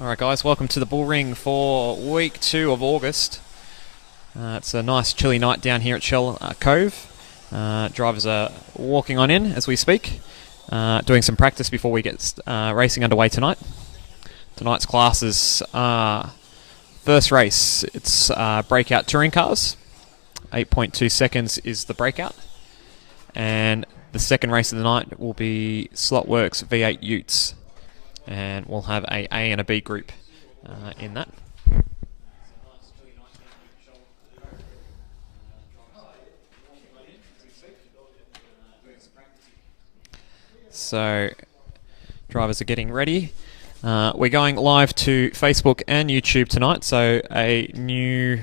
Alright guys, welcome to the Bull Ring for week 2 of August. It's a nice chilly night down here at Cove. Drivers are walking on in as we speak, doing some practice before we get racing underway tonight. Tonight's classes are first race, it's Breakout touring cars. 8.2 seconds is the Breakout. And the second race of the night will be Slotworx V8 Utes. And we'll have a and a B group in that. So, drivers are getting ready. We're going live to Facebook and YouTube tonight, so a new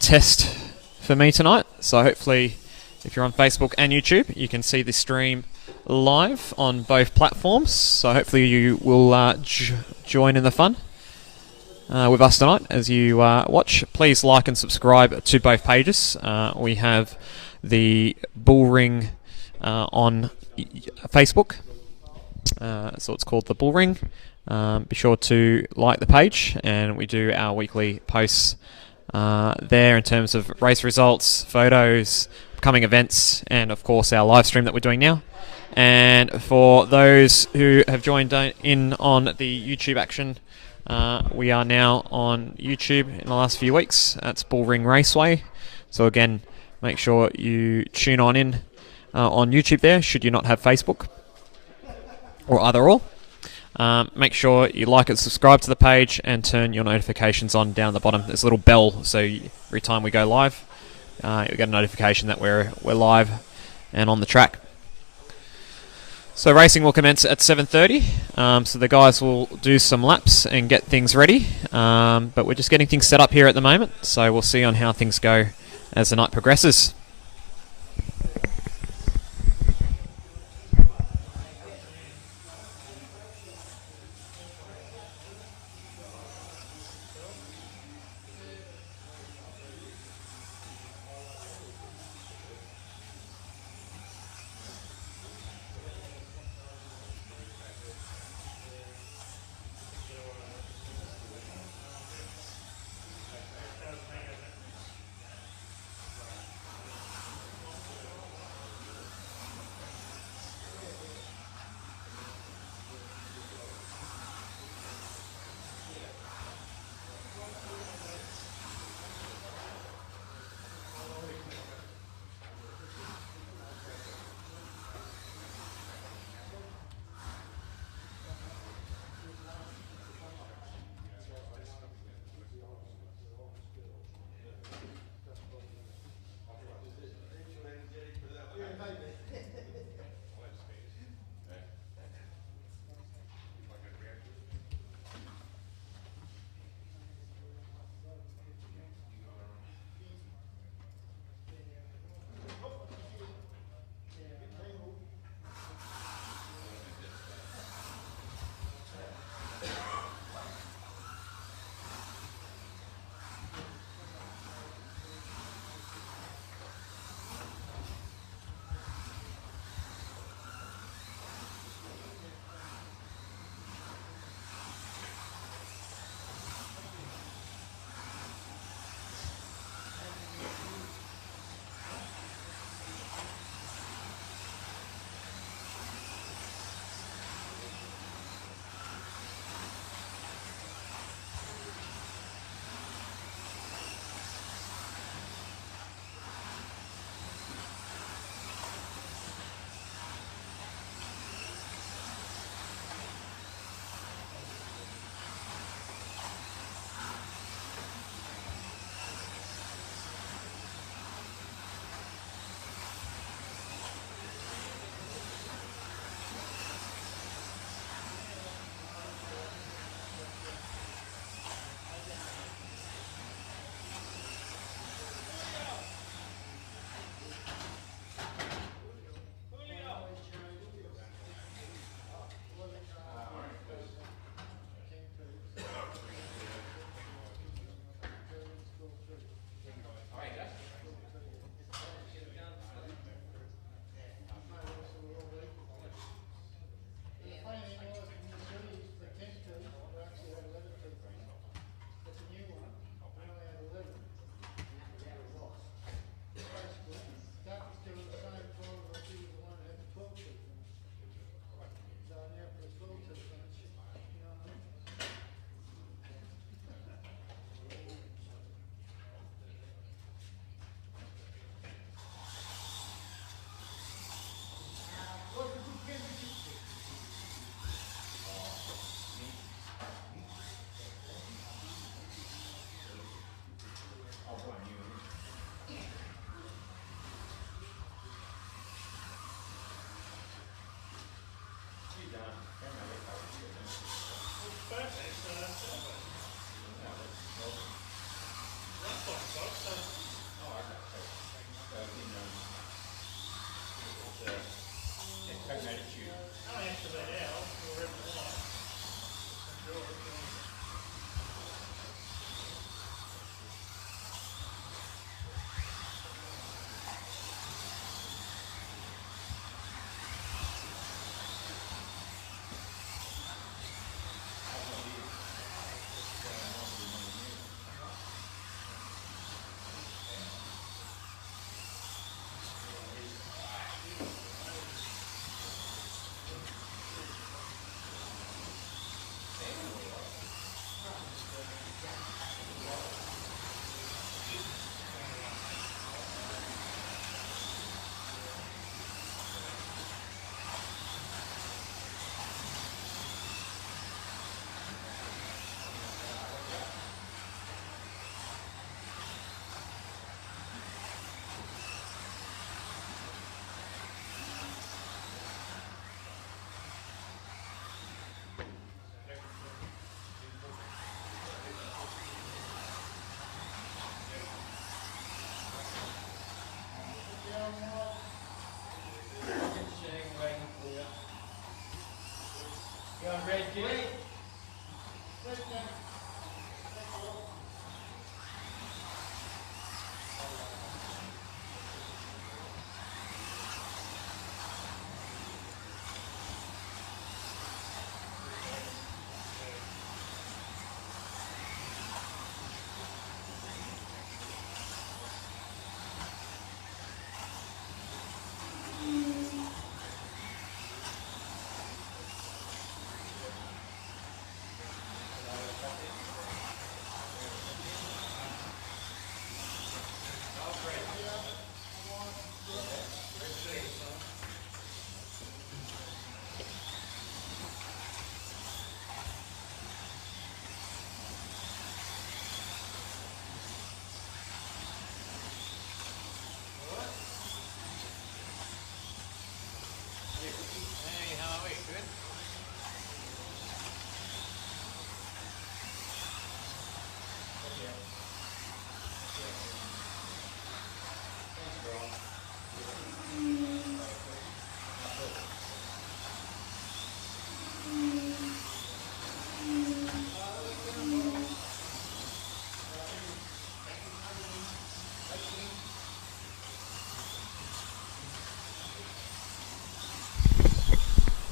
test for me tonight. So hopefully, if you're on Facebook and YouTube, you can see the stream live on both platforms, so hopefully you will join in the fun with us tonight as you watch. Please like and subscribe to both pages. We have the Bull Ring on Facebook, so it's called the Bull Ring. Be sure to like the page, and we do our weekly posts there in terms of race results, photos, upcoming events, and of course our live stream that we're doing now. And for those who have joined in on the YouTube action, we are now on YouTube in the last few weeks. That's Bull Ring Raceway. So again, make sure you tune in on YouTube there, should you not have Facebook or either or. Make sure you like and subscribe to the page and turn your notifications on down at the bottom. There's a little bell, so every time we go live, you'll get a notification that we're live and on the track. So racing will commence at 7:30. So the guys will do some laps and get things ready. But we're just getting things set up here at the moment. So we'll see on how things go as the night progresses.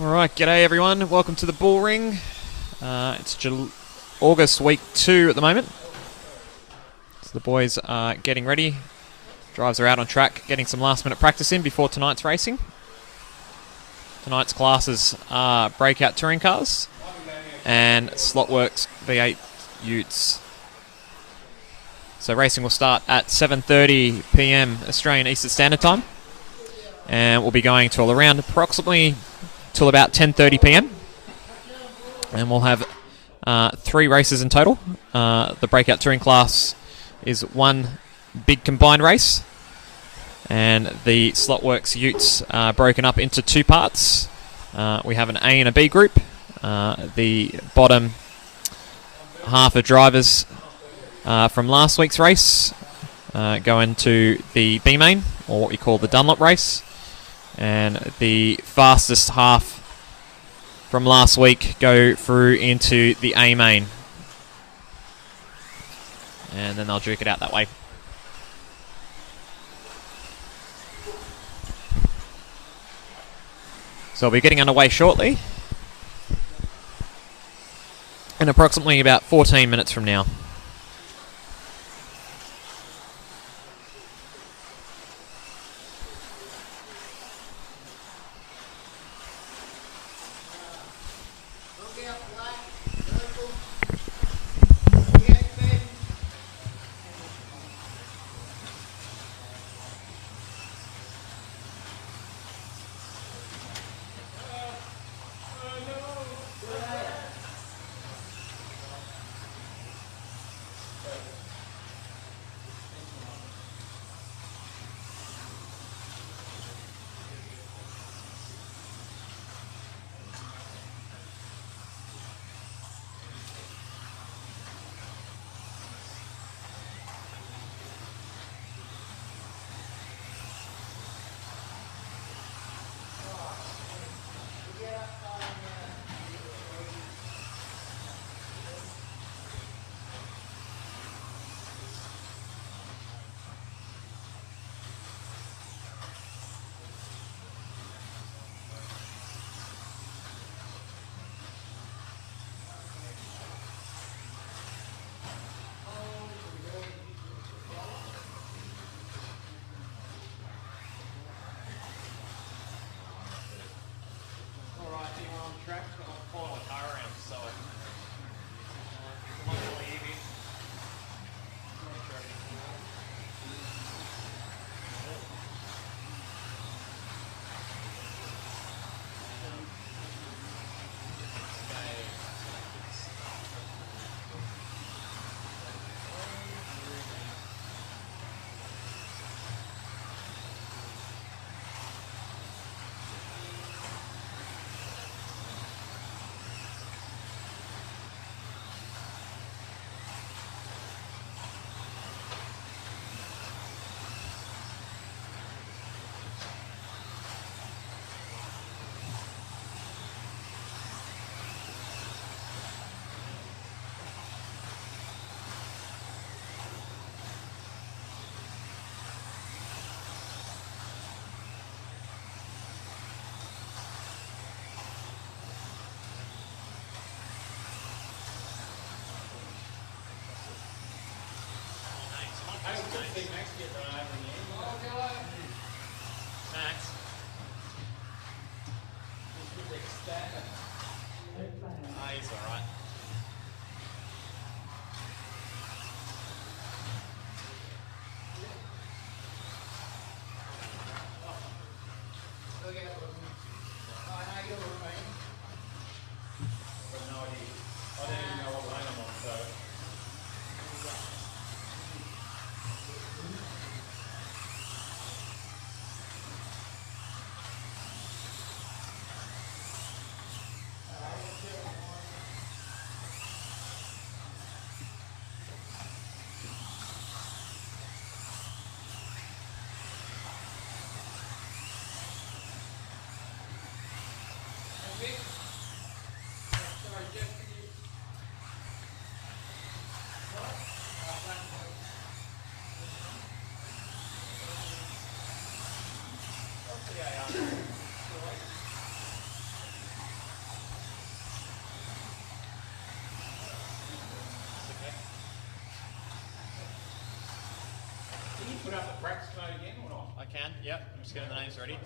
Alright, g'day everyone. Welcome to the Bull Ring. It's August week 2 at the moment. So the boys are getting ready. Drives are out on track, getting some last minute practice in before tonight's racing. Tonight's classes are Breakout touring cars and Slotworx V8 Utes. So racing will start at 7:30 p.m. Australian Eastern Standard Time, and we'll be going till around approximately till about 10:30 p.m. and we'll have 3 races in total. The Breakout touring class is one big combined race, and the Slotworx Utes are broken up into 2 parts. We have an A and a B group. The bottom half of drivers from last week's race go into the B main, or what we call the Dunlop race, and the fastest half from last week go through into the A main, and then they'll duke it out that way. So we'll be getting underway shortly, in approximately about 14 minutes from now. just getting the names ready.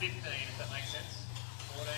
15, if that makes sense. 14.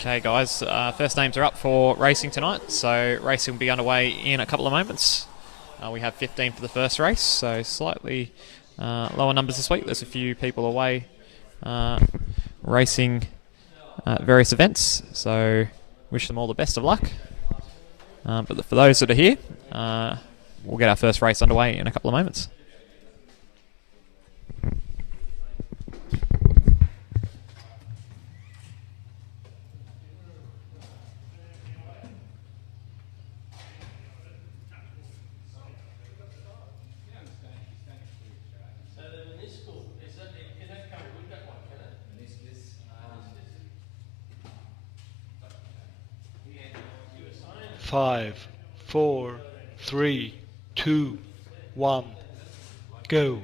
Okay, guys, first names are up for racing tonight, so racing will be underway in a couple of moments. We have 15 for the first race, so slightly lower numbers this week. There's a few people away racing at various events, so wish them all the best of luck. But for those that are here, we'll get our first race underway in a couple of moments. Five, 4, 3, 2, 1, go.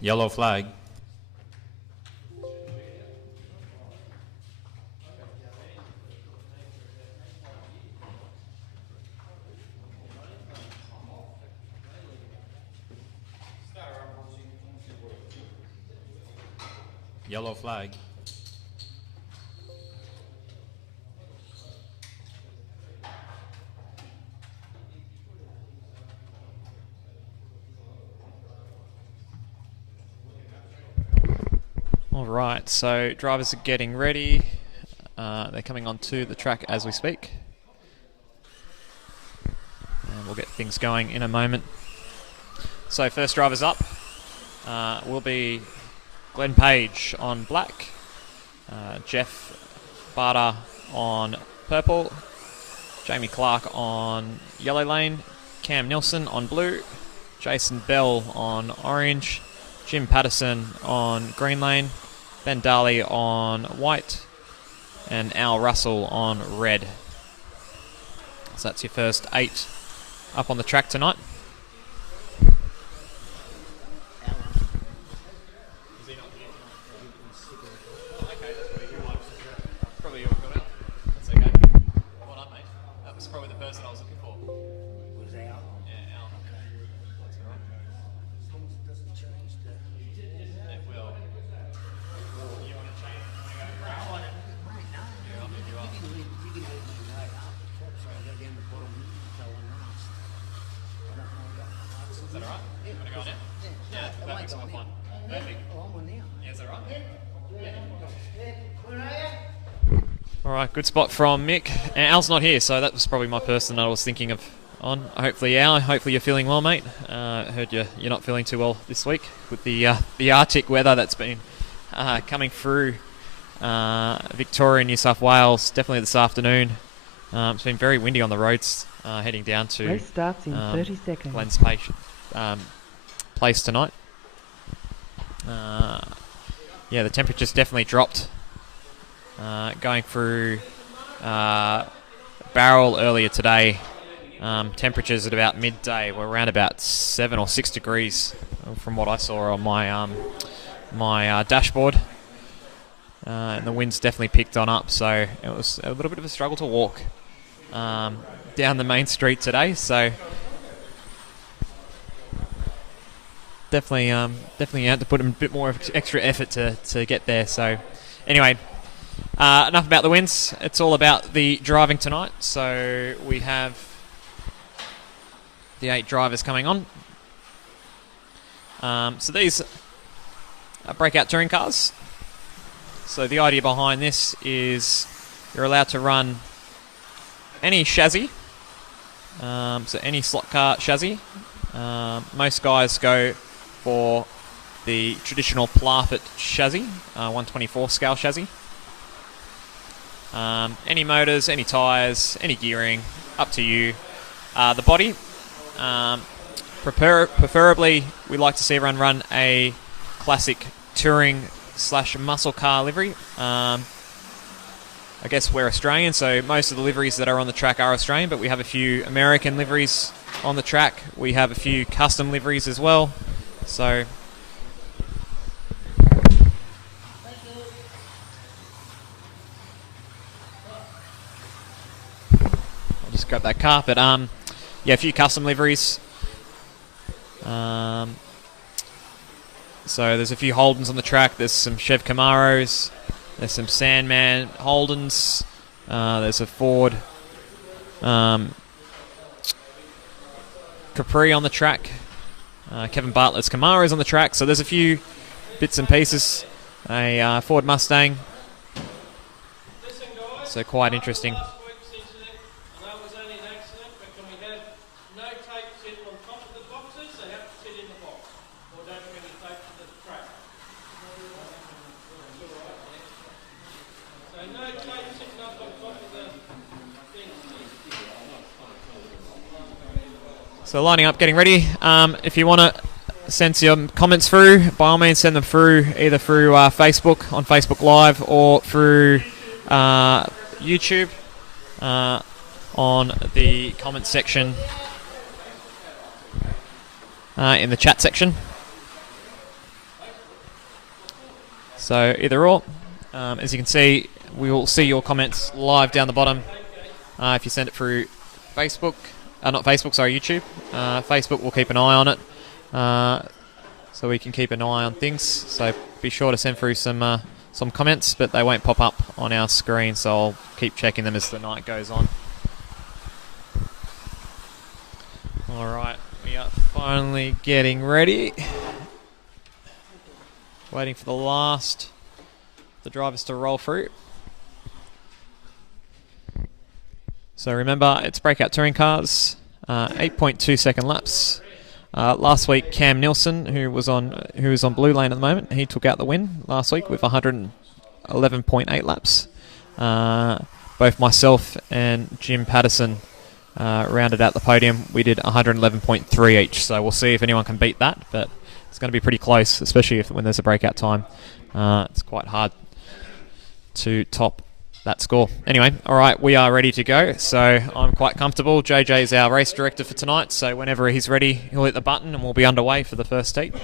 Yellow flag. Yellow flag. All right, so drivers are getting ready. They're coming onto the track as we speak. And we'll get things going in a moment. So first drivers up will be Glenn Page on black, Jeff Barter on purple, Jamie Clark on yellow lane, Cam Nilsson on blue, Jason Bell on orange, Jim Patterson on green lane, Ben Daly on white, and Al Russell on red. So that's your first 8 up on the track tonight. Is that alright? You want to go on it? Yeah, that makes more fun. Perfect. Yeah, is that right? Alright, good spot from Mick. Al's not here, so that was probably my person that I was thinking of on. Hopefully, Al, hopefully you're feeling well, mate. Heard you're not feeling too well this week with the Arctic weather that's been coming through Victoria, New South Wales, definitely this afternoon. It's been very windy on the roads heading down to Race starts in 30 seconds. Glenn's place tonight. Yeah, the temperature's definitely dropped. Going through Barrel earlier today, temperatures at about midday were around about 7 or 6 degrees from what I saw on my dashboard. And the wind's definitely picked on up, so it was a little bit of a struggle to walk down the main street today. So definitely had to put in a bit more extra effort to get there. So anyway, enough about the winds. It's all about the driving tonight. So we have the 8 drivers coming on. So these are Breakout touring cars. So the idea behind this is you're allowed to run any chassis, so any slot car chassis. Most guys go for the traditional Plaffit chassis, 124 scale chassis. Any motors, any tyres, any gearing, up to you. The body, preferably we like to see everyone run a classic touring / muscle car livery. I guess we're Australian, so most of the liveries that are on the track are Australian, but we have a few American liveries on the track. We have a few custom liveries as well. So I'll just grab that car, but yeah, a few custom liveries. So there's a few Holdens on the track. There's some Chev Camaros. There's some Sandman Holdens. There's a Ford Capri on the track. Kevin Bartlett's Camaro's on the track. So there's a few bits and pieces. A Ford Mustang. So quite interesting. So lining up, getting ready. If you want to send some comments through, by all means send them through, either through Facebook, on Facebook Live, or through YouTube on the comment section in the chat section. So either or. As you can see, we will see your comments live down the bottom if you send it through Facebook. Not Facebook, sorry, YouTube. Facebook, we'll keep an eye on it, so we can keep an eye on things. So be sure to send through some comments, but they won't pop up on our screen, so I'll keep checking them as the night goes on. Alright, we are finally getting ready. Waiting for the drivers to roll through. So remember, it's Breakout touring cars, 8.2 second laps. Last week, Cam Nilsson, who was on blue lane at the moment, he took out the win last week with 111.8 laps. Both myself and Jim Patterson rounded out the podium. We did 111.3 each, so we'll see if anyone can beat that, but it's going to be pretty close, especially when there's a breakout time. It's quite hard to top that score. Anyway, all right, we are ready to go. So I'm quite comfortable. JJ is our race director for tonight, so whenever he's ready, he'll hit the button and we'll be underway for the first heat.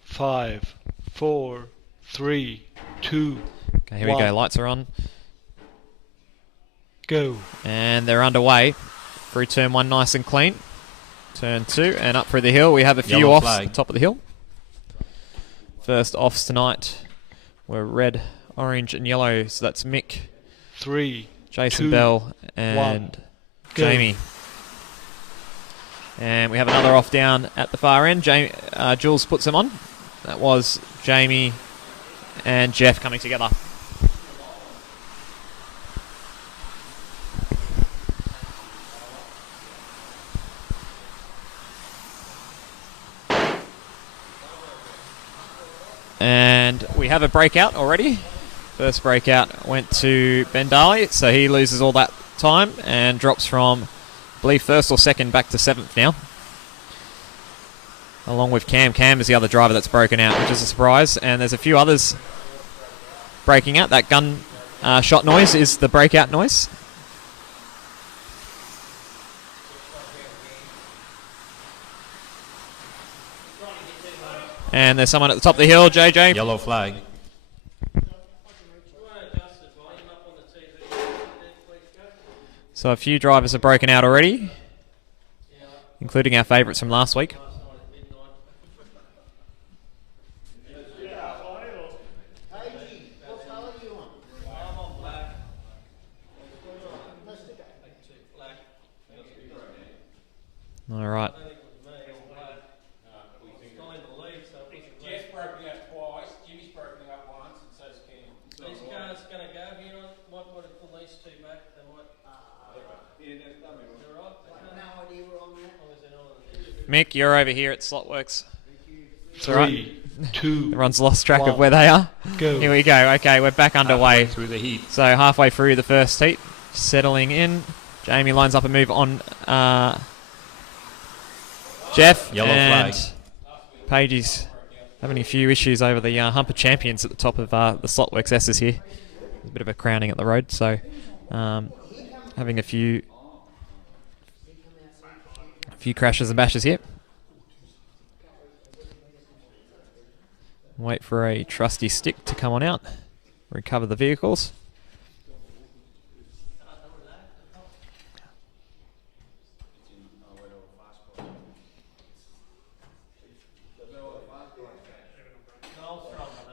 Five, four, three, two. Okay, here we go. Lights are on. Go. And they're underway. Through turn 1, nice and clean. Turn 2, and up through the hill. We have a few Yellow offs flag. at the top of the hill. First offs tonight were red, orange, and yellow. So that's Mick, 3, Jason 2, Bell, and Go. Jamie. And we have another off down at the far end. Jules puts them on. That was Jamie and Jeff coming together. And we have a breakout already. First breakout went to Ben Darley, so he loses all that time and drops from, I believe, first or second back to 7th now. Along with Cam. Cam is the other driver that's broken out, which is a surprise. And there's a few others breaking out. That gun shot noise is the breakout noise. And there's someone at the top of the hill, JJ. Yellow flag. So a few drivers have broken out already, including our favourites from last week. All right. Jeff's broken out twice, Jimmy's broken out once, and so's Cam. These cars going to go here on what would it pull these two back? They might. Mick, you're over here at Slotworx. It's all 3, 2, Everyone's lost track of 1. where they are. Go. Here we go. Okay, we're back underway. Through the heat. So halfway through the first heat, settling in. Jamie lines up a move on Jeff. Yellow and flag. Pagey's having a few issues over the Humper Champions at the top of the Slotworx S's here. There's a bit of a crowning at the road, so having a few crashes and bashes here. Wait for a trusty stick to come on out, recover the vehicles.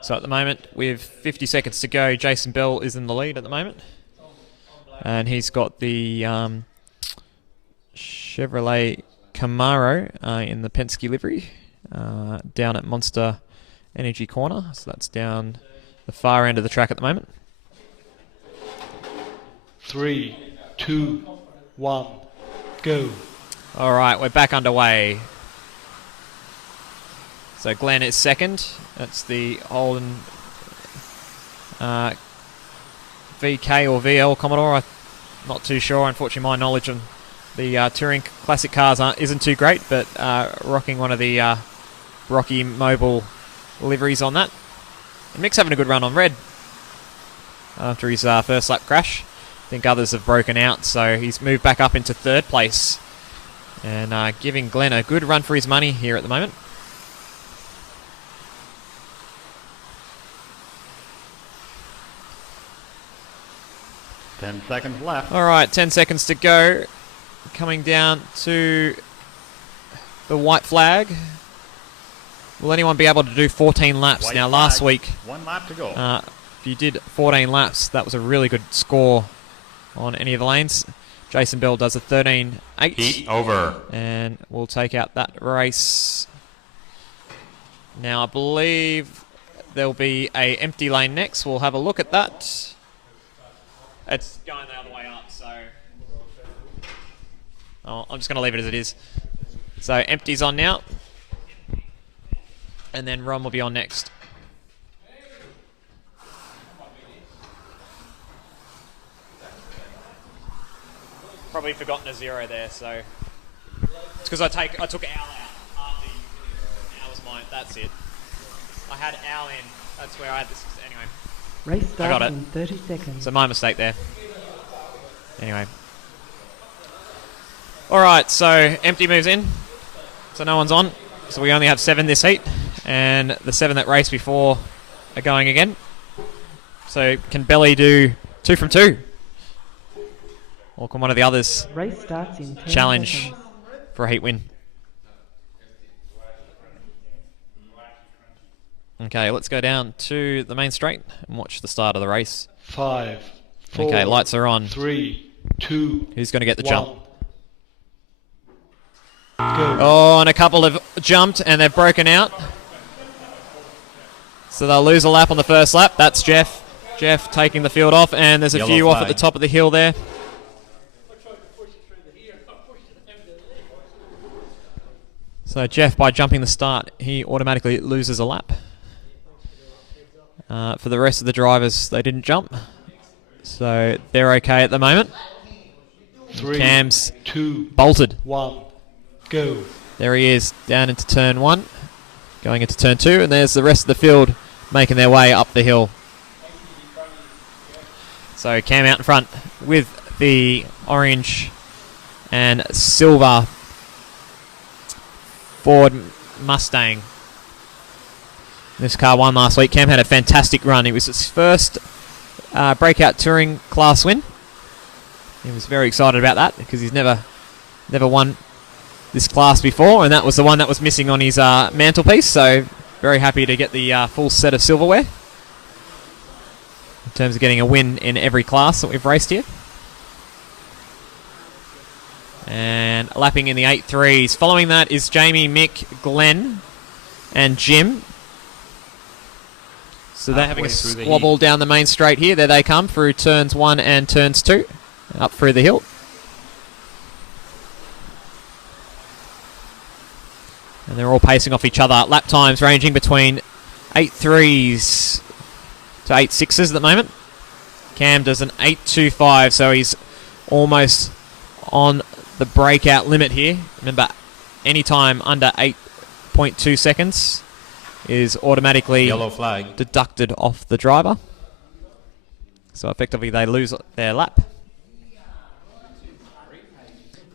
So at the moment, with 50 seconds to go, Jason Bell is in the lead at the moment. And he's got the Chevrolet Camaro in the Penske livery down at Monster Energy Corner. So that's down the far end of the track at the moment. 3, 2, 1. Go. All right, we're back underway. So Glenn is second. That's the Holden VK or VL Commodore. I'm not too sure. Unfortunately, my knowledge on the touring classic cars isn't too great, but rocking one of the Rocky Mobile liveries on that. And Mick's having a good run on red after his first lap crash. I think others have broken out, so he's moved back up into third place and giving Glenn a good run for his money here at the moment. Ten seconds left. All right, 10 seconds to go. Coming down to the white flag. Will anyone be able to do 14 laps? White now, flag. last week, 1 lap to go. if you did 14 laps, that was a really good score on any of the lanes. Jason Bell does a 13.8. Heat over. And we'll take out that race. Now, I believe there'll be a empty lane next. We'll have a look at that. It's going the other way up, so... Oh, I'm just going to leave it as it is. So, empty's on now. And then Ron will be on next. Probably forgotten a 0 there, so... It's because I took Al out after Al was mine. That's it. I had Al in. That's where I had this. Anyway. Race I got starts it. in 30 seconds. So my mistake there. Anyway. Alright, so empty moves in. So no one's on. So we only have 7 this heat. And the 7 that raced before are going again. So can Belly do 2 from 2? Or can one of the others Race starts in 10 challenge seconds. for a heat win? Okay, let's go down to the main straight and watch the start of the race. 5, 4. Okay, lights are on. 3, 2. Who's going to get the 1. jump? Go. Oh, and a couple have jumped and they've broken out. So they'll lose a lap on the first lap. That's Jeff. Jeff taking the field off, and there's a Yellow few off at flag. the top of the hill there. So Jeff, by jumping the start, he automatically loses a lap. For the rest of the drivers, they didn't jump. So they're okay at the moment. 3, Cam's 2, bolted. 1, go. There he is, down into turn 1, going into turn 2, and there's the rest of the field making their way up the hill. So Cam out in front with the orange and silver Ford Mustang. This car won last week. Cam had a fantastic run. It was his first Breakout Touring class win. He was very excited about that because he's never won this class before, and that was the one that was missing on his mantelpiece. So very happy to get the full set of silverware in terms of getting a win in every class that we've raced here. And lapping in the 8.3s. Following that is Jamie, Mick, Glenn, and Jim. So they're having a Halfway through the squabble down the main straight here. There they come through turns 1 and turns 2, up through the hill. And they're all pacing off each other. Lap times ranging between 8.3s to 8.6s at the moment. Cam does an 8.25, so he's almost on the breakout limit here. Remember, any time under 8.2 seconds is automatically Yellow flag. deducted off the driver. So effectively they lose their lap.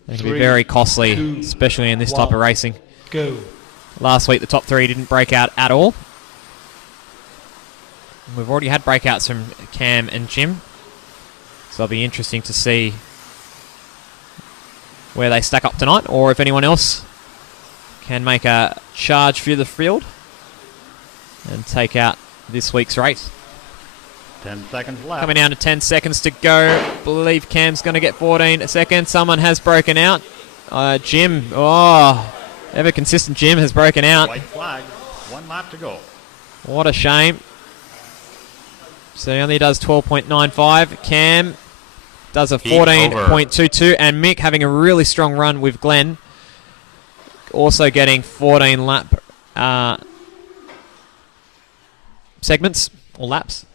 It can be 3, very costly, 2, especially in this type of 1. racing. Go. Last week the top 3 didn't break out at all. We've already had breakouts from Cam and Jim, so it'll be interesting to see where they stack up tonight, or if anyone else can make a charge through the field and take out this week's race. 10 seconds left. Coming down to 10 seconds to go. Believe Cam's going to get 14 seconds. Someone has broken out. Jim, ever consistent Jim has broken out. White flag. 1 lap to go. What a shame. So he only does 12.95. Cam does a 14.22. And Mick having a really strong run with Glenn. Also getting 14 lap segments or laps.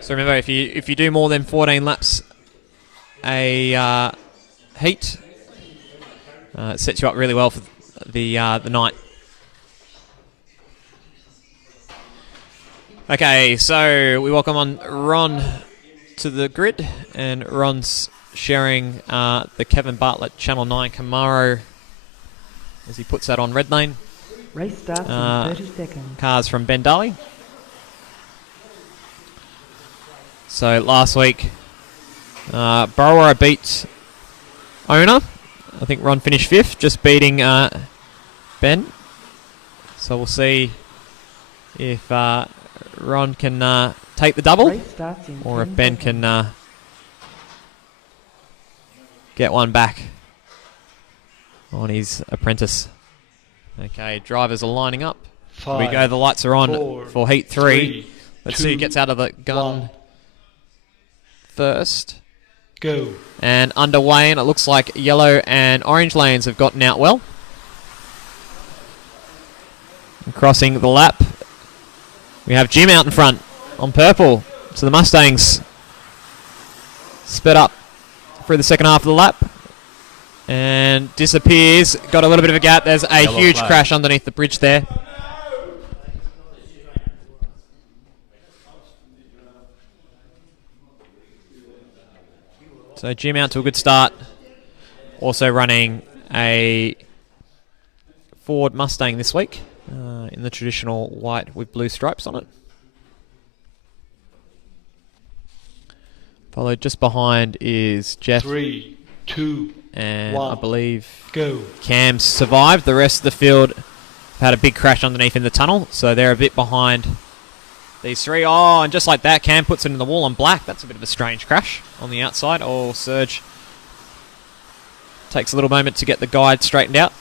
So remember, if you do more than 14 laps a heat, it sets you up really well for the night. Okay, so we welcome on Ron to the grid, and Ron's sharing the Kevin Bartlett Channel 9 Camaro as he puts that on red lane. Race starts in 30 seconds. Cars from Ben Darley. So last week, Burrower beat Owner. I think Ron finished 5th, just beating Ben. So we'll see if Ron can take the double, Race starts in or 10 if Ben seconds. can get one back on his apprentice. Okay, drivers are lining up. Here 5, we go, the lights are on 4, for Heat 3. 3, Let's see who 2, gets out of the gun 1. first. Go. And underway, and it looks like yellow and orange lanes have gotten out well. And crossing the lap, we have Jim out in front on purple. So the Mustangs sped up through the second half of the lap and disappears. Got a little bit of a gap. There's a Yellow huge flag. crash underneath the bridge there. So Jim out to a good start. Also running a Ford Mustang this week in the traditional white with blue stripes on it. Followed just behind is Jeff 3, 2, and I 1. believe Go. Cam survived. The rest of the field had a big crash underneath in the tunnel, so they're a bit behind these 3. Oh, and just like that, Cam puts it in the wall on black. That's a bit of a strange crash on the outside. Oh, Serge Takes a little moment to get the guide straightened out.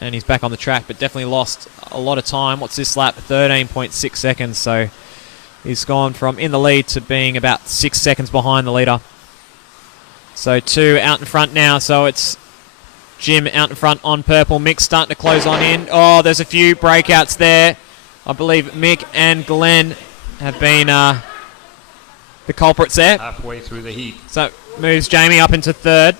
And he's back on the track, but definitely lost a lot of time. What's this lap? 13.6 seconds. So he's gone from in the lead to being about 6 seconds behind the leader. So 2 out in front now. So it's Jim out in front on purple. Mick's starting to close on in. Oh, there's a few breakouts there. I believe Mick and Glenn have been the culprits there. Halfway through the heat. So moves Jamie up into third.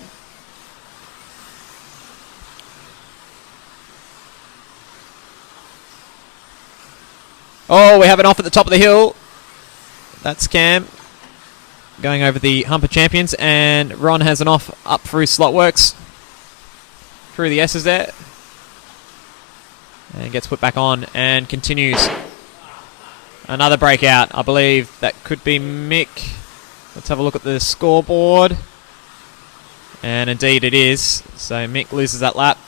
Oh, we have it off at the top of the hill. That's Cam going over the Humper Champions, and Ron has an off up through Slotworx. Through the S's there. And gets put back on and continues. Another breakout. I believe that could be Mick. Let's have a look at the scoreboard. And indeed it is. So Mick loses that lap.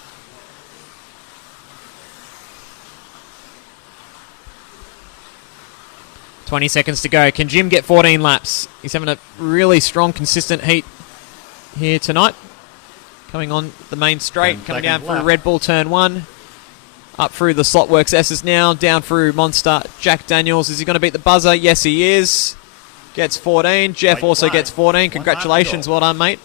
.20 seconds to go. Can Jim get 14 laps? He's having a really strong, consistent heat here tonight. Coming on the main straight, coming down through Red Bull turn 1. Up through the Slotworx S's now, down through Monster Jack Daniels. Is he going to beat the buzzer? Yes, he is. Gets 14. Jeff also gets 14. Congratulations. Well done, mate.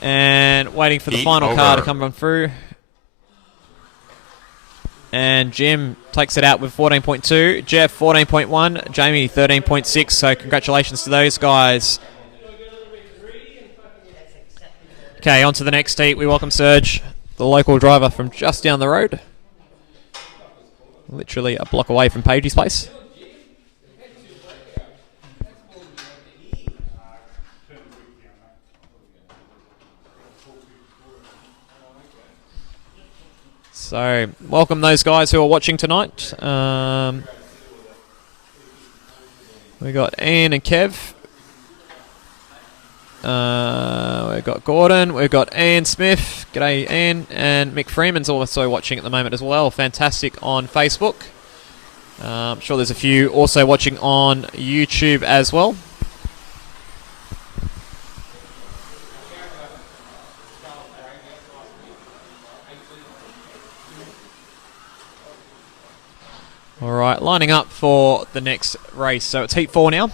And waiting for the final car to come run through. And Jim takes it out with 14.2. Jeff, 14.1. Jamie, 13.6. So congratulations to those guys. Okay, on to the next heat. We welcome Serge, the local driver from just down the road. Literally a block away from Pagey's place. So, welcome those guys who are watching tonight. We got Ian and Kev. We've got Gordon. We've got Ian Smith. G'day, Ian. And Mick Freeman's also watching at the moment as well. Fantastic on Facebook. I'm sure there's a few also watching on YouTube as well. All right, lining up for the next race. So it's Heat 4 now.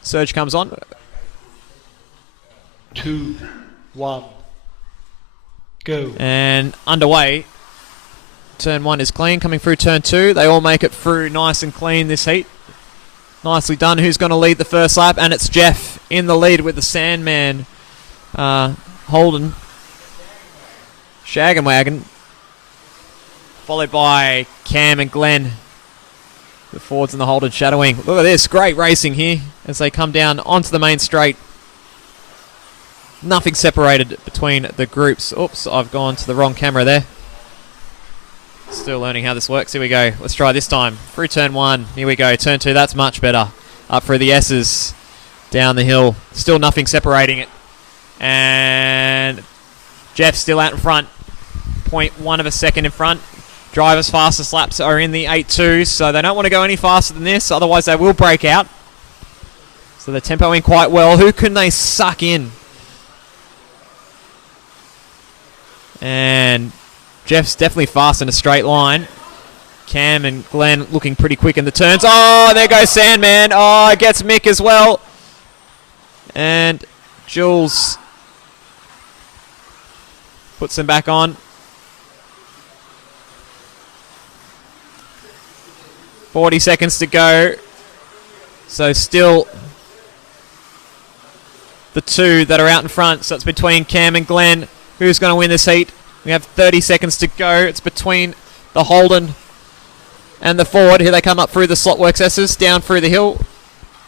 Serge comes on. 2, 1, go. And underway. Turn 1 is clean. Coming through turn 2. They all make it through nice and clean this heat. Nicely done. Who's going to lead the first lap? And it's Jeff in the lead with the Sandman Holden. Shaggin' Wagon. Followed by Cam and Glenn. The Fords and the Holden shadowing. Look at this. Great racing here as they come down onto the main straight. Nothing separated between the groups. Oops, I've gone to the wrong camera there. Still learning how this works. Here we go. Let's try this time. Through turn 1. Here we go. Turn 2. That's much better. Up through the S's. Down the hill. Still nothing separating it. And Jeff still out in front. 0.1 of a second in front. Drivers' fastest laps are in the 8.2, so they don't want to go any faster than this, otherwise they will break out. So they're tempoing quite well. Who can they suck in? And Jeff's definitely fast in a straight line. Cam and Glenn looking pretty quick in the turns. Oh, there goes Sandman. Oh, it gets Mick as well. And Jules puts them back on. 40 seconds to go. So still the two that are out in front. So it's between Cam and Glenn. Who's going to win this heat? We have 30 seconds to go. It's between the Holden and the Ford. Here they come up through the Slotworx S's, down through the hill,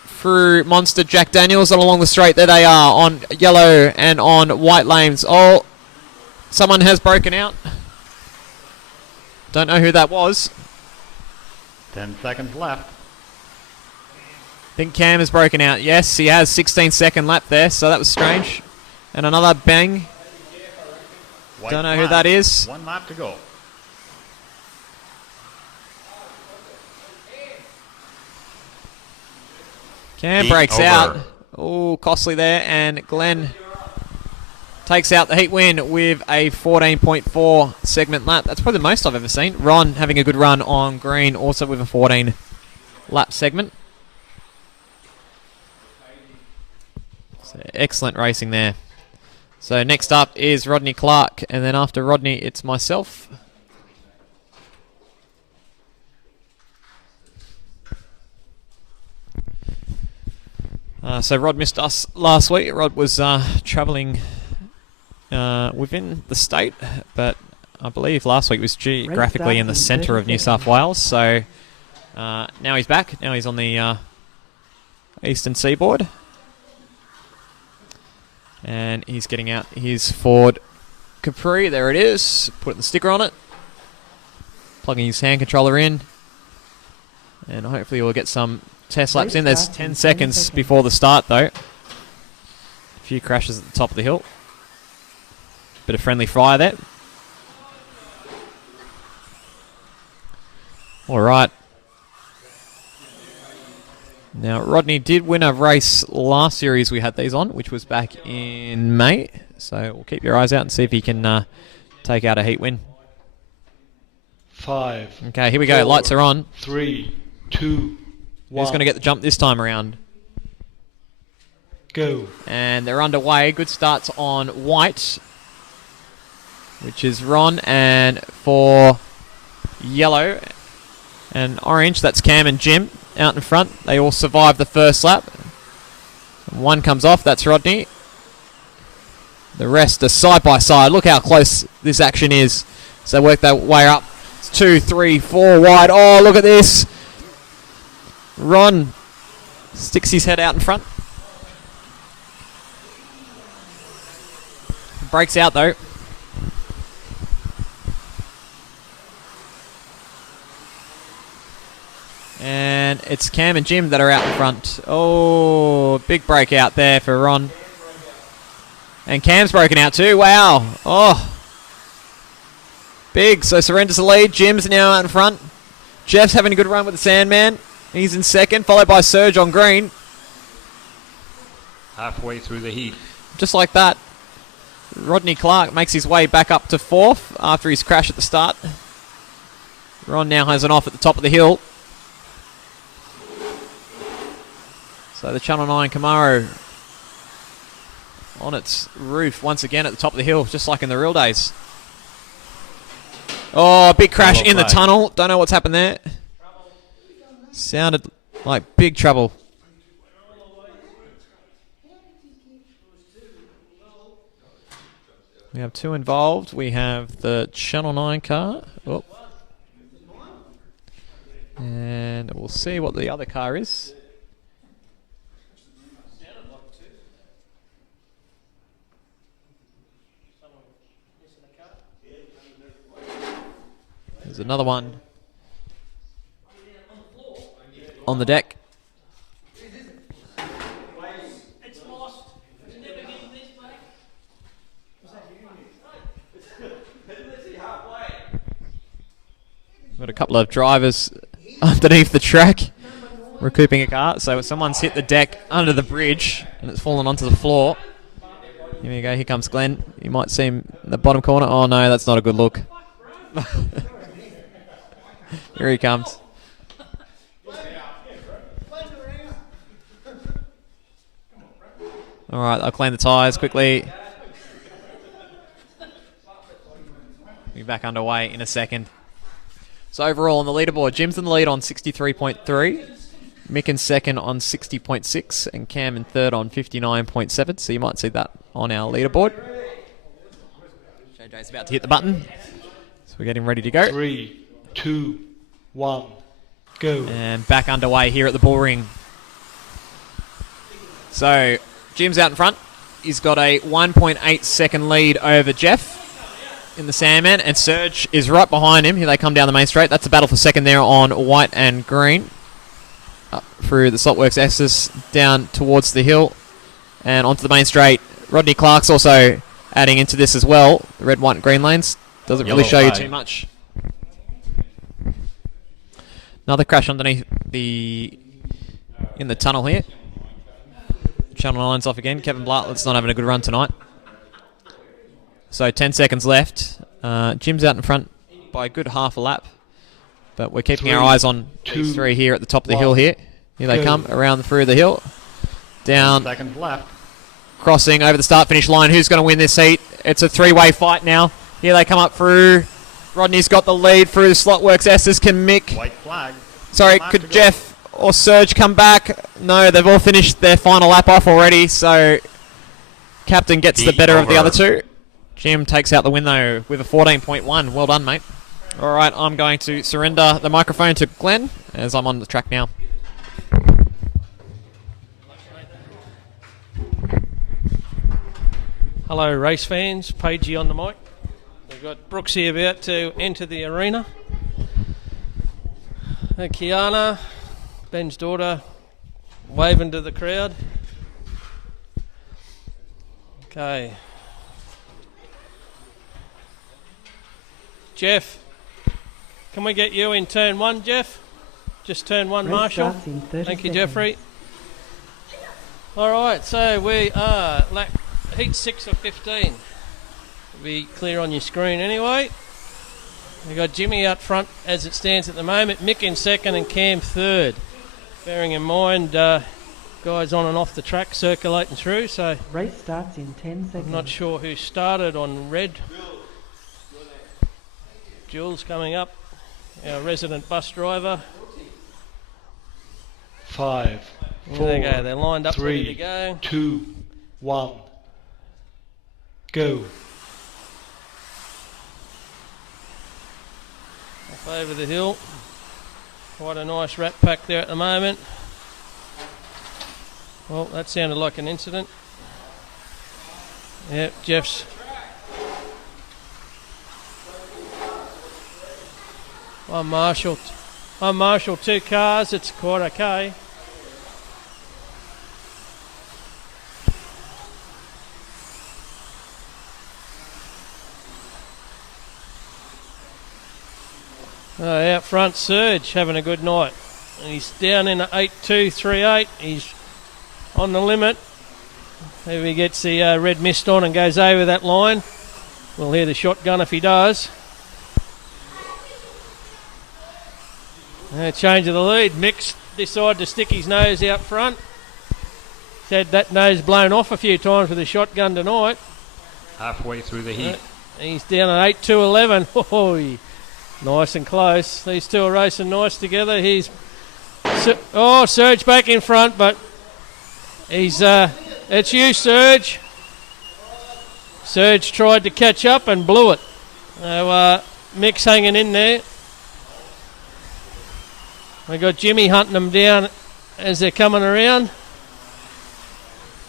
through Monster Jack Daniels, and along the straight. There they are on yellow and on white lanes. Oh, someone has broken out. Don't know who that was. 10 seconds left. I think Cam has broken out. Yes, he has. 16-second lap there, so that was strange. And another bang. Don't know who that is. 1 lap to go. Cam Heat breaks over. out. Oh, costly there. And Glenn takes out the heat win with a 14.4 segment lap. That's probably the most I've ever seen. Ron having a good run on green, also with a 14 lap segment. So excellent racing there. So next up is Rodney Clark, and then after Rodney, it's myself. So Rod missed us last week. Rod was travelling within the state, but I believe last week was geographically in the centre of New South Wales. So now he's back. Now he's on the eastern seaboard. And he's getting out his Ford Capri. There it is. Putting the sticker on it. Plugging his hand controller in. And hopefully we'll get some test laps in. There's 10 seconds before the start, though. A few crashes at the top of the hill. Bit of friendly fire there. All right. Now, Rodney did win a race last series we had these on, which was back in May. So we'll keep your eyes out and see if he can take out a heat win. 5. Okay, here we go. 4, Lights are on. 3, 2, 1. Who's going to get the jump this time around? Go. And they're underway. Good starts on white, which is Ron, and for yellow and orange, that's Cam and Jim out in front. They all survive the first lap. One comes off, that's Rodney. The rest are side by side. Look how close this action is. So they work their way up. It's 2, 3, 4 wide. Oh, look at this. Ron sticks his head out in front. Breaks out though. And it's Cam and Jim that are out in front. Oh, big breakout there for Ron. And Cam's broken out too. Wow. Oh. Big. So surrenders the lead. Jim's now out in front. Jeff's having a good run with the Sandman. He's in second, followed by Serge on green. Halfway through the heat. Just like that. Rodney Clark makes his way back up to fourth after his crash at the start. Ron now has an off at the top of the hill. So the Channel 9 Camaro on its roof once again at the top of the hill, just like in the real days. Oh, big crash in the tunnel. Don't know what's happened there. Sounded like big trouble. We have two involved. We have the Channel 9 car. Oh. And we'll see what the other car is. There's another one on the deck. It's lost. It's never getting this back. Got a couple of drivers underneath the track recouping a car. So someone's hit the deck under the bridge and it's fallen onto the floor. Here we go. Here comes Glenn. You might see him in the bottom corner. Oh no, that's not a good look. Here he comes. All right, I'll clean the tyres quickly. Be back underway in a second. So overall on the leaderboard, Jim's in the lead on 63.3, Mick in second on 60.6, and Cam in third on 59.7. So you might see that on our leaderboard. JJ's about to hit the button, so we're getting ready to go. 3, 2, 1, go. And back underway here at the bull ring. So Jim's out in front. He's got a 1.8 second lead over Jeff in the Sandman, and Serge is right behind him. Here they come down the main straight. That's a battle for second there on white and green. Up through the Slotworx X's down towards the hill and onto the main straight. Rodney Clark's also adding into this as well. The red, white and green lanes. Doesn't really show you too much. Another crash underneath in the tunnel here. Channel 9's off again. Kevin Bartlett's not having a good run tonight. So 10 seconds left. Jim's out in front by a good half a lap. But we're keeping our eyes on these three here at the top of the hill here. Here they come around through the hill. Down. 10 seconds left. Crossing over the start-finish line. Who's going to win this heat? It's a three-way fight now. Here they come up through. Rodney's got the lead through the Slotworx S's. Can Mick... White flag. Sorry, could Jeff or Serge come back? No, they've all finished their final lap off already, so Captain gets the better of the other two. Jim takes out the win, though, with a 14.1. Well done, mate. All right, I'm going to surrender the microphone to Glenn as I'm on the track now. Hello, race fans. Pagey on the mic. We've got Brooksy about to enter the arena. Kiana, Ben's daughter, waving to the crowd. Okay. Jeff, can we get you in turn one, Jeff? Just turn one, Race Marshall. starts in 30 Thank you, seconds. Jeffrey. All right, so we are heat 6 of 15. It'll be clear on your screen anyway. We've got Jimmy out front as it stands at the moment, Mick in second and Cam third. Bearing in mind, guys on and off the track circulating through, so Race starts in 10 seconds. I'm not sure who started on red. Jules coming up, our resident bus driver. 5, 4, There they go, they're lined up, ready to 3, go. 2, 1, go. Up over the hill. Quite a nice rat pack there at the moment. Well, that sounded like an incident. Yep, Jeff's. I'm Marshall, 2 cars, it's quite okay. Out front, Serge having a good night. And he's down in 8.238. He's on the limit. If he gets the red mist on and goes over that line, we'll hear the shotgun if he does. Change of the lead. Mick's decided to stick his nose out front. He's had that nose blown off a few times with a shotgun tonight. Halfway through the heat. He's down at 8.211. Oh, nice and close. These two are racing nice together. Serge back in front, but he's it's you, Serge. Serge tried to catch up and blew it. So Mick's hanging in there. We got Jimmy hunting them down as they're coming around.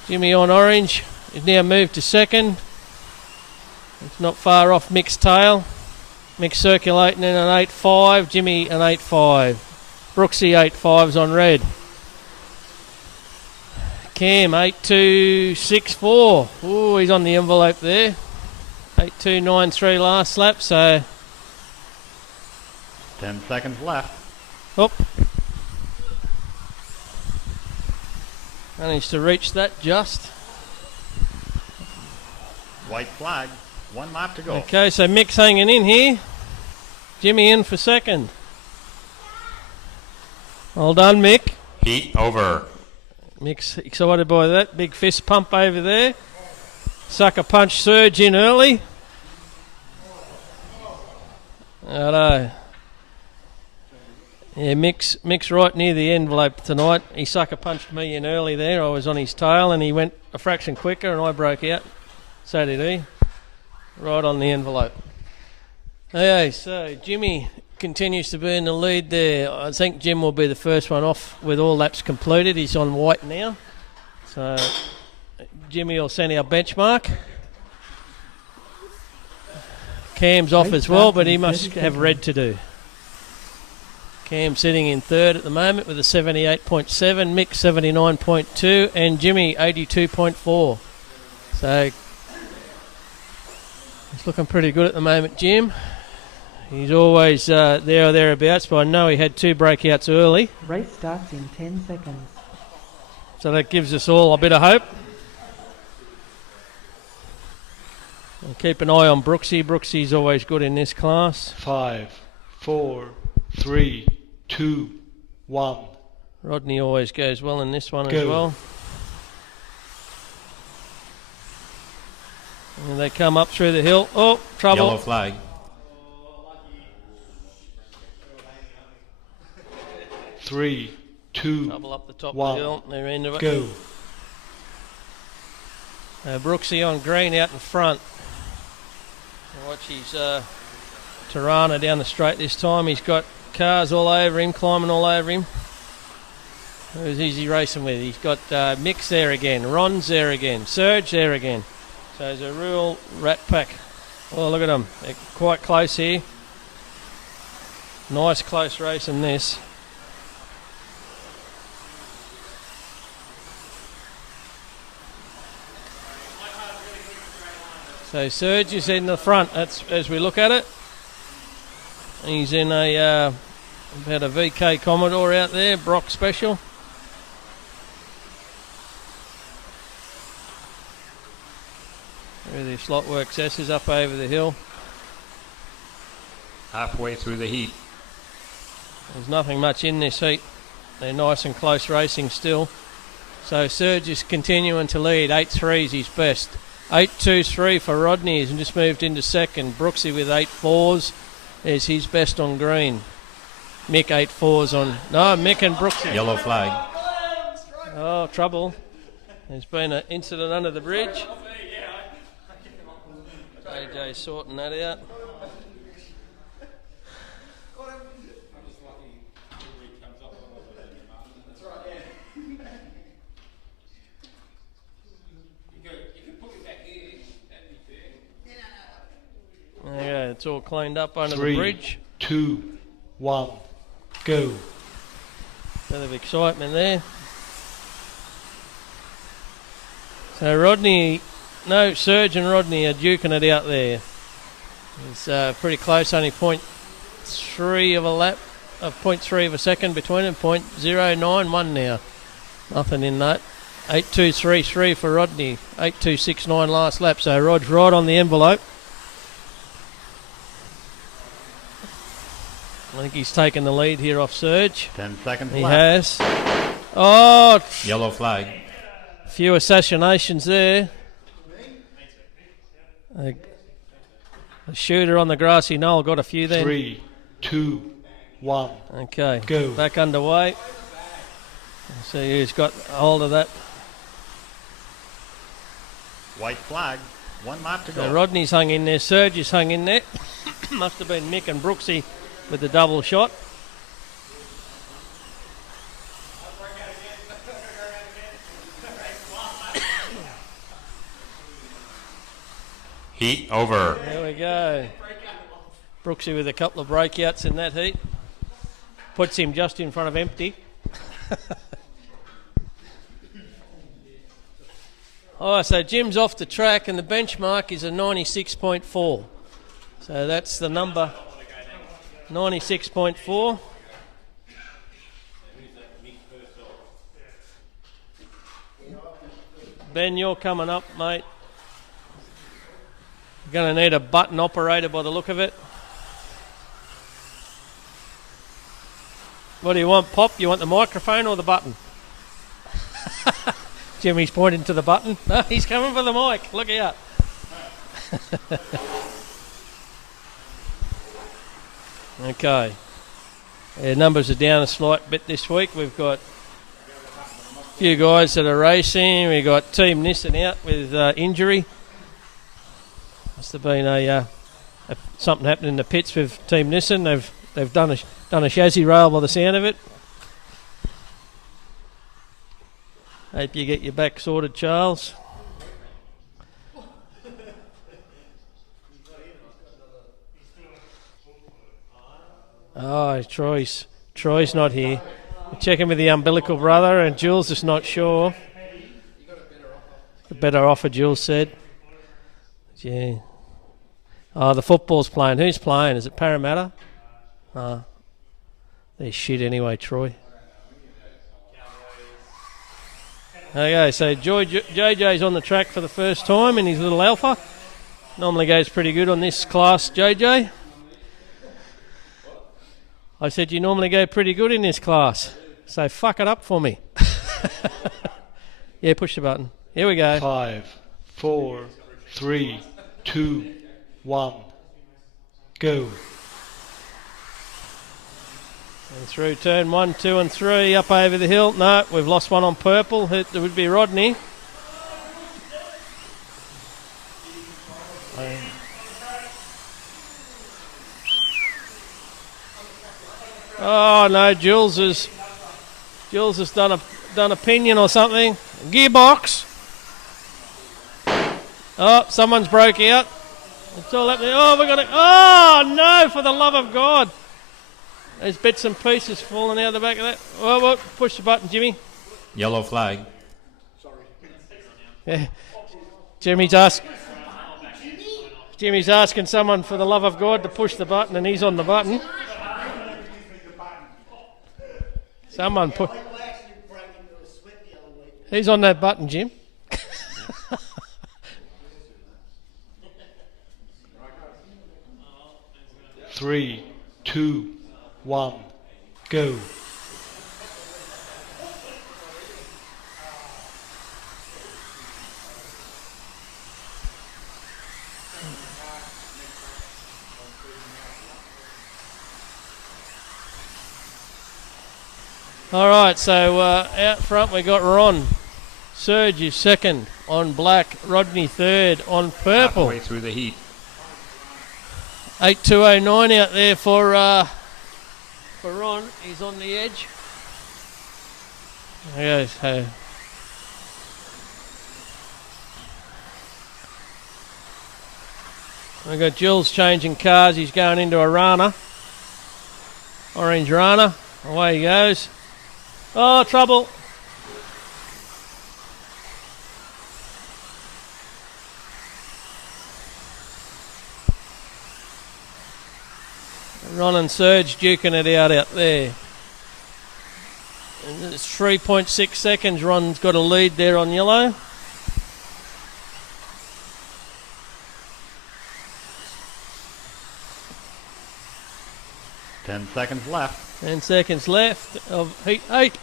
Jimmy on orange. He's now moved to second. It's not far off Mick's tail. Mick circulating in an 8.5, Jimmy an 8.5. Brooksy 8.5s on red. Cam 8.264. Oh, he's on the envelope there. 8.293 last lap, so 10 seconds left. oh. Managed to reach that just. White flag. 1 lap to go. Okay, so Mick's hanging in here. Jimmy in for second. Well done, Mick. Heat over. Mick's excited by that. Big fist pump over there. Sucker punch Serge in early. Righto. Yeah, Mick's right near the envelope tonight. He sucker punched me in early there. I was on his tail and he went a fraction quicker and I broke out. So did he. Right on the envelope. Okay, so Jimmy continues to be in the lead there. I think Jim will be the first one off with all laps completed. He's on white now. So Jimmy will send our benchmark. Cam's off as well, but he must have red to do. Cam sitting in third at the moment with a 78.7, Mick 79.2, and Jimmy 82.4. So he's looking pretty good at the moment, Jim. He's always there or thereabouts, but I know he had 2 breakouts early. Race starts in 10 seconds. So that gives us all a bit of hope. And keep an eye on Brooksy. Brooksy's always good in this class. 5, 4, 3, 2, 1. Rodney always goes well in this one as Go. well. And they come up through the hill. Oh, trouble. Yellow flag. 3, 2, Trouble up the top One. of the hill. They're into it. go. Brooksy on green out in front. Watch his Tirana down the straight this time. He's got cars all over him, climbing all over him. Who's he racing with? He's got Mick's there again, Ron's there again, Serge there again. So it's a real rat pack. Oh, look at them. They're quite close here. Nice close race in this. So Serge is in the front. That's as we look at it. He's in a about a VK Commodore out there, Brock Special. With the Slotworx S's up over the hill. Halfway through the heat. There's nothing much in this heat. They're nice and close racing still. So Serge is continuing to lead. 8.3 is his best. 8.23 for Rodney. He's just moved into second. Brooksy with 8.4s is his best on green. Mick 8.4s on... No, Mick and Brooksy. Yellow flag. Oh, trouble. There's been an incident under the bridge. AJ sorting that out. Yeah, it's all cleaned up under the 3, bridge. 2, 1. Go. Bit of excitement there. So Rodney, no, Serge and Rodney are duking it out there. It's pretty close, only 0.3 of a lap, of 0.3 of a second between them, 0.091 now. Nothing in that. 8.233 for Rodney, 8.269 last lap. So Rod's right on the envelope. I think he's taken the lead here off Serge. 10 seconds He left. has. Oh, Yellow flag. few assassinations there. A shooter on the grassy knoll got a few then. 3, 2, 1. Okay, Go. back underway. See who's got hold of that. White flag. 1 lap to So go. Rodney's hung in there, Serge is hung in there. Must have been Mick and Brooksy with the double shot. Heat over. There we go. Brooksy with a couple of breakouts in that heat. Puts him just in front of empty. Oh, so Jim's off the track and the benchmark is a 96.4. So that's the number. 96.4. Ben, you're coming up, mate. You're going to need a button operator by the look of it. What do you want, Pop? You want the microphone or the button? Jimmy's pointing to the button. No, he's coming for the mic. Look out. Okay. Numbers are down a slight bit this week. We've got a few guys that are racing. We've got Team Nissan out with injury. Must have been something happened in the pits with Team Nissan. They've done a chassis rail by the sound of it. Hope you get your back sorted, Charles. Oh, Troy's not here. We're checking with the umbilical brother, and Jules is not sure. A better offer, Jules said. Yeah. Oh, the football's playing. Who's playing? Is it Parramatta? They're shit anyway, Troy. Okay, so JJ's on the track for the first time in his little Alpha. Normally goes pretty good on this class, JJ. I said you normally go pretty good in this class, so fuck it up for me. Yeah, push the button. Here we go. 5, 4, 3, 2, 1. Go. And through turn 1, 2 and 3, up over the hill. No, we've lost one on purple. It would be Rodney. Oh no, Jules has done a pinion or something. Gearbox. Oh, someone's broke out. It's all happening. Oh, we're gonna. Oh no! For the love of God! There's bits and pieces falling out the back of that. Oh, push the button, Jimmy. Yellow flag. Yeah. Jimmy's asking someone for the love of God to push the button, and he's on the button. Someone put. Who's on that button, Jim? 3, 2, 1. Go. All right, so out front we got Ron. Serge is second on black. Rodney third on purple. Halfway through the heat. 8209 out there for Ron. He's on the edge. Okay, so we got Jules changing cars. He's going into a Rana. Orange Rana. Away he goes. Oh, trouble. Ron and Serge duking it out there. And it's 3.6 seconds. Ron's got a lead there on yellow. Ten seconds left. 10 seconds left of heat 8.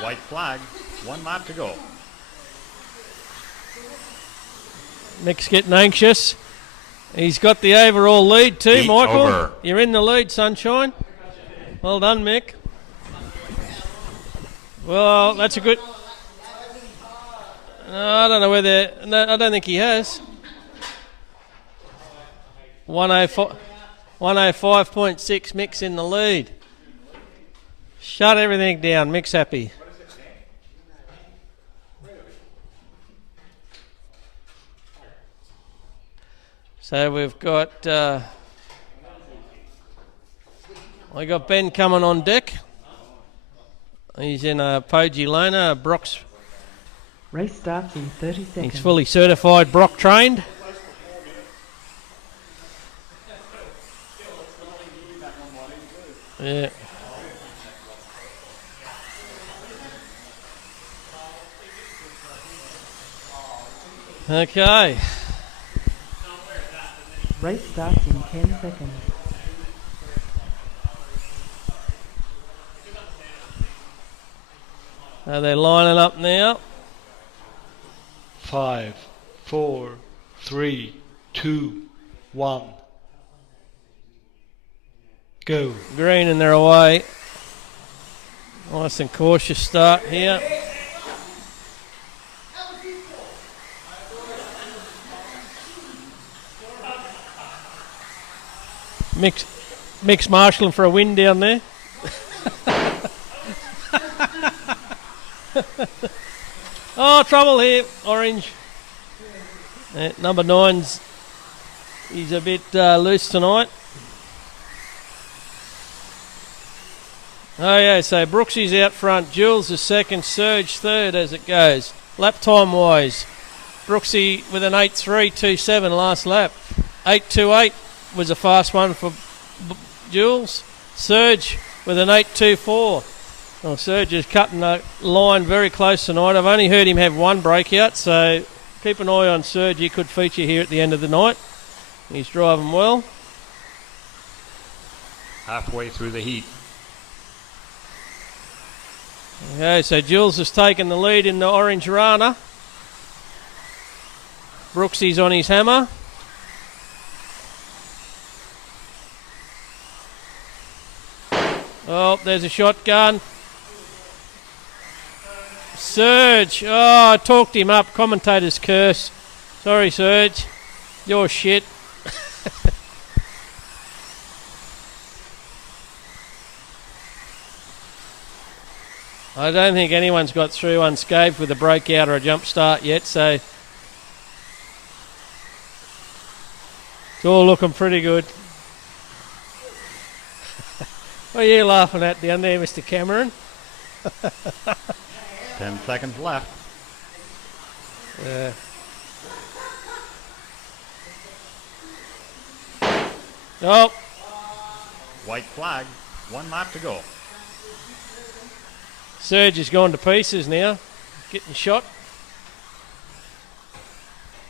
White flag. 1 lap to go. Mick's getting anxious. He's got the overall lead too, Eight Michael. over. You're in the lead, sunshine. Well done, Mick. Well, that's a good... No, I don't know whether... No, I don't think he has. 105.6, Mick's in the lead. Shut everything down. Mick's happy. So we've got we got Ben coming on deck. He's in a Poggi Lona, Brock's. Race starts in 30 seconds. He's fully certified, Brock trained. Yeah. Okay. Race starts in 10 seconds. So they're lining up now. 5, 4, 3, 2, 1. Go. Green and they're away. Nice and cautious start here. Mick's marshalling for a win down there. Oh, trouble here, orange. Number 9's, he's a bit loose tonight. Oh yeah, so Brooksy's out front, Jules is second, Serge third as it goes. Lap time wise, Brooksy with an 8.3.27 last lap. 8.28 was a fast one for Jules. Surge with an 8.24. Well, Surge is cutting the line very close tonight. I've only heard him have one breakout, so keep an eye on Surge. He could feature here at the end of the night. He's driving well. Halfway through the heat. Okay, so Jules has taken the lead in the Orange Rana. Brooksy's on his hammer. Oh, there's a shotgun. Surge. Oh, I talked him up. Commentator's curse. Sorry, Surge. You're shit. I don't think anyone's got through unscathed with a breakout or a jump start yet, so it's all looking pretty good. What are you laughing at down there, Mr. Cameron? 10 seconds left. Yeah. Oh, White flag. 1 lap to go. Surge has gone to pieces now. Getting shot.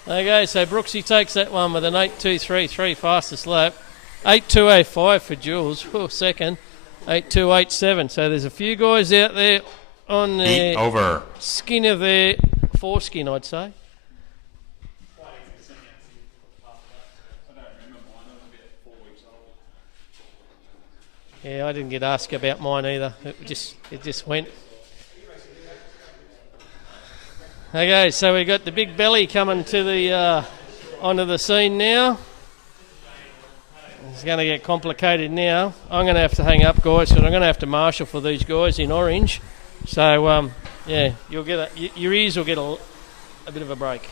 Okay, so Brooksy takes that one with an 8.233 fastest lap. 8.205 for Jules. Second. 8.287. So there's a few guys out there on Heat the over. skin of their foreskin, I'd say. Yeah, I didn't get asked about mine either. It just went. Okay, so we got the big belly coming to the onto the scene now. It's going to get complicated now. I'm going to have to hang up, guys, and I'm going to have to marshal for these guys in orange. So yeah, you'll get your ears will get a bit of a break.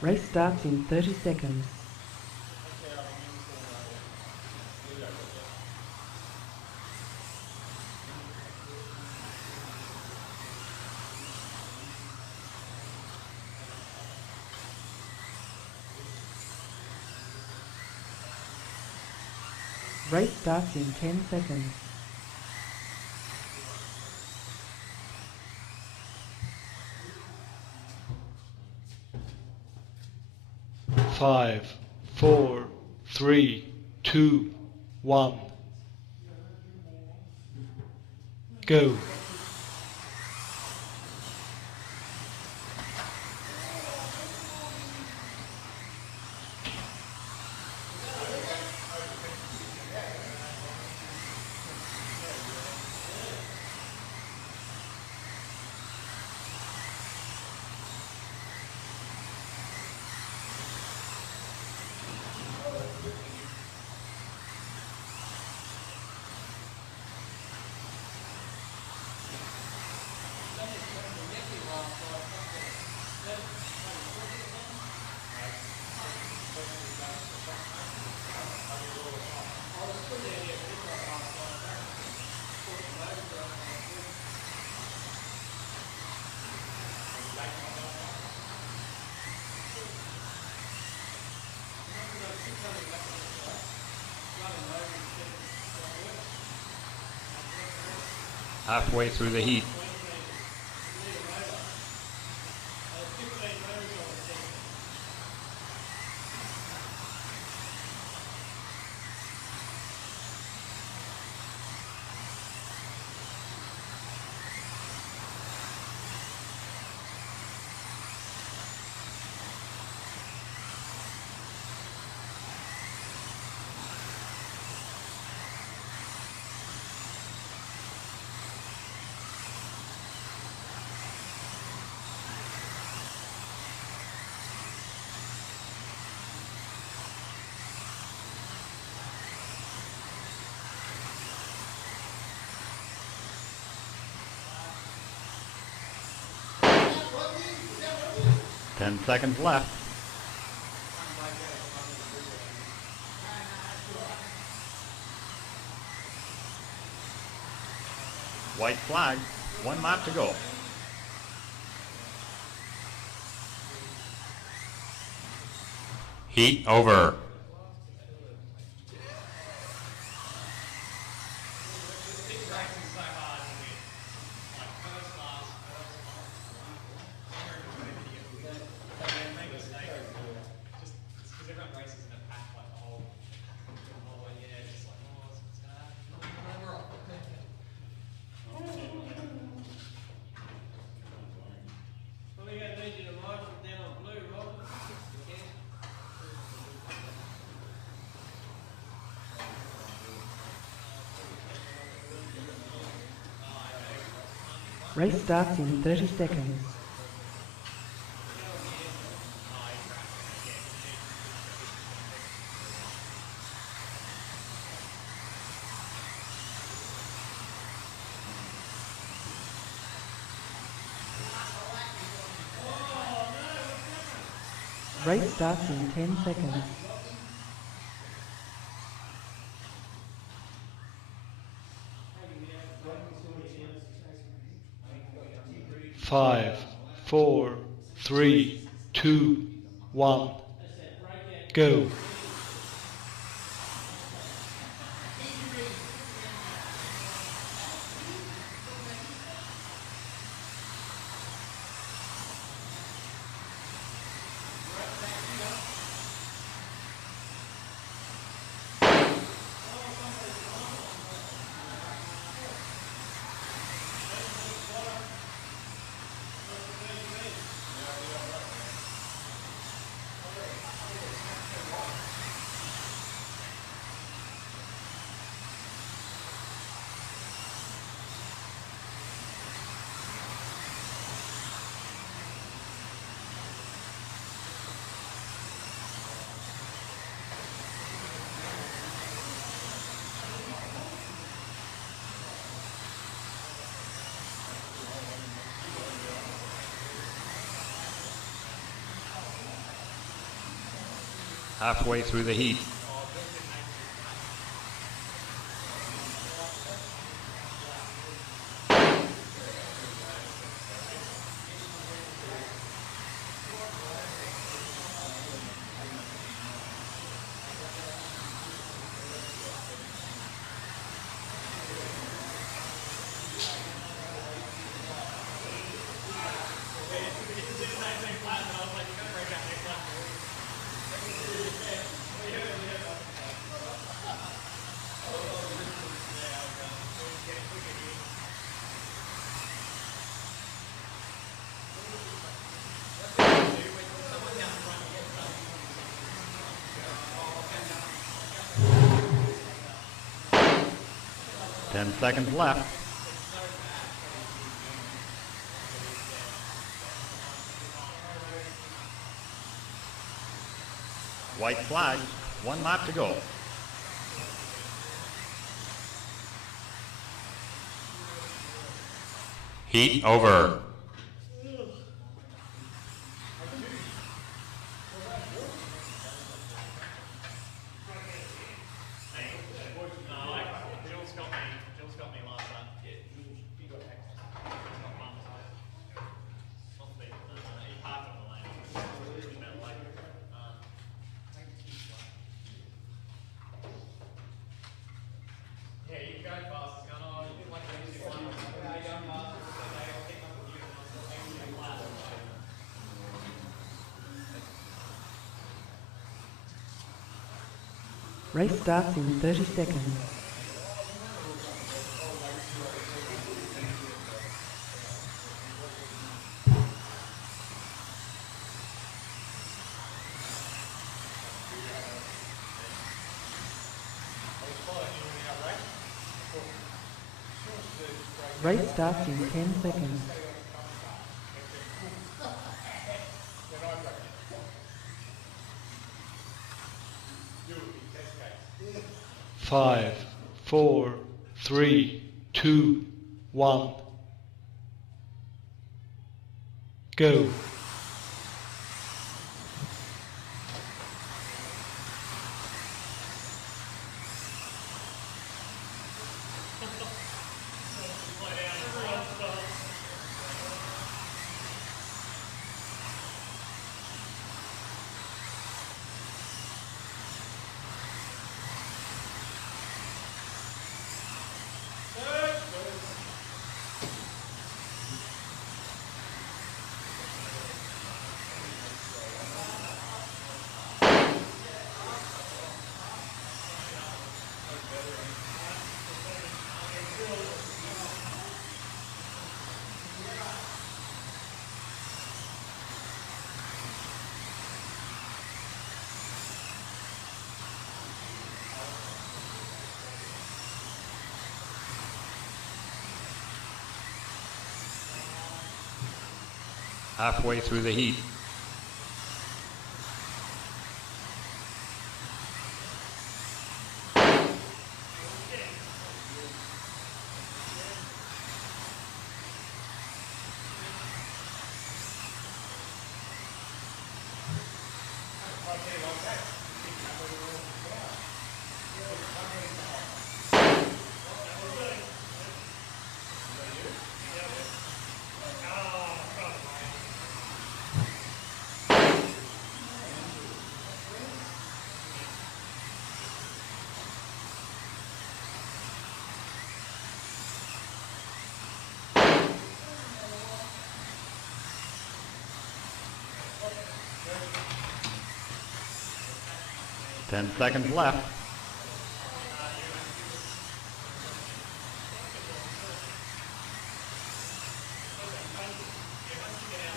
Race starts in 30 seconds. Race starts in 10 seconds. Five, four, three, two, one. Go. Halfway through the heat. Ten seconds left. White flag. 1 lap to go. Heat over. Race starts in 30 seconds. Race starts in 10 seconds. Five, four, three, two, one, go. Halfway through the heat. Ten seconds left. White flag, 1 lap to go. Heat over. Race starts in 30 seconds. Race starts in 10 seconds. Five, four, three, two, one, go. Halfway through the heat. Ten seconds left.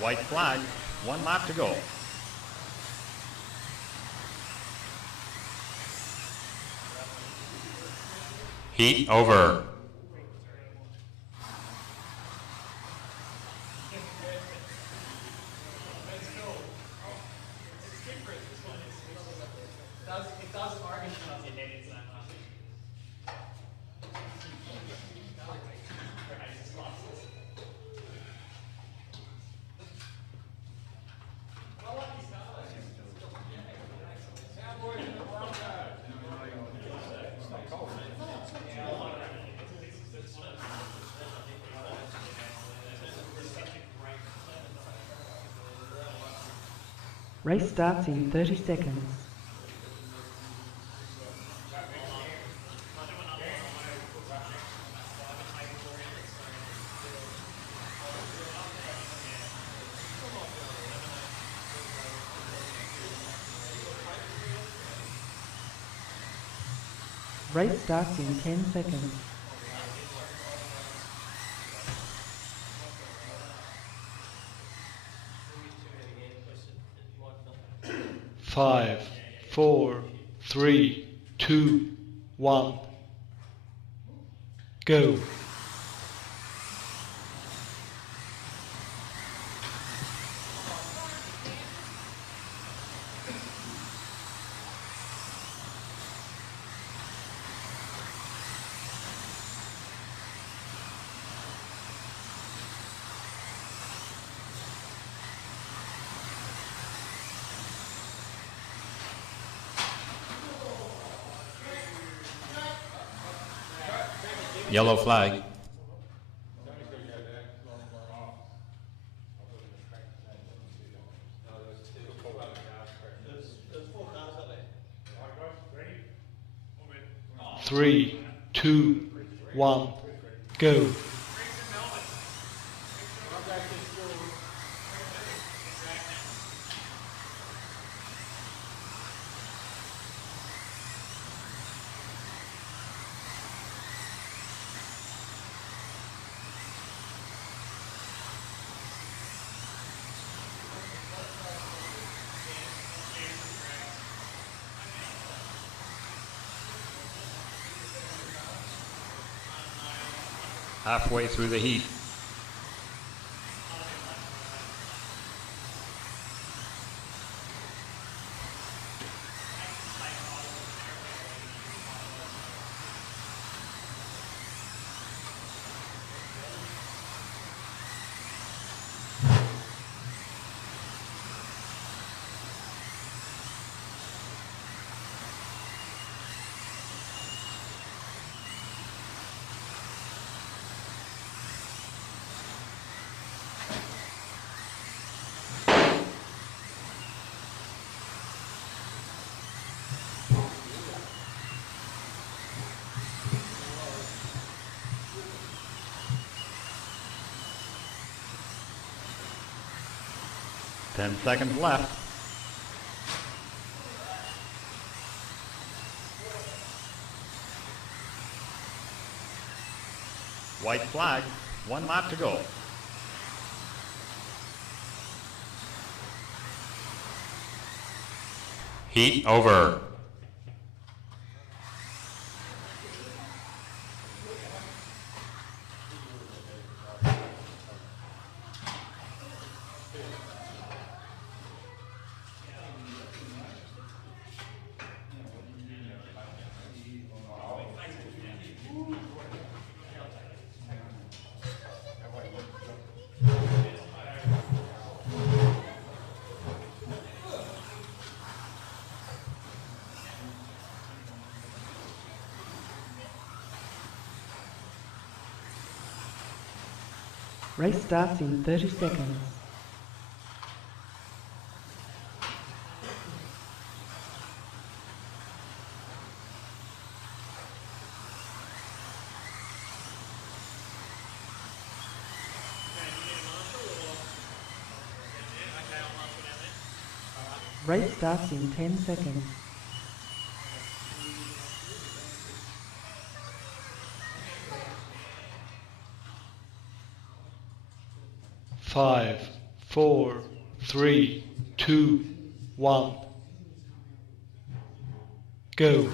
White flag, 1 lap to go. Heat over. Race starts in 30 seconds. Race starts in 10 seconds. Five, four, three, two, one. Go. Yellow flag. Three, two, one. Go. Halfway through the heat. Ten seconds left. White flag, 1 lap to go. Heat over. Race starts in 30 seconds. Race starts in 10 seconds. Five, four, three, two, one. Go.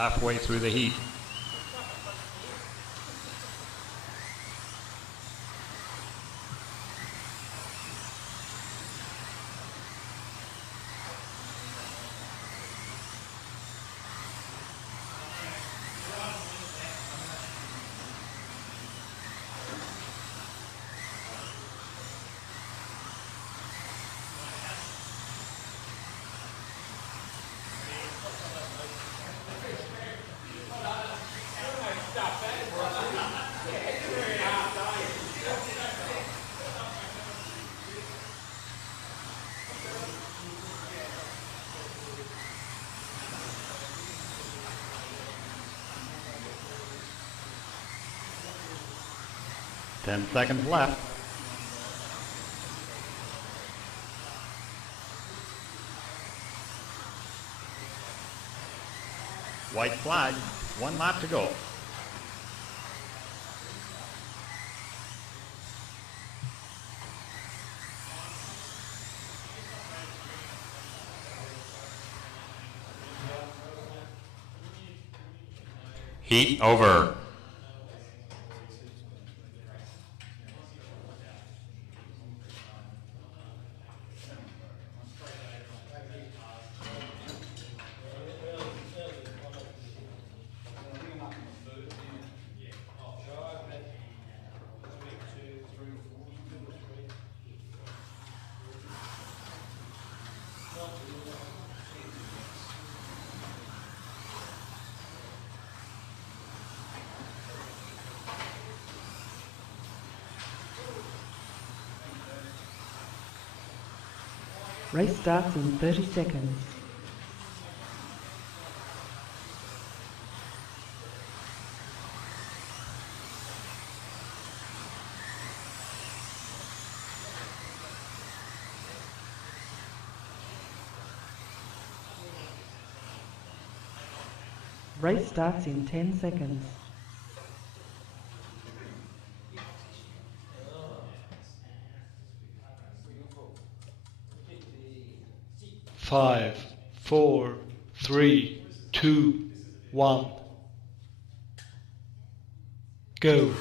Halfway through the heat. Ten seconds left. White flag, 1 lap to go. Heat over. Race starts in 30 seconds. Race starts in 10 seconds. Five, four, three, two, one. Go.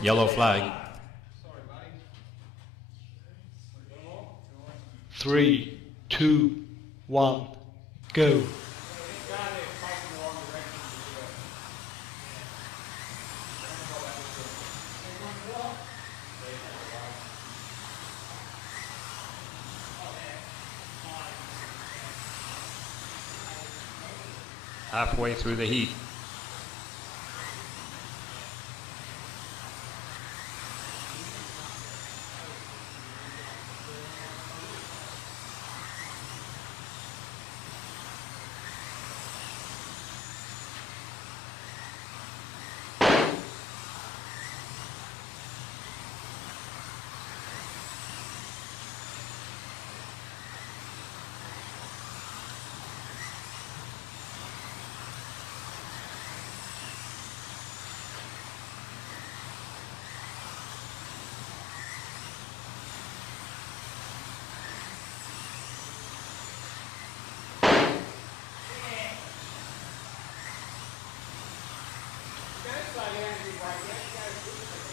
Yellow flag. 3, 2, 1, go. Halfway through the heat.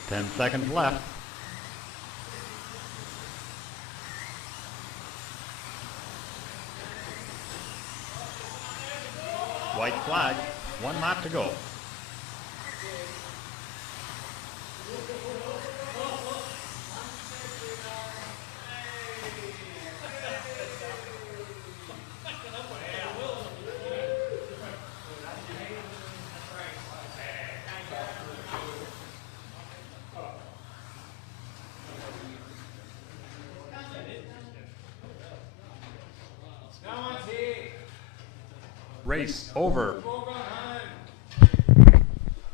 Ten seconds left. White flag, 1 lap to go. Race over.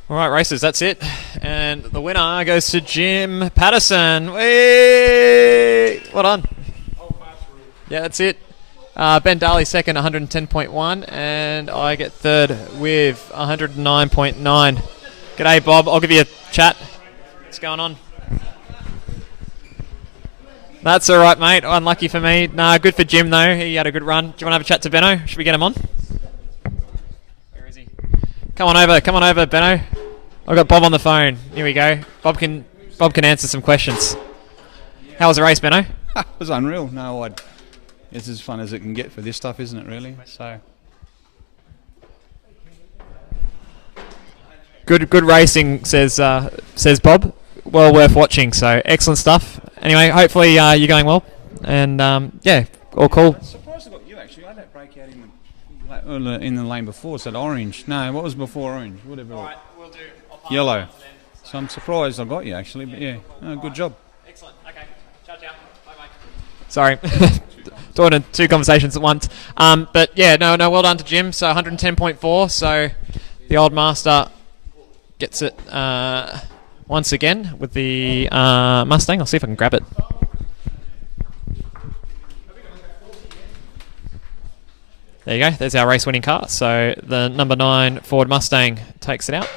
All right, racers, that's it. And the winner goes to Jim Patterson. Whee! Well done. Yeah, that's it. Ben Daly second, 110.1, and I get third with 109.9. G'day, Bob. I'll give you a chat. What's going on? That's all right, mate. Unlucky for me. Nah, good for Jim, though. He had a good run. Do you want to have a chat to Benno? Should we get him on? Where is he? Come on over, Benno. I've got Bob on the phone. Here we go. Bob can answer some questions. How was the race, Benno? It was unreal. No, it's as fun as it can get for this stuff, isn't it, really? So Good racing, says Bob. Well worth watching, so excellent stuff. Anyway, hopefully you're going well. And, yeah, all cool. I'm surprised I got you, actually. I had that breakout in the lane before. It said orange. No, what was before orange? Whatever. All right, we'll do. Yellow. So I'm surprised I got you, actually. But, yeah, good job. Excellent. Okay. Ciao, ciao. Bye-bye. Sorry. Doing two conversations at once. But, yeah, no, well done to Jim. So 110.4. So the old master gets it once again with the Mustang. I'll see if I can grab it. There you go. There's our race-winning car. So the number 9 Ford Mustang takes it out.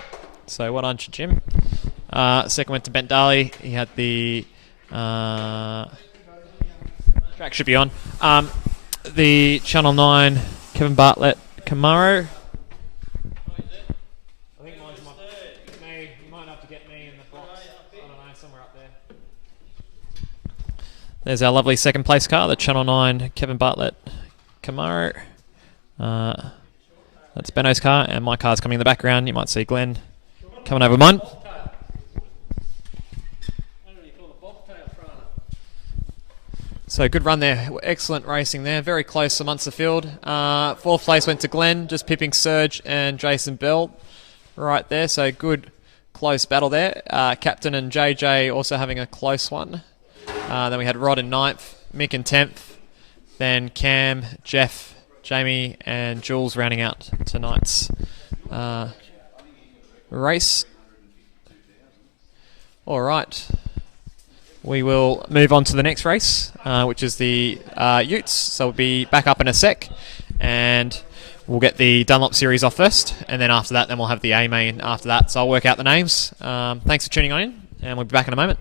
So well done to Jim. Second went to Bent Daly. He had the track should be on. The Channel 9 Kevin Bartlett Camaro. I think mine's me. You might have to get me in the box. I don't know, somewhere up there. There's our lovely second place car, the Channel 9 Kevin Bartlett Camaro. That's Benno's car, and my car's coming in the background. You might see Glenn coming over mine. So good run there. Excellent racing there. Very close amongst the field. Fourth place went to Glenn, just pipping Serge and Jason Bell right there. So good close battle there. Captain and JJ also having a close one. Then we had Rod in 9th, Mick in 10th, then Cam, Jeff, Jamie and Jules rounding out tonight's race. All right. We will move on to the next race, which is the Utes. So we'll be back up in a sec, and we'll get the Dunlop series off first, and then after that, we'll have the A main after that. So I'll work out the names. Thanks for tuning on in, and we'll be back in a moment.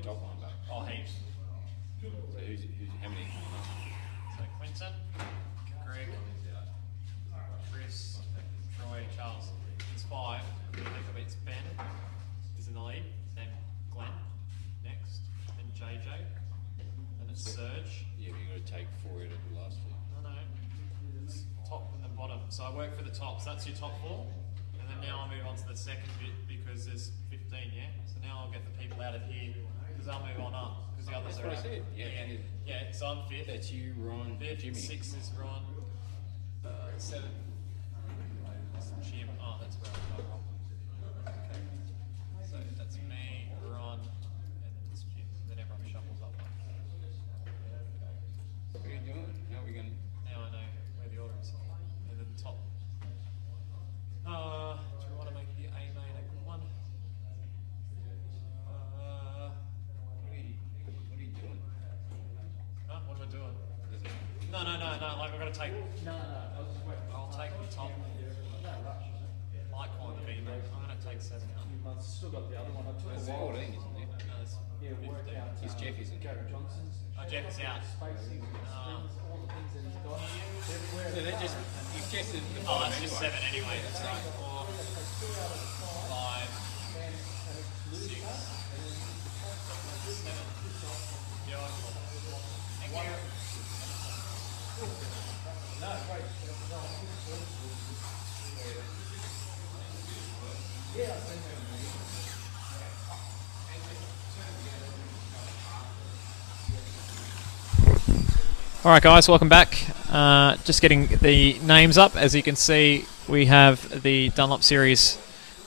your top line, but Oh, heaps. so how many? So Quinton, Greg, Chris, Troy, Charles. It's 5. I think of it's Ben is in the lead. Then Glenn next. Then JJ. Then it's Serge. Yeah, you got to take 4 out of the last 2. No. It's top and the bottom. So I work for the top. So that's your top 4. And then now I'll move on to the second bit because there's 15, yeah? So now I'll get the people out of here because I'll move on up because the others That's are what I out. said. Yeah. So I'm 5th. That's you, Ron, 5th, Jimmy. 6th is Ron. 7th. Jim. Oh, that's where I'm going wrong. Okay. So that's me, Ron, and then it's Jim. Then everyone shuffles up. What are you doing? How are we going to... Now I know where the order is. And then the top. Do we want to make the A main a good one? What are you doing? Huh? What am I doing? No. Like we're gonna take. No. I'll take the top. Might call it the B main. I'm gonna take 7 out. Still got the other one. I took There's a while. 14, isn't there? No, it's 15. It's Jeff, isn't it? Gary Johnson's. Oh, Jeff is out. Spacing, strings, all the things that he's got. Everywhere. So that just... He's just in the Oh, bottom that's just anyway. 7 anyway. That's right. 4, 5, 6, 7. Beautiful. Thank you. All right, guys, welcome back. Just getting the names up. As you can see, we have the Dunlop Series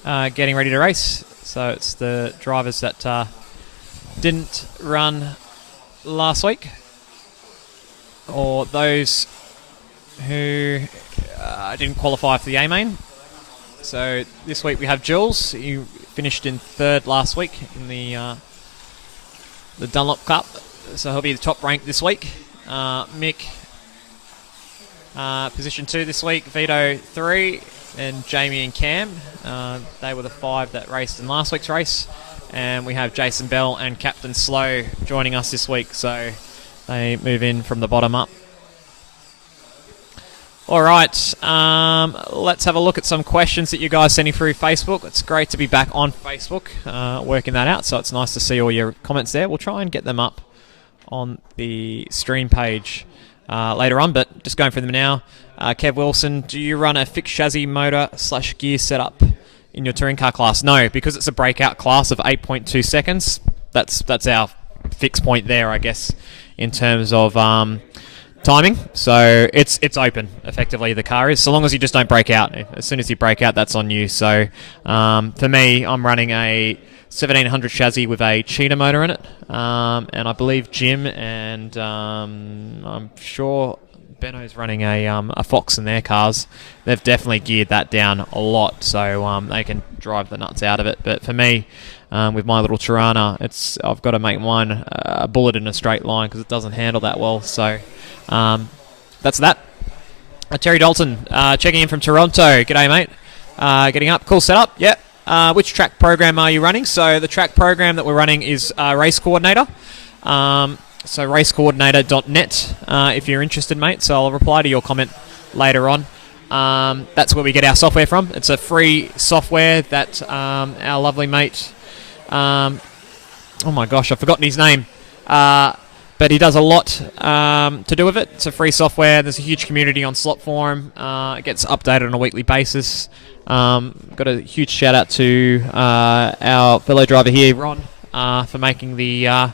getting ready to race. So it's the drivers that didn't run last week, or those who didn't qualify for the A main. So this week we have Jules. He finished in 3rd last week in the Dunlop Cup, so he'll be the top ranked this week. Mick, position 2 this week. Vito 3, and Jamie and Cam. They were the 5 that raced in last week's race. And we have Jason Bell and Captain Slow joining us this week, so they move in from the bottom up. All right, let's have a look at some questions that you guys sending through Facebook. It's great to be back on Facebook, working that out, so it's nice to see all your comments there. We'll try and get them up on the stream page later on, but just going through them now. Kev Wilson, do you run a fixed chassis motor / gear setup in your touring car class? No, because it's a breakout class of 8.2 seconds. That's our fixed point there, I guess, in terms of timing. So it's open, effectively, the car is, so long as you just don't break out. As soon as you break out, that's on you. So for me, I'm running a 1700 chassis with a cheetah motor in it, and I believe Jim and I'm sure Benno's running a Fox in their cars. They've definitely geared that down a lot, so they can drive the nuts out of it. But for me, with my little Tirana, I've got to make mine a bullet in a straight line because it doesn't handle that well. So that's that. Terry Dalton checking in from Toronto. G'day, mate. Getting up. Cool setup. Yep. Which track program are you running? So the track program that we're running is Race Coordinator. So racecoordinator.net if you're interested, mate. So I'll reply to your comment later on. That's where we get our software from. It's a free software that our lovely mate, oh my gosh, I've forgotten his name, but he does a lot to do with it. It's a free software. There's a huge community on Slot Forum. It gets updated on a weekly basis. Got a huge shout out to our fellow driver here, Ron, for making the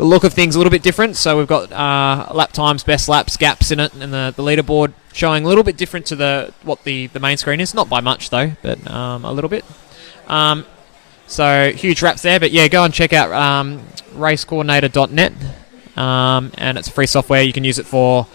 look of things a little bit different. So we've got lap times, best laps, gaps in it, and the leaderboard showing a little bit different to what the main screen is. Not by much though, but a little bit. So huge wraps there, but yeah, go and check out racecoordinator.net, and it's free software. You can use it for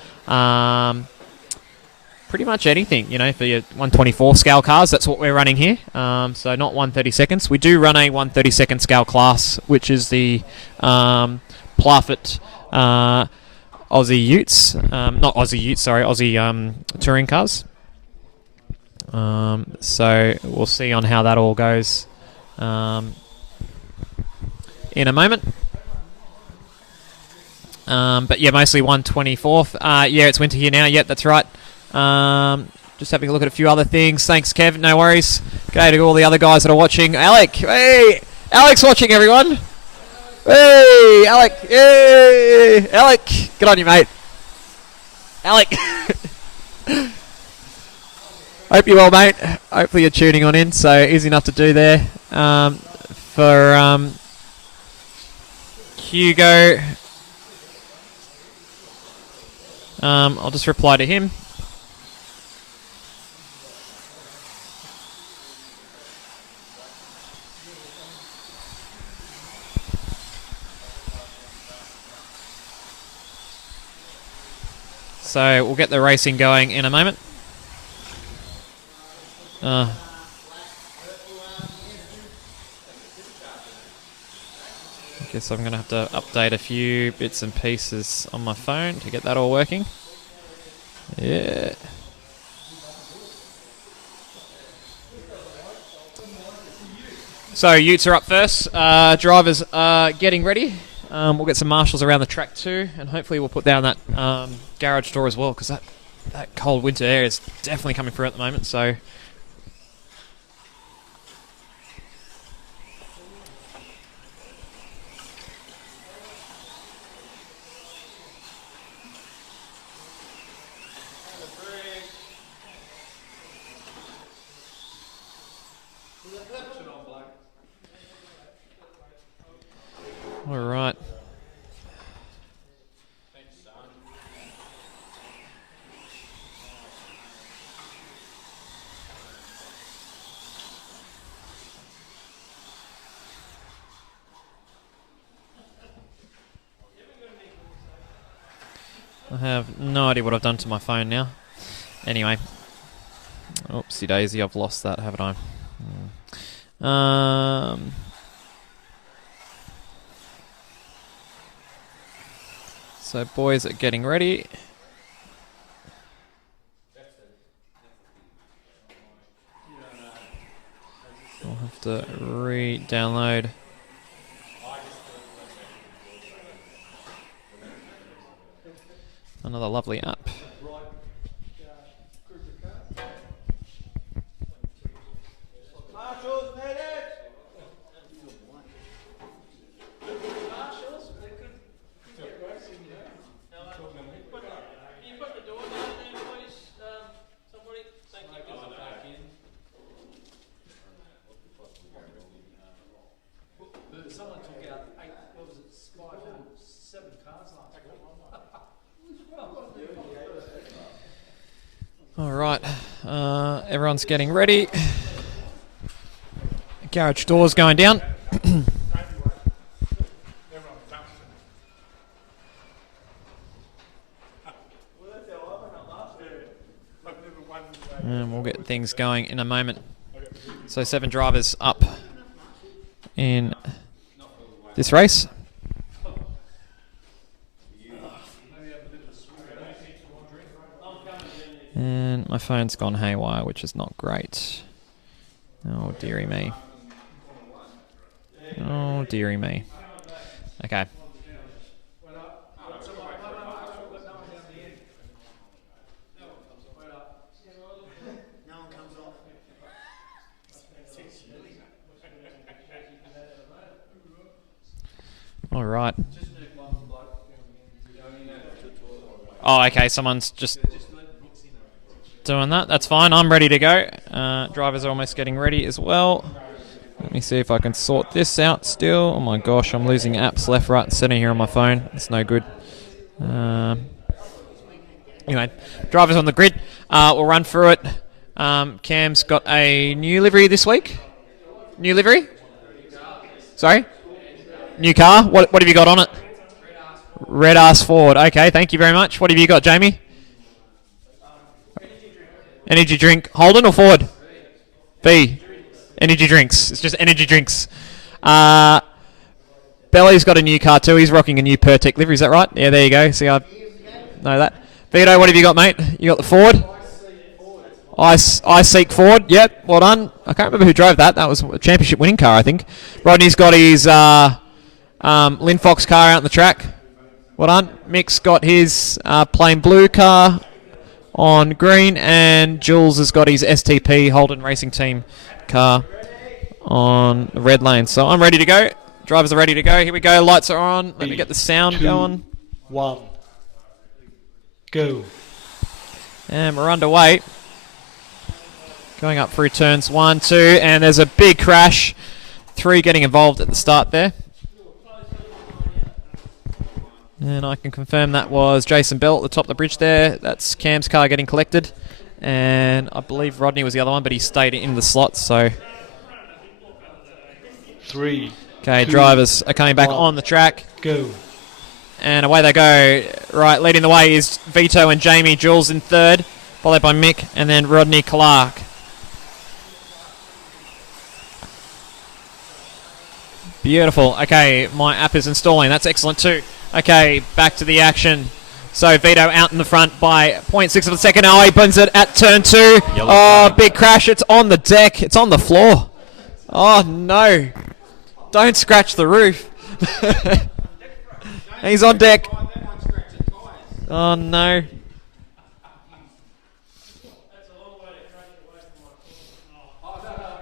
pretty much anything, for your 124 scale cars. That's what we're running here. So not 130 seconds. We do run a 130 second scale class, which is the Pluffett Aussie Utes. Not Aussie Utes, sorry, Aussie touring cars. So we'll see on how that all goes in a moment. But yeah, mostly 124th. Yeah, it's winter here now. Yep, that's right. Just having a look at a few other things. Thanks, Kev. No worries. G'day to all the other guys that are watching. Alec, hey, Alec's watching, everyone. Hey, Alec, hey, Alec, good on you, mate. Alec. Hope you're well, mate. Hopefully you're tuning on in. So easy enough to do there. For Hugo, I'll just reply to him. So we'll get the racing going in a moment. Guess I'm going to have to update a few bits and pieces on my phone to get that all working. Yeah. So Utes are up first. Drivers are getting ready. We'll get some marshals around the track too, and hopefully we'll put down that garage door as well, because that cold winter air is definitely coming through at the moment. So. All right. I have no idea what I've done to my phone now. Anyway. Oopsie daisy, I've lost that, haven't I? So boys are getting ready. I'll have to re-download. Another lovely app. All right, everyone's getting ready. Garage doors going down. And we'll get things going in a moment. So 7 drivers up in this race. And my phone's gone haywire, which is not great. Oh, dearie me. Oh, dearie me. Okay. All right. Oh, okay. Someone's just doing that. That's fine. I'm ready to go. Drivers are almost getting ready as well. Let me see if I can sort this out still. Oh my gosh, I'm losing apps left, right, and centre here on my phone. It's no good. Anyway, drivers on the grid. We'll run through it. Cam's got a new livery this week. New livery? Sorry? New car? What have you got on it? Red Ass Ford. Okay, thank you very much. What have you got, Jamie? Energy drink. Holden or Ford? B. Energy drinks. It's just energy drinks. Belly's got a new car too. He's rocking a new Pertec livery. Is that right? Yeah, there you go. See, I know that. Vito, what have you got, mate? You got the Ford? I Seek Ford. Yep, well done. I can't remember who drove that. That was a championship winning car, I think. Rodney's got his Lynn Fox car out on the track. Well done. Mick's got his plain blue car on green, and Jules has got his STP Holden Racing Team car on the red lane. So I'm ready to go. Drivers are ready to go. Here we go. Lights are on. Let me get the sound 2, going. 1, go. And we're underway. Going up through turns 1, 2, and there's a big crash. 3 getting involved at the start there. And I can confirm that was Jason Bell at the top of the bridge there. That's Cam's car getting collected. And I believe Rodney was the other one, but he stayed in the slot, so... 3. Okay, 2, drivers are coming back 1, on the track. Go. And away they go. Right, leading the way is Vito and Jamie. Jules in third, followed by Mick, and then Rodney Clark. Beautiful. Okay, my app is installing. That's excellent too. Okay, back to the action. So Vito out in the front by 0.6 of a second. Oh, he opens it at turn 2. Yellow Oh, flag. big crash. It's on the deck. It's on the floor. Oh, no. Don't scratch the roof. He's on deck. Oh, no.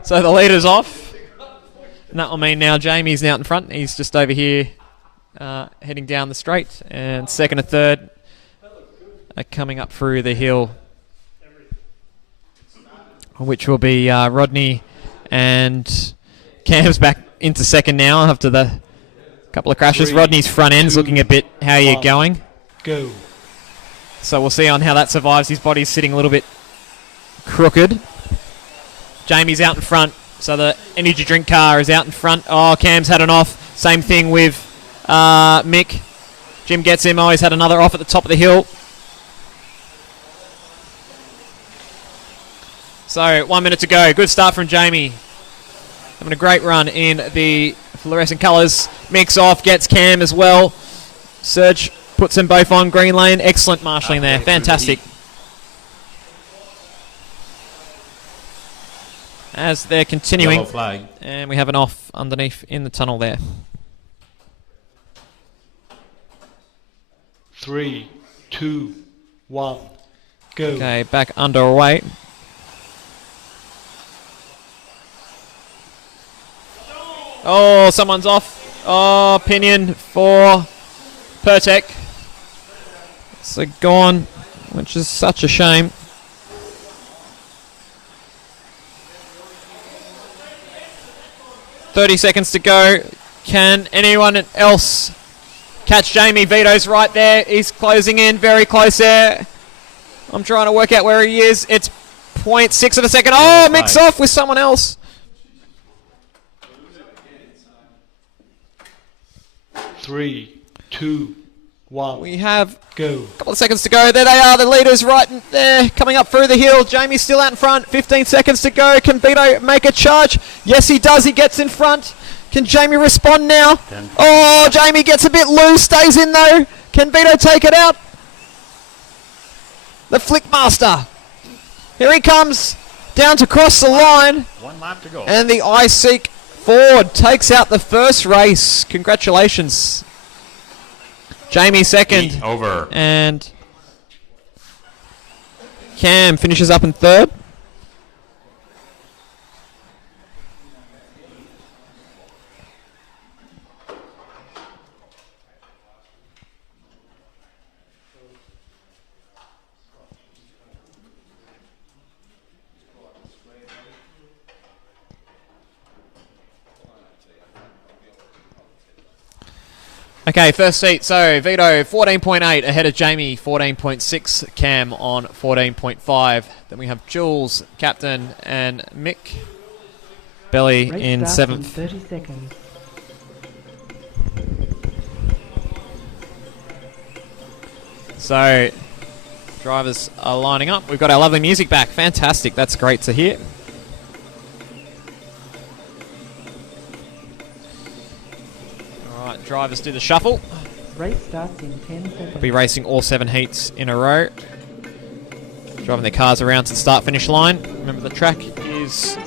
So the leader's off. And that will mean now Jamie's out in front. He's just over here heading down the straight. And second and third are coming up through the hill, which will be Rodney and Cam's back into second now after the couple of crashes. 3, Rodney's front end's 2, looking a bit how you're 1, going. Go. So we'll see on how that survives. His body's sitting a little bit crooked. Jamie's out in front, so the energy drink car is out in front. Oh, Cam's had an off. Same thing with Mick. Jim gets him. Oh, he's had another off at the top of the hill. So 1 minute to go. Good start from Jamie. Having a great run in the fluorescent colours. Mick's off, gets Cam as well. Serge puts them both on green lane. Excellent marshalling there. Fantastic. As they're continuing. Yellow flag. And we have an off underneath in the tunnel there. 3, 2, 1, go. Okay, back underway. Oh, someone's off. Oh, pinion for Pertek. So gone, which is such a shame. .30 seconds to go. Can anyone else catch Jamie? Vito's right there. He's closing in, very close there. I'm trying to work out where he is. It's 0.6 of a second. Oh, Mick's off with someone else. 3, 2, 1, We have go. a couple of seconds to go. There they are, the leaders right there, coming up through the hill. Jamie's still out in front. 15 seconds to go. Can Vito make a charge? Yes, he does. He gets in front. Can Jamie respond now? Oh, Jamie gets a bit loose, stays in though. Can Vito take it out? The Flickmaster. Here he comes, down to cross the line. 1 lap to go. And the iSeek Ford takes out the first race. Congratulations. Jamie second. Heat over. And Cam finishes up in third. Okay, first seat. So Vito 14.8 ahead of Jamie 14.6. Cam on 14.5. Then we have Jules, captain, and Mick Belly Race in starts seventh. 30 seconds. So drivers are lining up. We've got our lovely music back. Fantastic. That's great to hear. All right, drivers do the shuffle. Race starts in 10 seconds. They'll be racing all 7 heats in a row. Driving their cars around to the start-finish line. Remember, the track is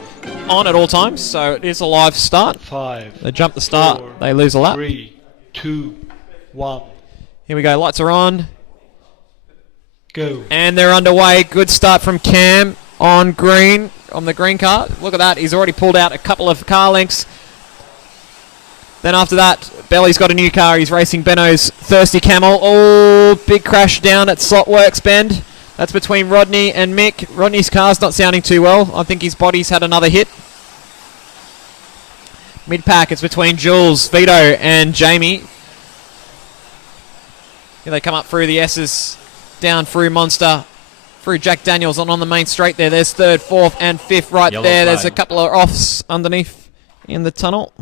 on at all times, so it is a live start. 5. They jump the start, 4, they lose a lap. 3, 2, 1, Here we go. Lights are on. go. And they're underway. Good start from Cam on green, on the green car. Look at that. He's already pulled out a couple of car lengths. Then after that, Belly's got a new car. He's racing Benno's Thirsty Camel. Oh, big crash down at Slotworx bend. That's between Rodney and Mick. Rodney's car's not sounding too well. I think his body's had another hit. Mid-pack, it's between Jules, Vito, and Jamie. Here they come up through the S's, down through Monster, through Jack Daniels on the main straight there. There's third, fourth, and fifth right Yellow there. flag. There's a couple of offs underneath in the tunnel.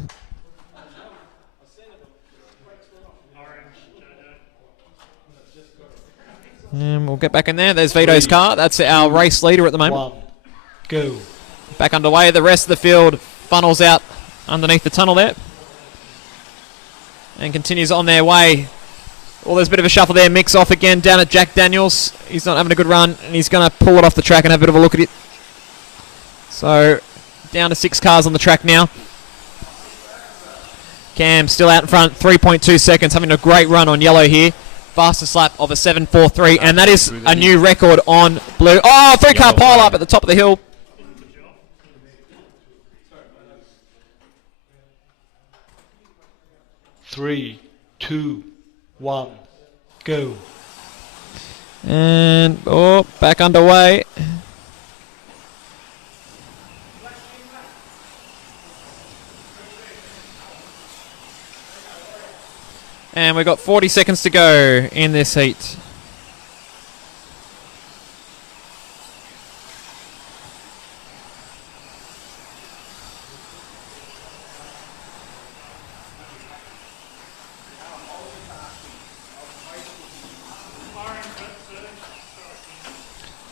And we'll get back in there. There's Vito's car. That's our race leader at the moment. 1, go. Back underway. The rest of the field funnels out underneath the tunnel there. And continues on their way. Well, there's a bit of a shuffle there. Mix off again down at Jack Daniels. He's not having a good run, and he's going to pull it off the track and have a bit of a look at it. So, down to 6 cars on the track now. Cam still out in front, 3.2 seconds, having a great run on yellow here. Fastest lap of a 7.43, and that is a new record on blue. Oh, 3-car pile up at the top of the hill. Three, 2, 1, go. And, oh, back underway. And we've got 40 seconds to go in this heat.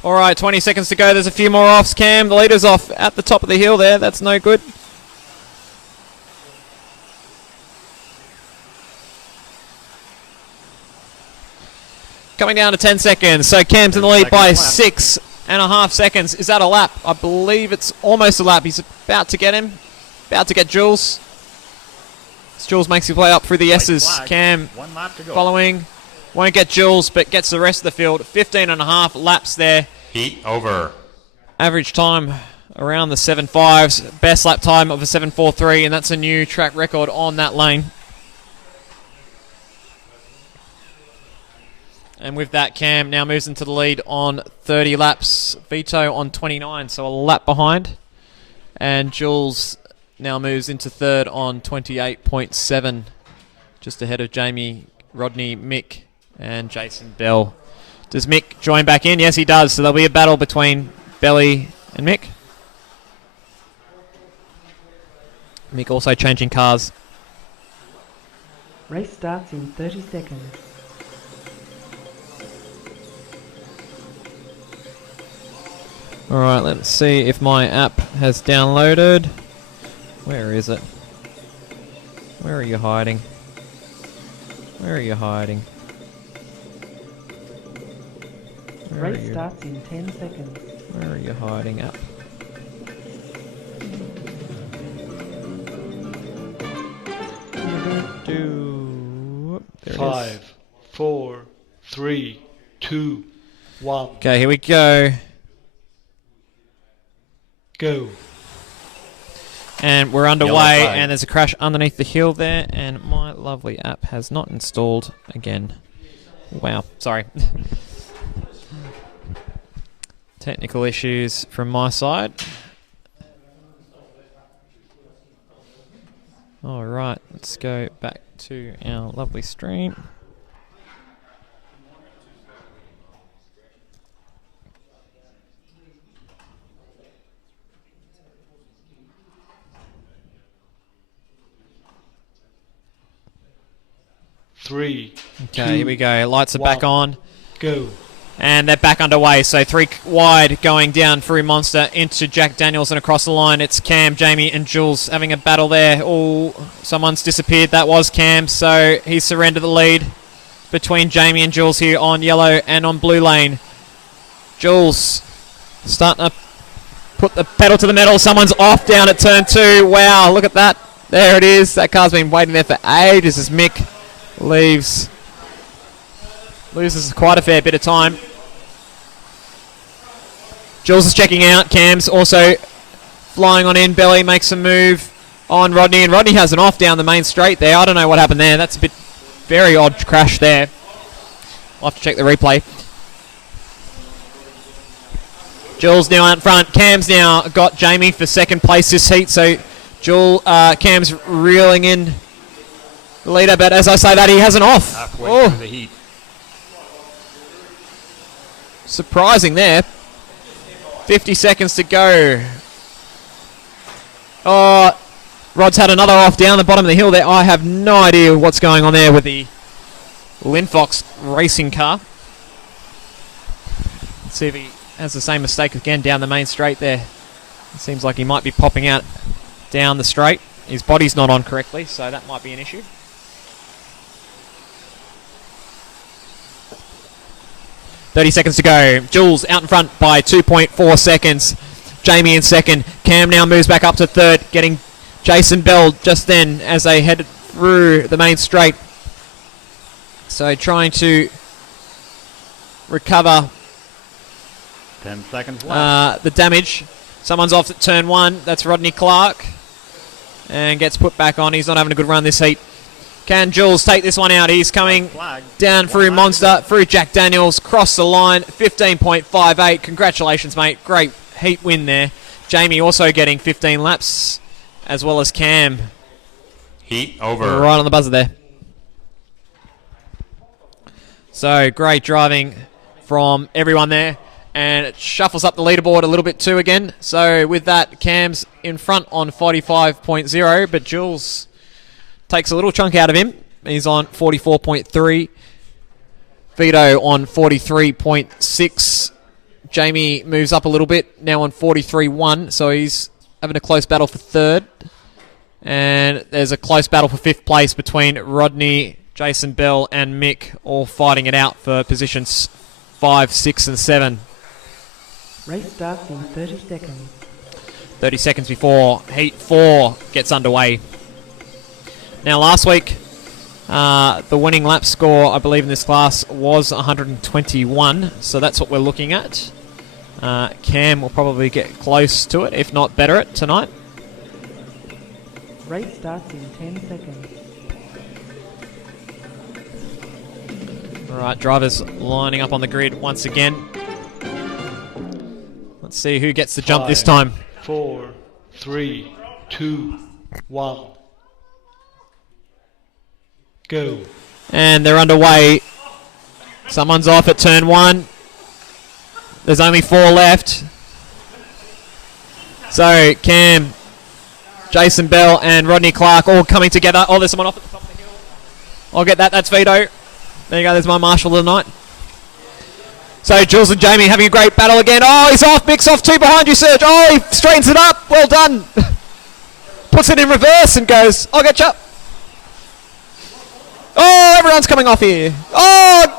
All right, 20 seconds to go. There's a few more offs, Cam. The leader's off at the top of the hill there. That's no good. Coming down to 10 seconds. So Cam's in the lead by 6.5 seconds. Is that a lap? I believe it's almost a lap. He's about to get him. About to get Jules. As Jules makes his way up through the S's. Cam 1 lap to go. following. Won't get Jules, but gets the rest of the field. 15.5 laps there. Heat over. Average time around the 7.5s. Best lap time of a 7.43, and that's a new track record on that lane. And with that, Cam now moves into the lead on 30 laps. Vito on 29, so a lap behind. And Jules now moves into third on 28.7, just ahead of Jamie, Rodney, Mick, and Jason Bell. Does Mick join back in? Yes, he does. So there'll be a battle between Belly and Mick. Mick also changing cars. Race starts in 30 seconds. Alright, let's see if my app has downloaded. Where is it? Where are you hiding? Where are you hiding? Where are Race you? starts in 10 seconds. Where are you hiding, app? There it is. 5, 4, 3, 2, 1, Okay, here we go. go. And we're underway, flag. and there's a crash underneath the hill there, and my lovely app has not installed again. Wow, sorry. Technical issues from my side. All right, let's go back to our lovely stream. Three, Okay, here we go. Lights are back on. go. And they're back underway. So 3 wide going down through Monster into Jack Daniels and across the line. It's Cam, Jamie and Jules having a battle there. Oh, someone's disappeared. That was Cam. So he's surrendered the lead between Jamie and Jules here on yellow and on blue lane. Jules starting to put the pedal to the metal. Someone's off down at turn 2. Wow, look at that. There it is. That car's been waiting there for ages as Mick loses quite a fair bit of time. Jules is checking out. Cam's also flying on in. Belly makes a move on Rodney, and Rodney has an off down the main straight there. I don't know what happened there. That's a bit very odd crash there. I'll have to check the replay. Jules now out front. Cam's now got Jamie for second place this heat, so Cam's reeling in the leader, but as I say that, he has an off. Halfway through the heat. Surprising there. 50 seconds to go. Oh, Rod's had another off down the bottom of the hill there. I have no idea what's going on there with the Linfox racing car. Let's see if he has the same mistake again down the main straight there. It seems like he might be popping out down the straight. His body's not on correctly, so that might be an issue. .30 seconds to go. Jules out in front by 2.4 seconds. Jamie in second. Cam now moves back up to third, getting Jason Bell just then as they head through the main straight. So trying to recover 10 seconds left. the damage. Someone's off at turn one. That's Rodney Clark. And gets put back on. He's not having a good run this heat. Can Jules take this one out? He's coming down through Monster, through Jack Daniels, cross the line, 15.58. Congratulations, mate. Great heat win there. Jamie also getting 15 laps, as well as Cam. Heat over. Right on the buzzer there. So, great driving from everyone there. And it shuffles up the leaderboard a little bit too again. So, with that, Cam's in front on 45.0, but Jules takes a little chunk out of him. He's on 44.3. Vito on 43.6. Jamie moves up a little bit, now on 43.1, so he's having a close battle for third. And there's a close battle for fifth place between Rodney, Jason Bell, and Mick, all fighting it out for positions 5, 6, and 7. Race starts in 30 seconds. 30 seconds before Heat 4 gets underway. Now, last week, the winning lap score, I believe, in this class was 121, so that's what we're looking at. Cam will probably get close to it, if not better it, tonight. Race starts in 10 seconds. All right, drivers lining up on the grid once again. Let's see who gets the jump this time. 4, 3, 2, 1. Go. And they're underway. Someone's off at turn one. There's only 4 left. So Cam, Jason Bell, and Rodney Clark all coming together. Oh, there's someone off at the top of the hill. I'll get that. That's Vito. There you go. There's my marshal of the night. So Jules and Jamie having a great battle again. Oh, he's off. Mick's off 2 behind you, Serge. Oh, he straightens it up. Well done. Puts it in reverse and goes, I'll get you. Oh, everyone's coming off here. Oh!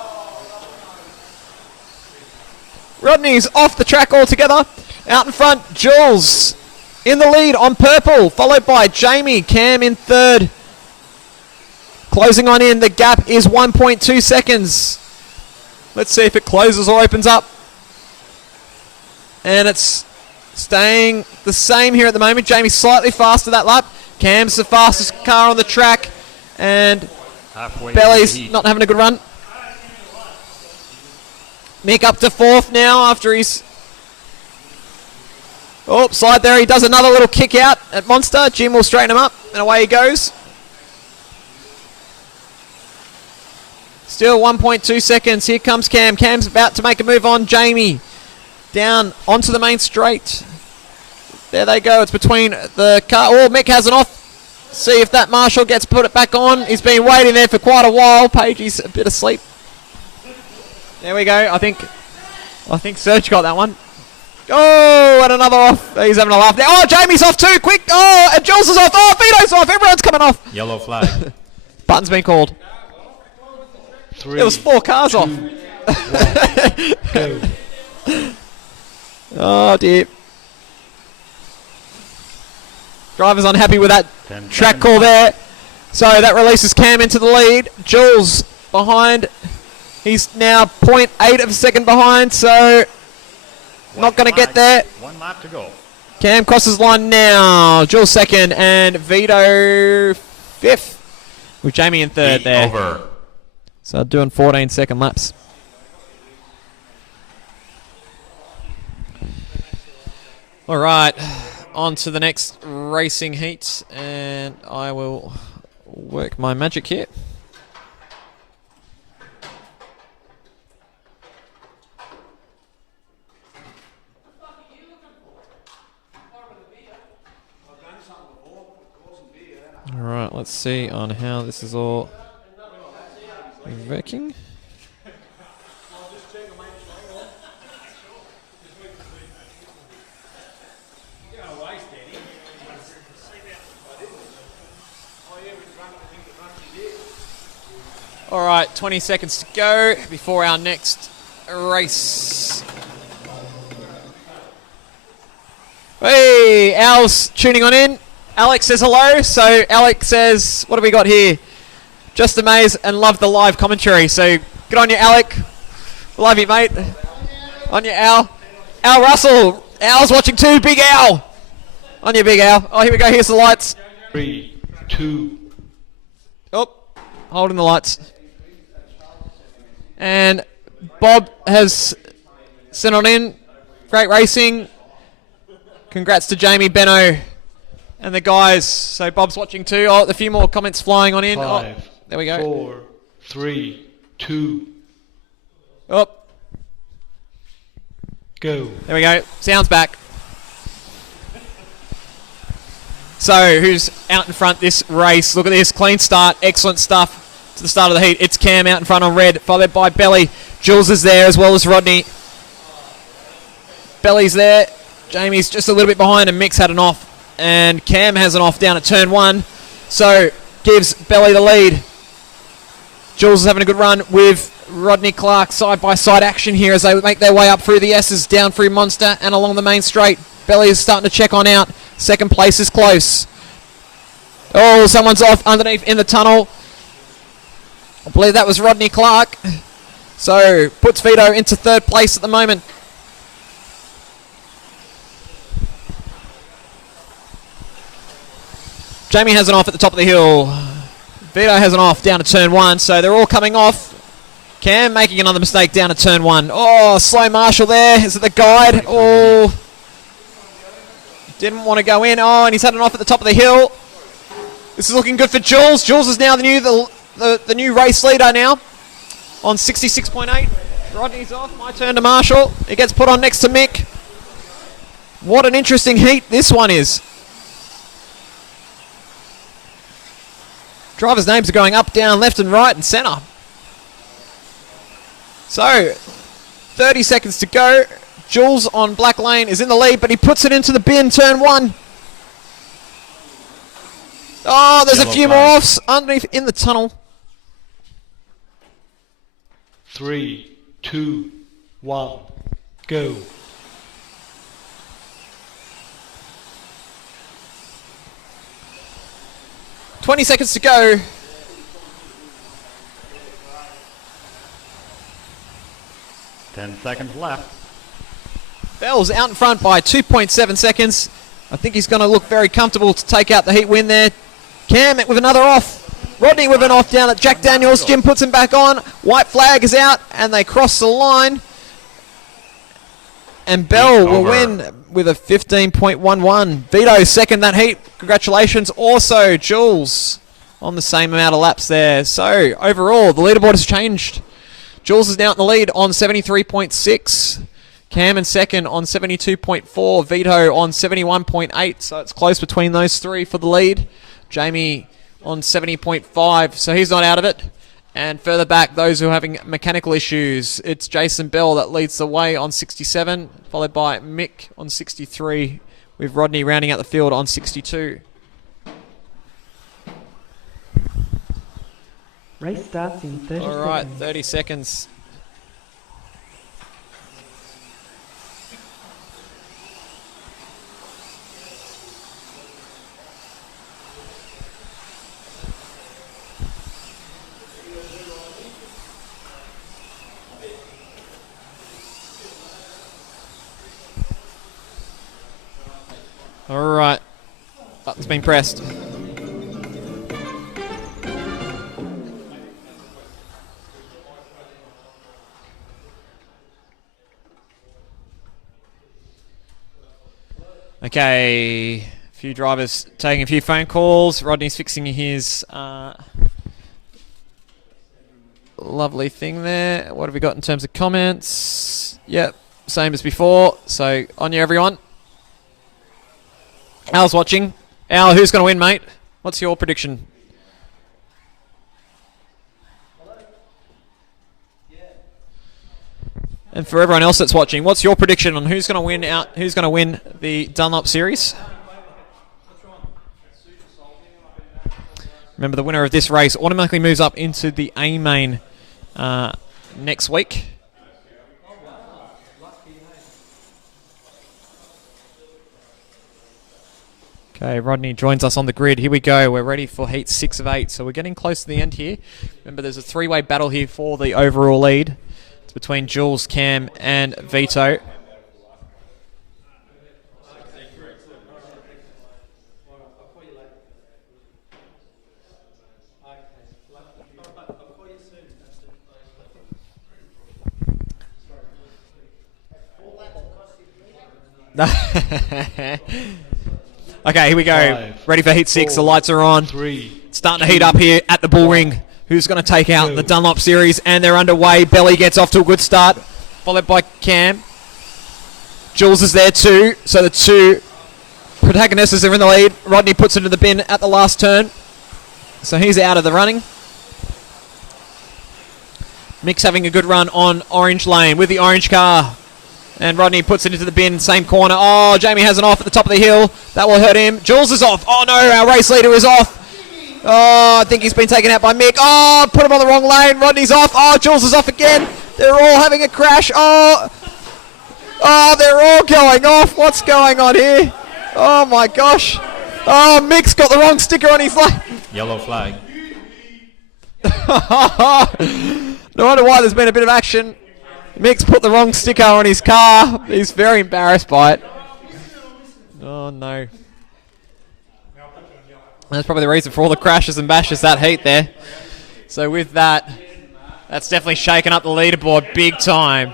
Rodney's off the track altogether. Out in front, Jules in the lead on purple, followed by Jamie. Cam in third. Closing on in, the gap is 1.2 seconds. Let's see if it closes or opens up. And it's staying the same here at the moment. Jamie's slightly faster that lap. Cam's the fastest car on the track. And Belly's not having a good run. Mick up to 4th now after he's... Oh, slide there. He does another little kick out at Monster. Jim will straighten him up, and away he goes. Still 1.2 seconds. Here comes Cam. Cam's about to make a move on Jamie. Down onto the main straight. There they go. It's between the car. Oh, Mick has an off. See if that marshal gets put it back on. He's been waiting there for quite a while. Pagey's a bit asleep. There we go. I think Serge got that one. Oh, and another off. He's having a laugh there. Oh, Jamie's off too. Quick. Oh, and Jules is off. Oh, Vito's off. Everyone's coming off. Yellow flag. Button's been called. 3, There was 4 cars 2, off. 1, go. Oh, dear. Driver's unhappy with that track call there. So that releases Cam into the lead. Jules behind. He's now 0.8 of a second behind, so not going to get there. 1 lap to go. Cam crosses line now. Jules second and Vito fifth with Jamie in third there. Over. So doing 14-second laps. All right, on to the next racing heat, and I will work my magic here. All right, let's see on how this is all working. All right, 20 seconds to go before our next race. Hey, Al's tuning on in. Alex says hello. So Alex says, what have we got here? Just amazed and love the live commentary. So good on you, Alec. Love you, mate. On you, Al. Al Russell. Al's watching too. Big Al. On you, Big Al. Oh, here we go. Here's the lights. 3, 2. Oh, holding the lights. And Bob has sent on in. Great racing. Congrats to Jamie, Benno, and the guys. So Bob's watching too. Oh, a few more comments flying on in. 5, oh, there we go. 4, 3, 2. Oh, Go. there we go. Sound's back. So who's out in front this race? Look at this. Clean start. Excellent stuff to the start of the heat. It's Cam out in front on red, followed by Belly. Jules is there as well as Rodney. Belly's there. Jamie's just a little bit behind, and Mick's had an off. And Cam has an off down at turn 1. So gives Belly the lead. Jules is having a good run with Rodney Clark. Side-by-side action here as they make their way up through the S's, down through Monster and along the main straight. Belly is starting to check on out. Second place is close. Oh, someone's off underneath in the tunnel. I believe that was Rodney Clark. So puts Vito into third place at the moment. Jamie has an off at the top of the hill. Vito has an off down to turn 1, so they're all coming off. Cam making another mistake down to turn 1. Oh, slow marshal there. Is it the guide? Oh, didn't want to go in. Oh, and he's had an off at the top of the hill. This is looking good for Jules. Jules is now the new race leader now on 66.8. Rodney's off. My turn to Marshall. He gets put on next to Mick. What an interesting heat this one is. Drivers' names are going up, down, left and right and centre. So, 30 seconds to go. Jules on Black Lane is in the lead, but he puts it into the bin, turn 1. Oh, there's a few more offs underneath in the tunnel. 3, 2, 1. Go. $20 seconds to go. Ten seconds left. Bell's out in front by 2.7 seconds. I think he's going to look very comfortable to take out the heat win there. Cam with another off. Rodney with an off down at Jack Daniels. Jim puts him back on. White flag is out and they cross the line. And Bell will win with a 15.11. Vito second that heat. Congratulations. Also, Jules on the same amount of laps there. So, overall, the leaderboard has changed. Jules is now in the lead on 73.6. Cam in second on 72.4. Vito on 71.8. So, it's close between those three for the lead. Jamie on 70.5. So, he's not out of it. And further back, those who are having mechanical issues, it's Jason Bell that leads the way on 67, followed by Mick on 63, with Rodney rounding out the field on 62. Race starts in 30 All right, seconds. 30 seconds. All right. Button's been pressed. Okay, a few drivers taking a few phone calls. Rodney's fixing his lovely thing there. What have we got in terms of comments? Yep, same as before. So, on you, everyone. Al's watching. Al, who's going to win, mate? What's your prediction? And for everyone else that's watching, what's your prediction on who's going to win out? Who's going to win the Dunlop Series? Remember, the winner of this race automatically moves up into the A main next week. Okay, Rodney joins us on the grid. Here we go. We're ready for heat 6 of 8. So we're getting close to the end here. Remember, there's a three-way battle here for the overall lead. It's between Jules, Cam, and Vito. Okay, here we go. 5, Ready for heat 6. 4, The lights are on. 3, It's starting to heat up here at the bull ring. Who's going to take out the Dunlop Series? And they're underway. Belly gets off to a good start, followed by Cam. Jules is there too. So the two protagonists are in the lead. Rodney puts it in the bin at the last turn. So he's out of the running. Mick's having a good run on orange lane with the orange car. And Rodney puts it into the bin, same corner. Oh, Jamie has an off at the top of the hill. That will hurt him. Jules is off. Oh no, our race leader is off. Oh, I think he's been taken out by Mick. Oh, put him on the wrong lane. Rodney's off. Oh, Jules is off again. They're all having a crash. Oh, they're all going off. What's going on here? Oh my gosh. Oh, Mick's got the wrong sticker on his lane. Yellow flag. No wonder why there's been a bit of action. Mick's put the wrong sticker on his car. He's very embarrassed by it. Oh no. That's probably the reason for all the crashes and bashes that heat there. So with that, that's definitely shaken up the leaderboard big time.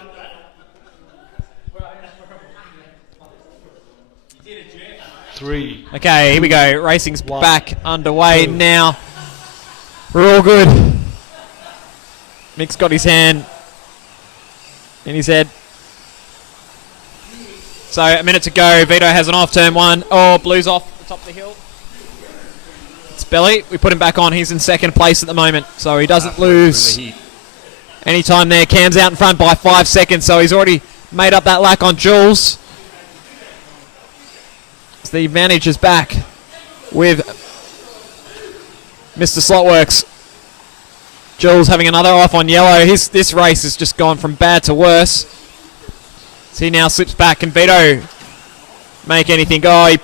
Three. Okay, here we go. Racing's back underway now. We're all good. Mick's got his hand in his head. So a minute to go. Vito has an off turn one. Oh, Blue's off the top of the hill. It's Belly. We put him back on. He's in second place at the moment, so he doesn't lose any time there. Cam's out in front by 5 seconds, so he's already made up that lack on Jules. So the advantage is back with Mr. Slotworx. Jules having another off on yellow. This race has just gone from bad to worse. So he now slips back. Can Vito make anything? Oh, he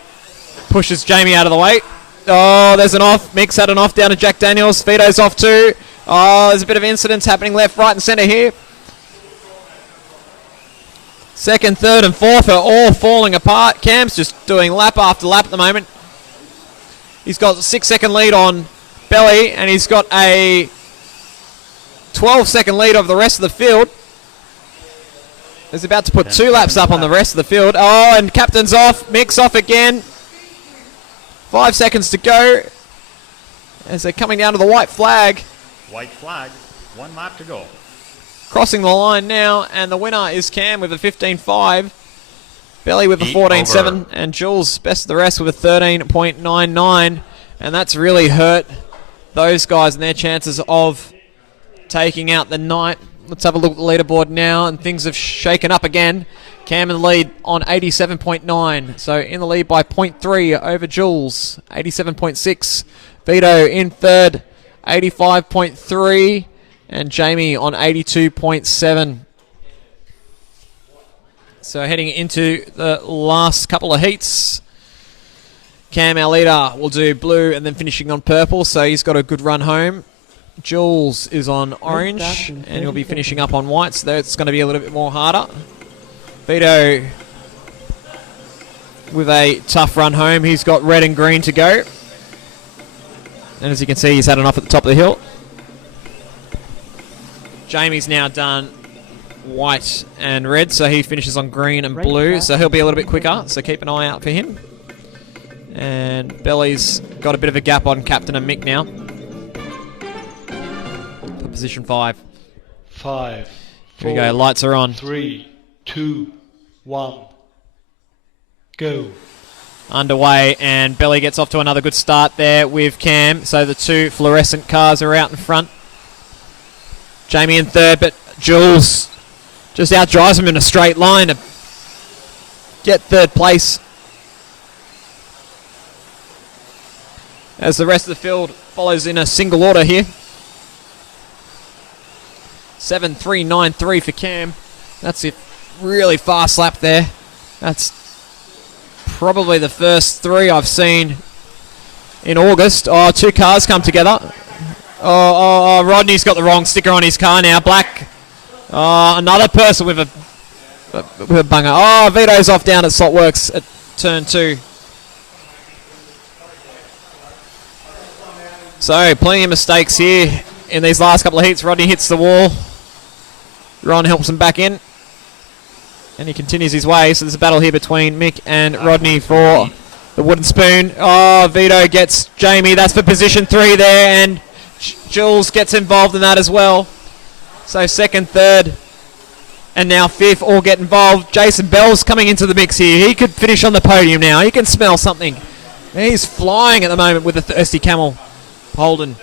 pushes Jamie out of the way. Oh, there's an off. Mick's had an off down to Jack Daniels. Vito's off too. Oh, there's a bit of incidents happening left, right and centre here. Second, third and fourth are all falling apart. Cam's just doing lap after lap at the moment. He's got a 6-second lead on Belly, and he's got a 12-second lead over the rest of the field. He's about to put 2 laps up on the rest of the field. Oh, and Captain's off. Mick's off again. 5 seconds to go as they're coming down to the white flag. White flag. 1 lap to go. Crossing the line now, and the winner is Cam with a 15.5. Belly with a 14.7, and Jules best of the rest with a 13.99. And that's really hurt those guys and their chances of taking out the night. Let's have a look at the leaderboard now, and things have shaken up again. Cam in the lead on 87.9, so in the lead by 0.3 over Jules, 87.6. Vito in third, 85.3, and Jamie on 82.7. So heading into the last couple of heats, Cam, our leader, will do blue and then finishing on purple, so he's got a good run home. Jules is on orange, and he'll be finishing up on white, so it's going to be a little bit more harder. Vito with a tough run home. He's got red and green to go. And as you can see, he's had enough at the top of the hill. Jamie's now done white and red, so he finishes on green and blue, so he'll be a little bit quicker, so keep an eye out for him. And Belly's got a bit of a gap on Captain and Mick now. For position 5. 5. Here we go, lights are on. 3, 2, 1. Go. Underway, and Belly gets off to another good start there with Cam, so the 2 fluorescent cars are out in front. Jamie in third, but Jules just outdrives him in a straight line to get third place. As the rest of the field follows in a single order here. 7.393 for Cam. That's a really fast lap there. That's probably the first 3 I've seen in August. Oh, 2 cars come together. Oh, Rodney's got the wrong sticker on his car now. Black. Oh, another person with a bunger. Oh, Vito's off down at Slotworx at turn 2. So, plenty of mistakes here in these last couple of heats. Rodney hits the wall. Ron helps him back in. And he continues his way. So there's a battle here between Mick and Rodney for the wooden spoon. Oh, Vito gets Jamie. That's for position 3 there. And Jules gets involved in that as well. So second, third, and now 5th all get involved. Jason Bell's coming into the mix here. He could finish on the podium now. He can smell something. He's flying at the moment with the Thirsty Camel. Holden.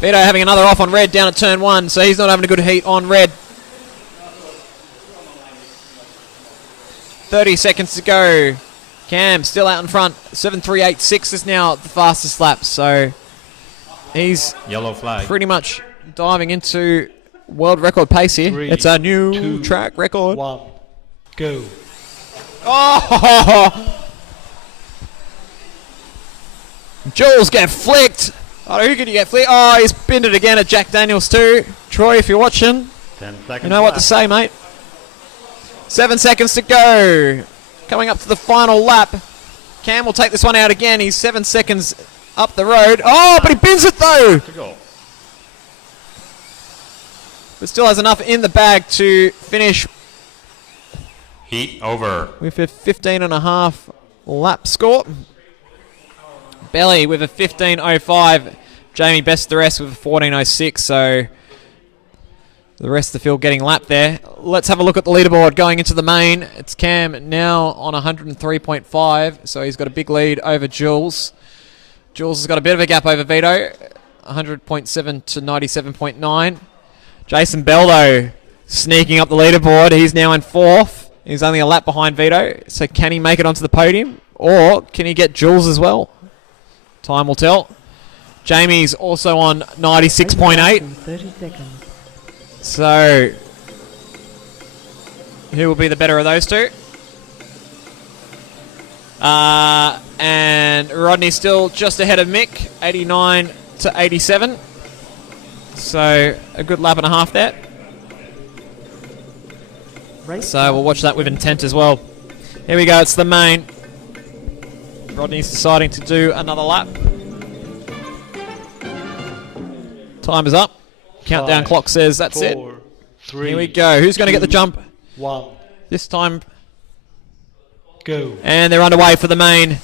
Vito having another off on red down at turn 1, so he's not having a good heat on red. 30 seconds to go. Cam still out in front. 7.386 is now the fastest lap, so he's Yellow flag. pretty much diving into world record pace here. 3, it's a new 2, track record. 1. Go. Oh! Jules get flicked. Oh, who could you get flicked? Oh, he's pinned it again at Jack Daniels too. Troy, if you're watching, 10 seconds you know what to left. say, mate. 7 seconds to go. Coming up to the final lap. Cam will take this one out again. He's 7 seconds up the road. Oh, but he bins it though. To go. But still has enough in the bag to finish Heat over. with a 15.5 lap score. Belly with a 15.05. Jamie best the rest with a 14.06. So the rest of the field getting lapped there. Let's have a look at the leaderboard going into the main. It's Cam now on 103.5. So he's got a big lead over Jules. Jules has got a bit of a gap over Vito. 100.7 to 97.9. Jason Bell, though, sneaking up the leaderboard. He's now in 4th. He's only a lap behind Vito. So can he make it onto the podium? Or can he get Jules as well? Time will tell. Jamie's also on 96.8. 30 seconds. So who will be the better of those two? And Rodney's still just ahead of Mick, 89 to 87. So a good lap and a half there. So we'll watch that with intent as well. Here we go, it's the main. Rodney's deciding to do another lap. Time is up. Countdown 5, clock says that's 4, it. 3, Here we go. Who's going to get the 2, jump 1. this time? Go. And they're underway for the main.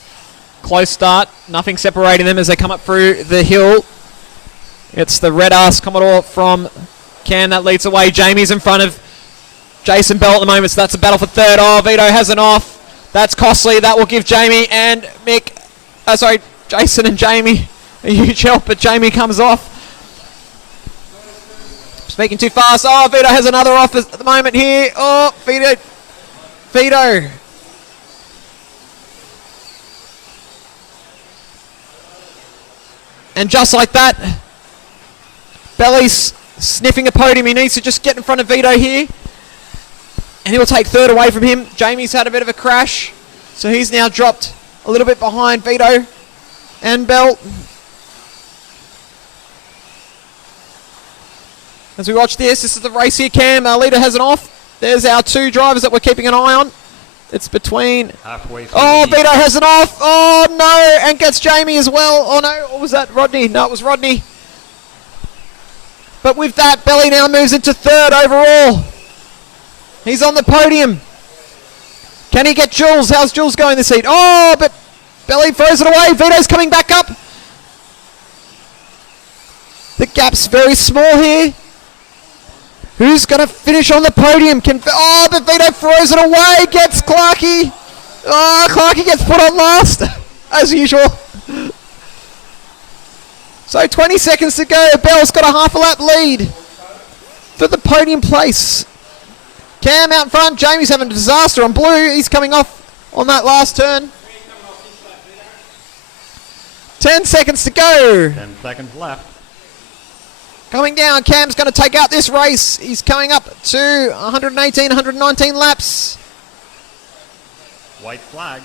Close start. Nothing separating them as they come up through the hill. It's the red ass Commodore from Cam that leads away. Jamie's in front of Jason Bell at the moment, so that's a battle for third. Oh, Vito has an off. That's costly. That will give Jamie and Mick, Jason and Jamie a huge help, but Jamie comes off. Speaking too fast. Oh, Vito has another off at the moment here. Oh, Vito. And just like that, Belly's sniffing a podium. He needs to just get in front of Vito here. And he'll take third away from him. Jamie's had a bit of a crash. So he's now dropped a little bit behind Vito and Bell. As we watch this is the race here, Cam. Our leader has an off. There's our 2 drivers that we're keeping an eye on. It's between. Halfway through Oh, the heat. Vito has it off. Oh, no. And gets Jamie as well. Oh, no. Or was that Rodney? No, it was Rodney. But with that, Belly now moves into third overall. He's on the podium. Can he get Jules? How's Jules going this heat? Oh, but Belly throws it away. Vito's coming back up. The gap's very small here. Who's going to finish on the podium? But Vito throws it away. Gets Clarkey. Oh, Clarkey gets put on last, as usual. So 20 seconds to go. Bell's got a half a lap lead for the podium place. Cam out in front. Jamie's having a disaster on blue. He's coming off on that last turn. 10 seconds to go. 10 seconds left. Coming down, Cam's going to take out this race. He's coming up to 118, 119 laps. White flag.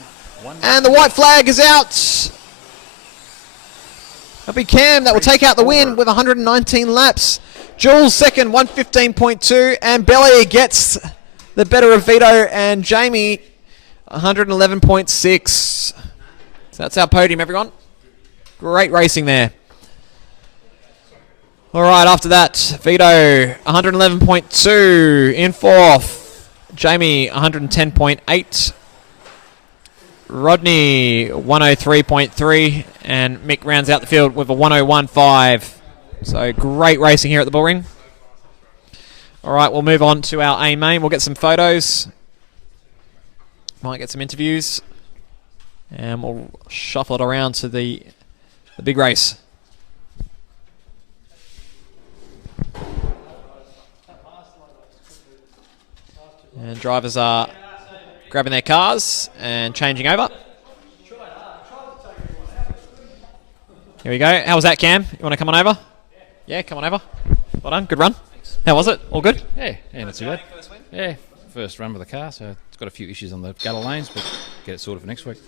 And the white flag is out. That'll be Cam that will take out the win with 119 laps. Jules second, 115.2. And Belly gets the better of Vito and Jamie, 111.6. So that's our podium, everyone. Great racing there. All right, after that, Vito, 111.2 in fourth. Jamie, 110.8. Rodney, 103.3. And Mick rounds out the field with a 101.5. So great racing here at the Bullring. All right, we'll move on to our A main. We'll get some photos. Might get some interviews. And we'll shuffle it around to the big race. And drivers are grabbing their cars and changing over. Here we go. How was that, Cam? You want to come on over? Yeah, come on over. Well done. Good run. How was it? All good? Yeah, not too bad. Yeah, first run with the car, so it's got a few issues on the gutter lanes, but get it sorted for next week.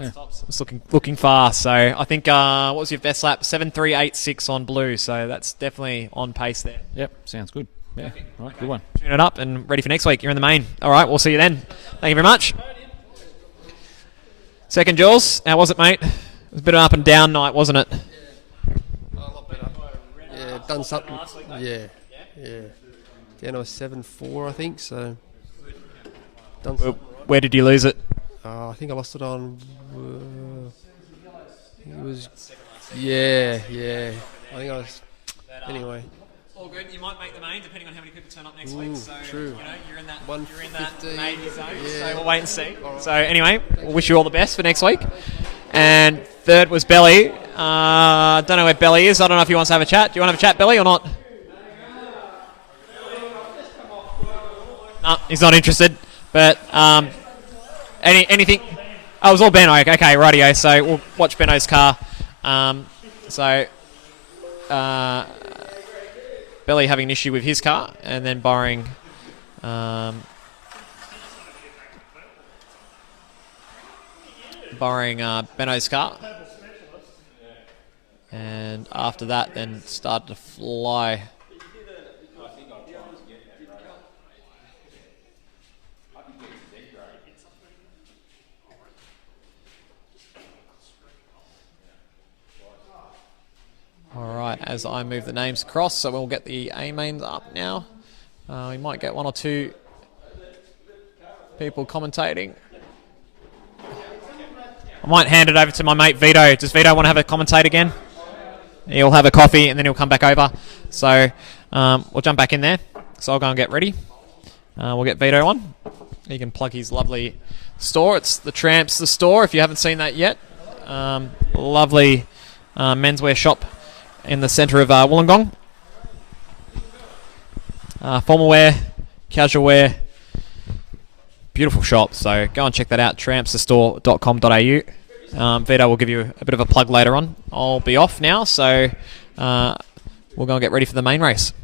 Yeah. It's looking fast. So I think, what was your best lap? 7.386 on blue. So that's definitely on pace there. Yep, sounds good. Yeah, right, good one. Tune it up and ready for next week. You're in the main. All right, we'll see you then. Thank you very much. Second, Jules. How was it, mate? It was a bit of an up and down night, wasn't it? Yeah, done something. Yeah. Down to a 7.4, I think. So. Done something. Where did you lose it? I think I lost it on. It was. Yeah. I think I was. Anyway. All good. You might make the main depending on how many people turn up next Ooh, week. So true. you know you're in that 115, maybe zone. yeah. So we'll wait and see. So anyway, we'll wish you all the best for next week. And third was Belly. Don't know where Belly is. I don't know if he wants to have a chat. Do you want to have a chat, Belly, or not? No, he's not interested. But anything? Oh, it was all Benno. Okay, rightio. So we'll watch Benno's car. Belly having an issue with his car, and then borrowing Benno's car. And after that, then started to fly. All right, as I move the names across, so we'll get the A mains up now. We might get one or two people commentating. I might hand it over to my mate Vito. Does Vito want to have a commentate again? He'll have a coffee and then he'll come back over. So we'll jump back in there. So I'll go and get ready. We'll get Vito on. He can plug his lovely store. It's the Tramps, the store, if you haven't seen that yet. Lovely menswear shop in the centre of Wollongong. Formal wear, casual wear, beautiful shop. So go and check that out, trampsthestore.com.au. Vito will give you a bit of a plug later on. I'll be off now, so we'll go and get ready for the main race.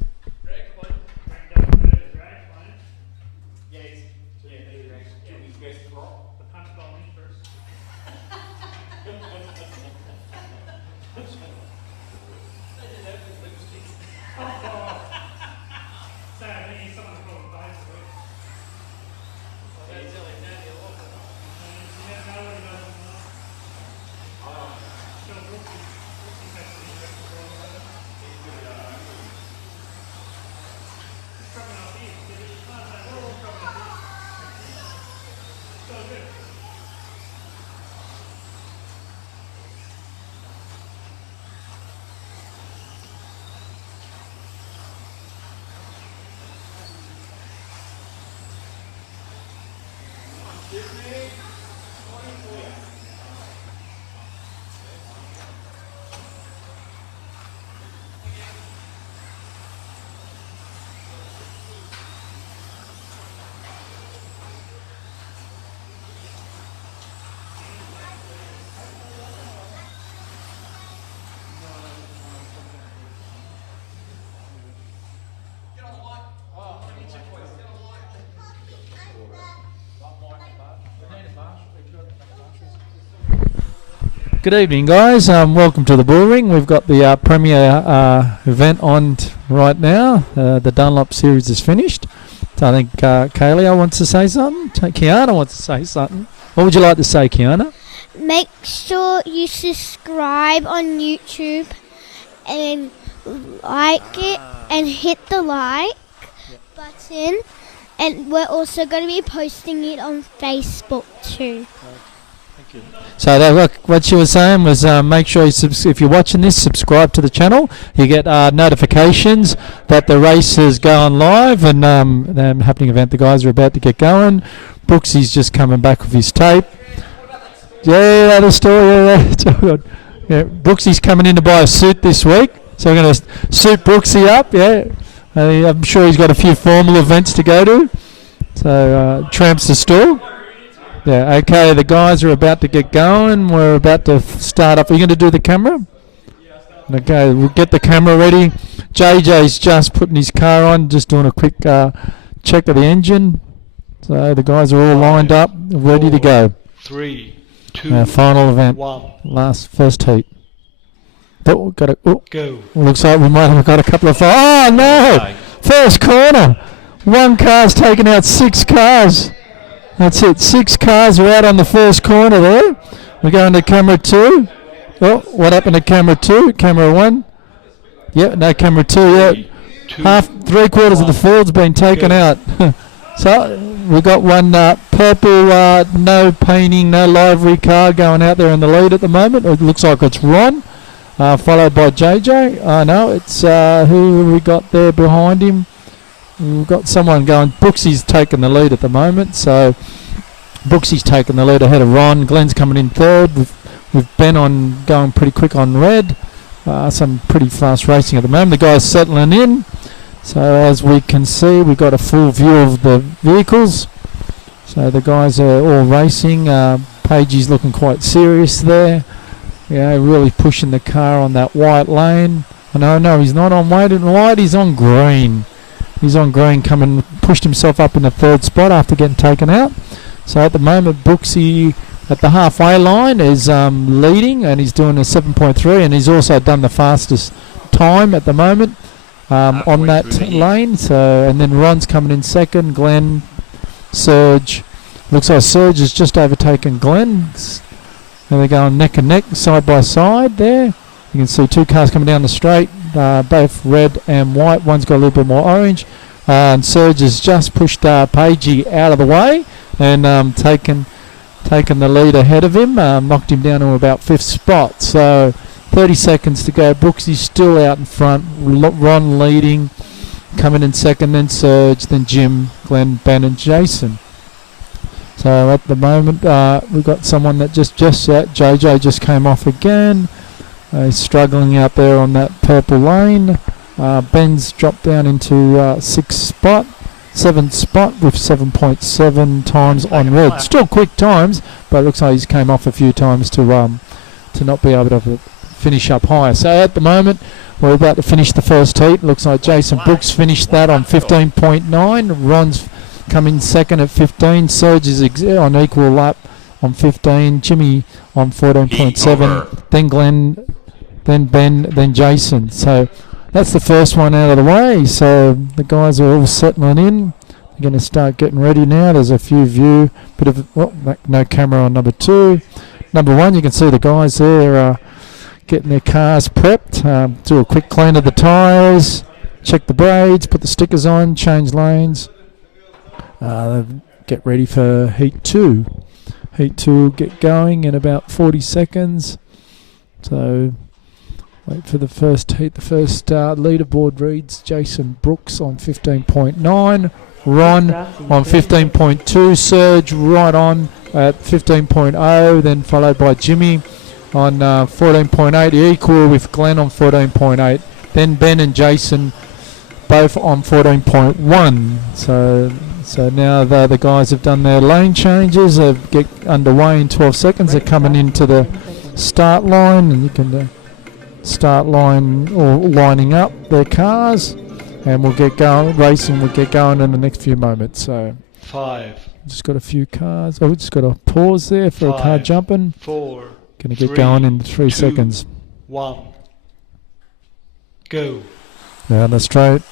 Good evening, guys. Welcome to the Bull Ring. We've got the premier event on right now. The Dunlop series is finished. So I think Kaylee wants to say something. Kiana wants to say something. What would you like to say, Kiana? Make sure you subscribe on YouTube and like it and hit the like button. And we're also going to be posting it on Facebook too. So what she was saying was make sure if you're watching this, subscribe to the channel. You get notifications that the race is going live and the happening event. The guys are about to get going. Brooksy's just coming back with his tape. Yeah, the story. Yeah, it's all good. Yeah, Brooksy's coming in to buy a suit this week, so we're going to suit Brooksy up. Yeah, I'm sure he's got a few formal events to go to. So tramps the store. Yeah, okay, the guys are about to get going. We're about to start up. Are you going to do the camera? Okay, we'll get the camera ready. JJ's just putting his car on, just doing a quick check of the engine. So the guys are all lined up, ready to go. 3, 2, final event. 1. First heat. Oh, got it. Oh, go. Looks like we might have got a couple of... Oh, no! First corner. One car's taken out 6 cars. That's it. 6 cars are out on the first corner there. We're going to camera 2. Oh, what happened to camera 2? Camera 1? Yeah, no, camera 2 yet. 3/4 of the field's been taken out. So we got one purple, no painting, no livery car going out there in the lead at the moment. It looks like it's Ron, followed by JJ. No, it's who have we got there behind him? We've got someone going. Brooksy's taking the lead at the moment, so Brooksy's taking the lead ahead of Ron. Glenn's coming in third. With Ben on going pretty quick on red. Some pretty fast racing at the moment. The guys settling in. So as we can see, we've got a full view of the vehicles. So the guys are all racing. Pagey's looking quite serious there. Yeah, really pushing the car on that white lane. No, he's not on white and white. He's on green. He's on green, pushed himself up in the 3rd spot after getting taken out. So at the moment, Brooksy at the halfway line is leading, and he's doing a 7.3, and he's also done the fastest time at the moment on that lane. So, and then Ron's coming in 2nd. Glenn, Serge. Looks like Serge has just overtaken Glenn. And they're going neck and neck, side by side there. You can see 2 cars coming down the straight. Both red and white. One's got a little bit more orange. And Serge has just pushed Pagey out of the way and taken the lead ahead of him. Knocked him down to about 5th spot. So 30 seconds to go. Brooksy's still out in front. Ron leading. Coming in 2nd, then Serge, then Jim, Glenn, Ben and Jason. So at the moment we've got someone that just JJ just came off again. He's struggling out there on that purple lane. Ben's dropped down into 6th spot, 7th spot with 7.7 times on red. Still quick times, but it looks like he's came off a few times to not be able to finish up higher. So at the moment, we're about to finish the first heat. Looks like Jason Brooks finished that on 15.9. Ron's coming 2nd at 15. Serge is on equal lap on 15. Jimmy on 14.7. Then Glenn, then Ben, then Jason. So that's the first one out of the way. So the guys are all settling in. They're going to start getting ready now. There's a few bit of no camera on number 2. Number 1, you can see the guys there getting their cars prepped. Do a quick clean of the tyres, check the braids, put the stickers on, change lanes. Get ready for Heat 2. Heat 2 will get going in about 40 seconds. So Wait for the first heat. The first leaderboard reads Jason Brooks on 15.9. Ron on 15.2. Serge right on at 15.0. Then followed by Jimmy on 14.8. Equal with Glenn on 14.8. Then Ben and Jason both on 14.1. So now the guys have done their lane changes. They get underway in 12 seconds. They're coming into the start line, and you can start line or lining up their cars, and we'll get going. Racing will get going in the next few moments. So 5. Just got a few cars. Oh, we just got a pause there for a car jumping. 4. Going to get going in 3 seconds. 1. Go. Down the straight,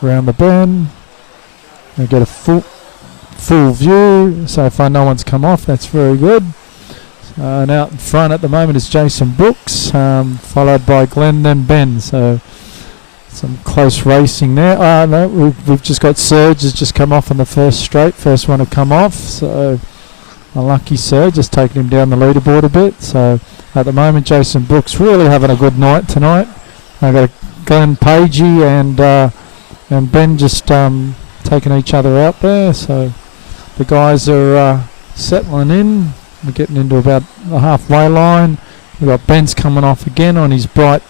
round the bend. We get a full view. So far, no one's come off. That's very good. And out in front at the moment is Jason Brooks, followed by Glenn, then Ben. So some close racing there. No, we've just got Serge has just come off on the first straight. First one to come off. So unlucky Serge, just taking him down the leaderboard a bit. So at the moment, Jason Brooks really having a good night tonight. I've got Glenn Pagey and Ben just taking each other out there. So the guys are settling in. We're getting into about the halfway line. We've got Ben's coming off again on his bright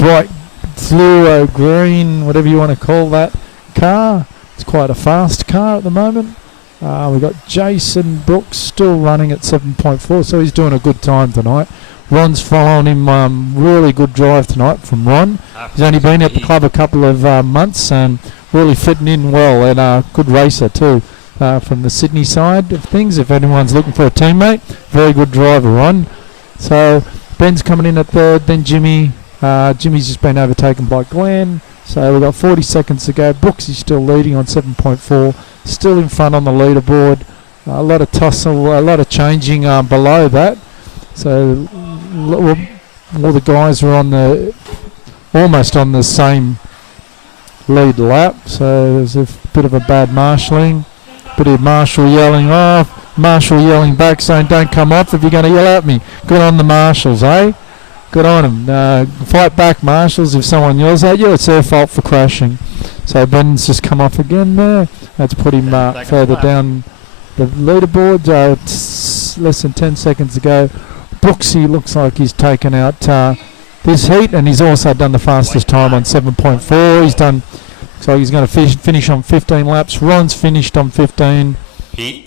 fluoro green, whatever you want to call that car. It's quite a fast car at the moment. We've got Jason Brooks still running at 7.4, so he's doing a good time tonight. Ron's following him. Really good drive tonight from Ron. He's only been at the club a couple of months and really fitting in well, and a good racer too. From the Sydney side of things, if anyone's looking for a teammate, very good driver, Ron. So Ben's coming in at third, then Jimmy. Jimmy's just been overtaken by Glenn. So we've got 40 seconds to go. Brooks is still leading on 7.4, still in front on the leaderboard. A lot of tussle, a lot of changing below that. So all the guys are on almost on the same lead lap. So there's a bit of a bad marshalling. Bit of Marshall yelling off, Marshall yelling back saying don't come off if you're going to yell at me. Good on the Marshals, eh? Good on them. Fight back, Marshals. If someone yells at you, it's their fault for crashing. So Ben's just come off again there. That's put him further down the leaderboard. It's less than 10 seconds to go. Brooksy looks like he's taken out this heat, and he's also done the fastest time on 7.4. He's done... So he's going to finish on 15 laps. Ron's finished on 15.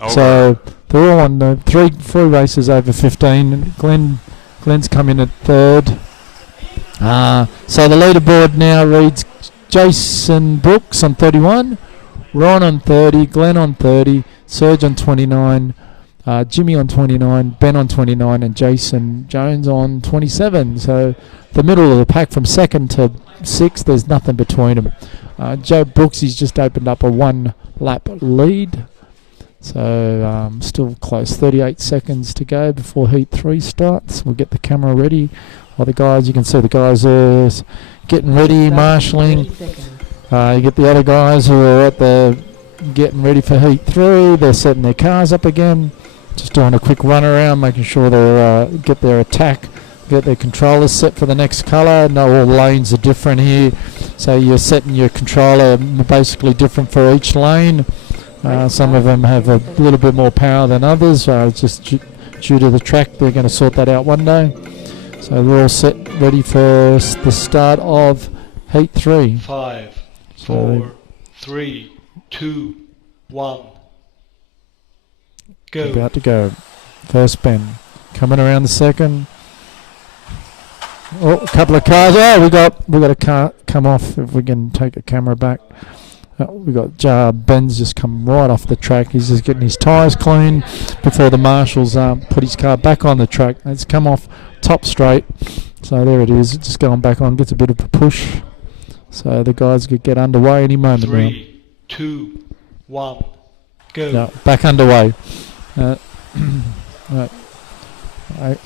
So they're all on three races over 15. And Glenn's come in at third. So the leaderboard now reads Jason Brooks on 31, Ron on 30, Glenn on 30, Serge on 29, Jimmy on 29, Ben on 29, and Jason Jones on 27. So the middle of the pack from second to sixth, there's nothing between them. Joe Brooks, he's just opened up a 1 lap lead. So still close, 38 seconds to go before Heat 3 starts. We'll get the camera ready. While the guys, you can see the guys are getting ready, marshalling. You get the other guys who are at the getting ready for Heat 3. They're setting their cars up again. Just doing a quick run around, making sure they get their attack, get their controllers set for the next colour. No, all lanes are different here. So you're setting your controller basically different for each lane. Some of them have a little bit more power than others. Just due to the track, they're going to sort that out one day. So we're all set, ready for the start of Heat 3. 5, 4, 3, 2, 1. Go. About to go. First Ben. Coming around the second. Oh, a couple of cars. Oh, we got a car come off. If we can take a camera back. We got Ben's just come right off the track. He's just getting his tyres clean before the marshals put his car back on the track. It's come off top straight. So there it is. It's just going back on. Gets a bit of a push. So the guys could get underway any moment 3, 2, 1. Go. No, back underway. Right.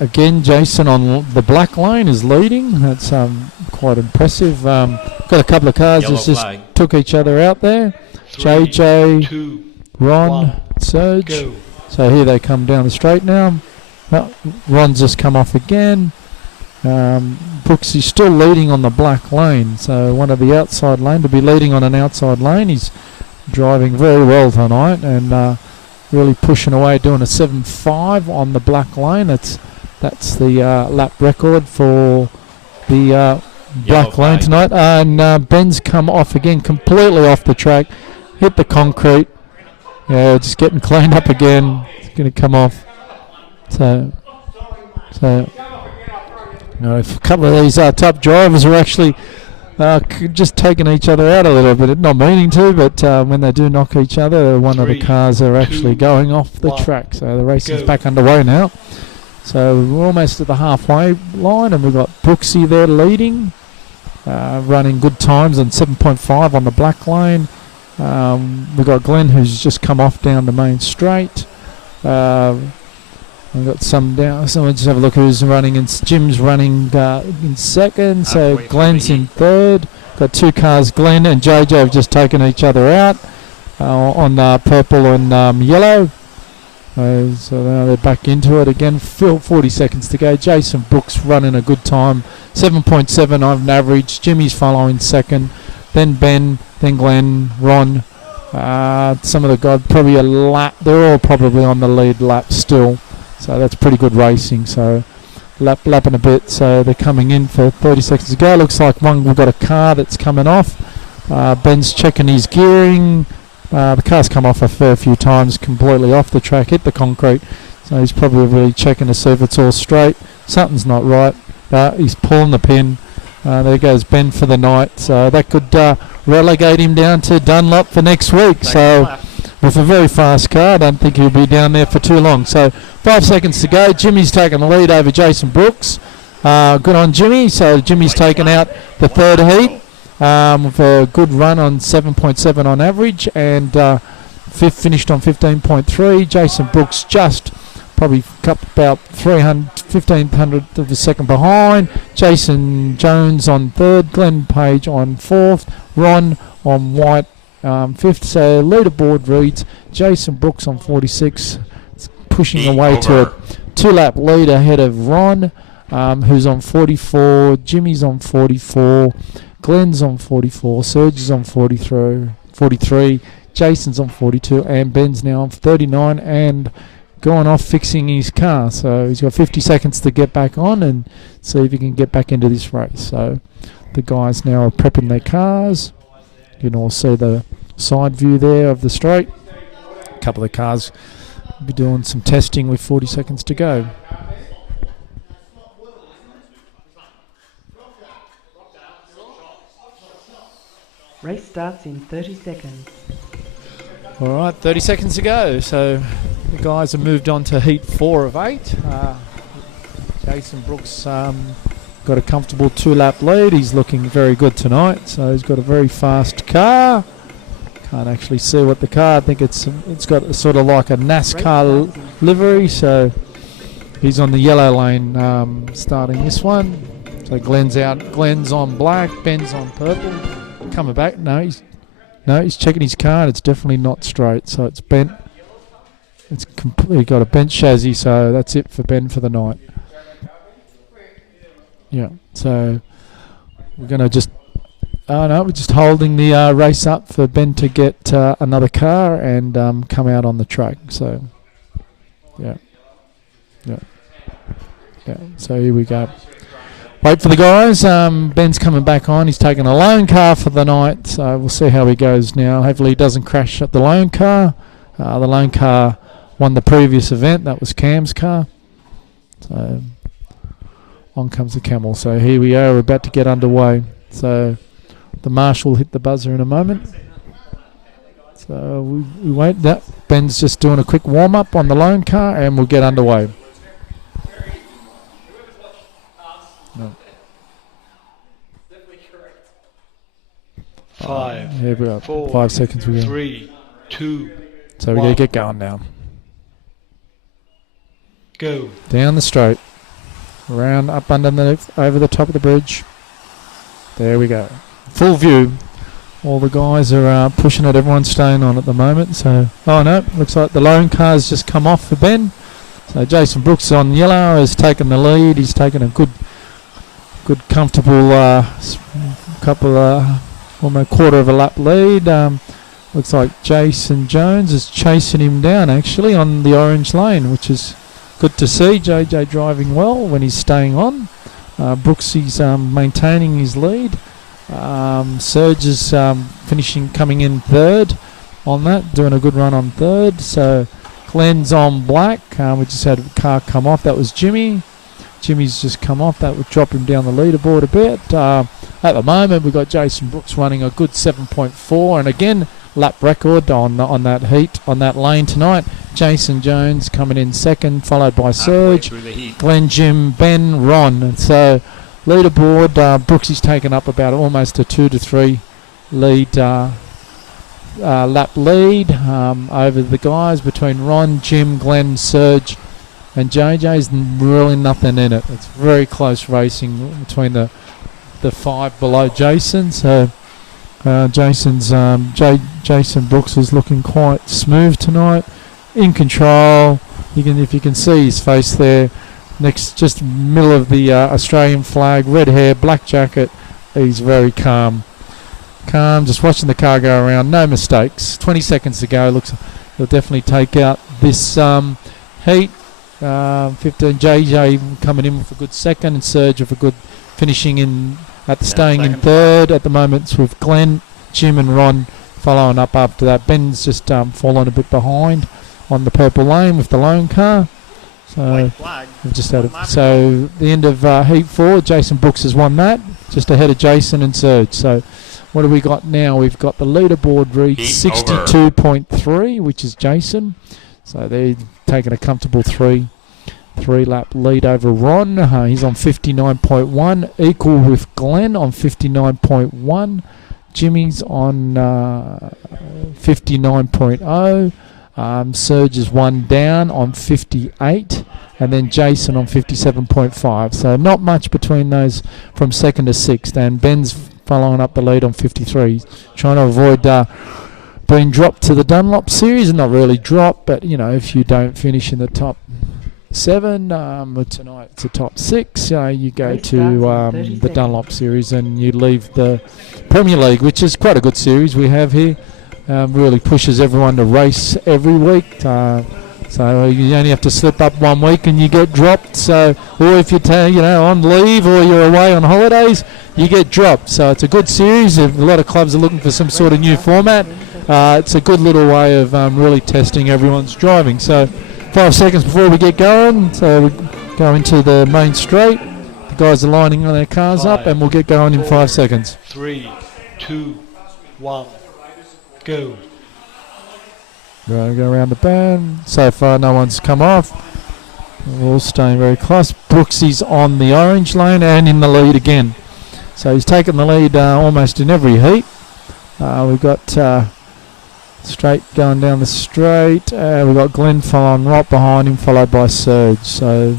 Again, Jason on the black lane is leading. That's quite impressive. Got a couple of cars that just took each other out there. 3, JJ, 2, Ron, 1, Serge. go. So here they come down the straight now. Well, Ron's just come off again. Brooks is still leading on the black lane, so one of the outside lane to be leading on an outside lane. He's driving very well tonight and really pushing away, doing a 7.5 on the black lane. That's the lap record for the black lane tonight. And Ben's come off again, completely off the track, hit the concrete. Yeah, just getting cleaned up again. It's going to come off. So a couple of these top drivers are actually just taking each other out a little bit, not meaning to, but when they do knock each other, one of the cars are actually going off the track. So the race is back underway now. So we're almost at the halfway line, and we've got Brooksy there leading, running good times on 7.5 on the black lane. We've got Glenn, who's just come off down the main straight. We've got some down. Someone just have a look who's running. Jim's running in second. So Glenn's in third. Got two cars. Glenn and JJ have just taken each other out on purple and yellow. So now they're back into it again. 40 seconds to go. Jason Brooks running a good time. 7.7 on average. Jimmy's following second. Then Ben. Then Glenn. Ron. Some of the guys probably a lap. They're all probably on the lead lap still. So that's pretty good racing. So lapping a bit. So they're coming in for 30 seconds to go. Looks like we've got a car that's coming off. Ben's checking his gearing. The car's come off a fair few times, completely off the track, hit the concrete. So he's probably checking to see if it's all straight. Something's not right. He's pulling the pin. There goes Ben for the night. So that could relegate him down to Dunlop for next week. So with a very fast car, I don't think he'll be down there for too long. So 5 seconds to go. Jimmy's taking the lead over Jason Brooks. Good on Jimmy. So Jimmy's taken out the third heat with a good run on 7.7 on average, and fifth finished on 15.3. Jason Brooks just probably about 1,500th of a second behind. Jason Jones on third. Glenn Page on fourth. Ron on white fifth. So leaderboard reads Jason Brooks on 46, pushing away to a 2-lap lead ahead of Ron, who's on 44. Jimmy's on 44. Glenn's on 44. Serge is on 43. Jason's on 42, and Ben's now on 39 and going off fixing his car. So he's got 50 seconds to get back on and see if he can get back into this race. So the guys now are prepping their cars. You can all see the side view there of the straight. A couple of cars will be doing some testing with 40 seconds to go. Race starts in 30 seconds. All right, 30 seconds to go. So the guys have moved on to heat 4 of 8. Jason Brooks got a comfortable 2-lap lead. He's looking very good tonight. So he's got a very fast car. Can't actually see what the car. I think it's got a sort of like a NASCAR livery. So he's on the yellow lane starting this one. So Glenn's out. Glenn's on black. Ben's on purple. Coming back. No, he's checking his car, and it's definitely not straight. So it's bent. It's completely got a bent chassis. So that's it for Ben for the night. Yeah. So we're going to just. Oh no, we're just holding the race up for Ben to get another car and come out on the track. So yeah. So here we go. Wait for the guys. Ben's coming back on. He's taking a lone car for the night. So we'll see how he goes now. Hopefully he doesn't crash at the lone car. The lone car won the previous event. That was Cam's car. So on comes the camel. So here we are. We're about to get underway. So the marshal will hit the buzzer in a moment. So we wait. Ben's just doing a quick warm-up on the lone car, and we'll get underway. No. 5, here we go. 4, 5 seconds we go. 3, 2, so we're going to get going now. Go. Down the straight. Around, up underneath, over the top of the bridge. There we go. Full view. All the guys are pushing it. Everyone's staying on at the moment. So, oh no, looks like the lone car's just come off for Ben. So Jason Brooks on yellow has taken the lead. He's taken a good good comfortable almost quarter of a lap lead. Looks like Jason Jones is chasing him down actually on the orange lane, which is good to see. JJ driving well when he's staying on. Brooksy's maintaining his lead. Serge is coming in third on that, doing a good run on third. So Glenn's on black. We just had a car come off. That was Jimmy. Jimmy's just come off. That would drop him down the leaderboard a bit. At the moment, we've got Jason Brooks running a good 7.4, and again, lap record on that heat, on that lane tonight. Jason Jones coming in second, followed by Serge, Glenn, Jim, Ben, Ron. And so, leaderboard, Brooksy's taken up about almost a 2 to 3 lead, lap lead over the guys between Ron, Jim, Glenn, Serge, and JJ's really nothing in it. It's very close racing between the 5 below Jason. So Jason Brooks is looking quite smooth tonight, in control. If you can see his face there, next just middle of the Australian flag, red hair, black jacket. He's very calm, just watching the car go around. No mistakes. 20 seconds to go. Looks he'll definitely take out this heat. 15 JJ coming in with a good second, and Serge with a good finishing in staying in third. At the moment it's with Glenn, Jim and Ron following up after that. Ben's just fallen a bit behind on the purple lane with the lone car. So we've just had so the end of heat 4, Jason Brooks has won that, just ahead of Jason and Serge. So what do we got now? We've got the leaderboard read 62.3, which is Jason. So they're taking a comfortable three lap lead over Ron. He's on 59.1, equal with Glenn on 59.1. Jimmy's on 59.0. Serge is one down on 58, and then Jason on 57.5. So not much between those from second to sixth, and Ben's following up the lead on 53, trying to avoid being dropped to the Dunlop series. Not really dropped, but if you don't finish in the top 7, tonight it's a top 6, you go to the Dunlop series and you leave the Premier League, which is quite a good series we have here. Really pushes everyone to race every week. So you only have to slip up 1 week and you get dropped. So, or if you're on leave or you're away on holidays, you get dropped. So it's a good series. A lot of clubs are looking for some sort of new format. It's a good little way of really testing everyone's driving. So 5 seconds before we get going, so we go into the main straight. The guys are lining their cars up, and we'll get going in 5 seconds. 3, 2, 1, go. Right, go around the bend. So far, no one's come off. We're all staying very close. Brooksy's on the orange lane and in the lead again. So he's taken the lead almost in every heat. We've got straight going down the straight. We've got Glenn following right behind him, followed by Serge. So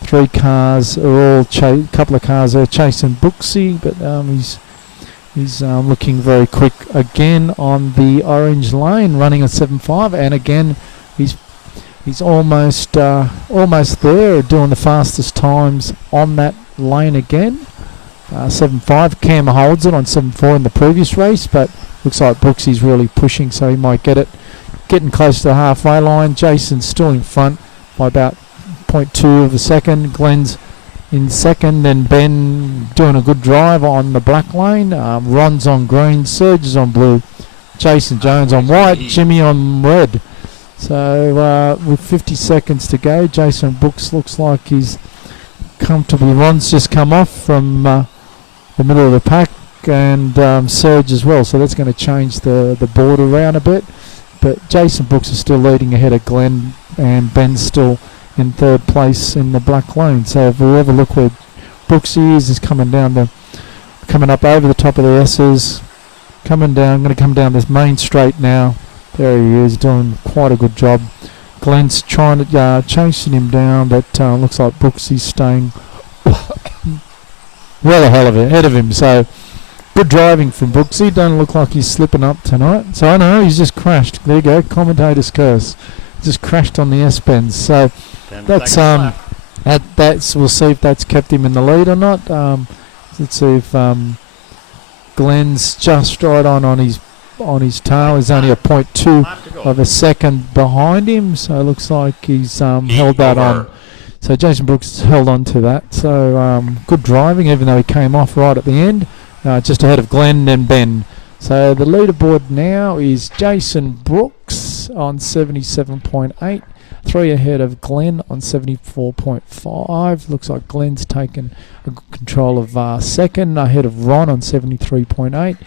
3 cars are all couple of cars are chasing Brooksy, but he's looking very quick again on the orange lane, running a 7.5, and again he's almost there, doing the fastest times on that lane again. 7.5. Cam holds it on 7.4 in the previous race, but looks like Brooksy's really pushing, so he might get it. Getting close to the halfway line. Jason's still in front by about 0.2 of a second. Glenn's in second, then Ben doing a good drive on the black lane. Ron's on green, Serge is on blue, Jason Jones on white, Jimmy on red. So with 50 seconds to go, Jason Brooks looks like he's comfortably. Ron's just come off from the middle of the pack, and Serge as well, so that's going to change the board around a bit. But Jason Brooks is still leading ahead of Glenn, and Ben's still in third place in the black lane. So if we ever look where Brooksy is coming up over the top of the S's, going to come down this main straight now. There he is, doing quite a good job. Glenn's trying to chasing him down, but looks like Brooksy's staying well ahead of him. So good driving from Brooksy. Don't look like he's slipping up tonight. So I know he's just crashed. There you go, commentator's curse. Just crashed on the S-bends. So that's we'll see if that's kept him in the lead or not. Let's see if Glenn's just right on his tail. He's only a 0.2 of a second behind him, so it looks like he's held that on. So Jason Brooks held on to that. So good driving, even though he came off right at the end, just ahead of Glenn and Ben. So the leaderboard now is Jason Brooks on 77.8, 3 ahead of Glenn on 74.5. Looks like Glenn's taken control of second, ahead of Ron on 73.8,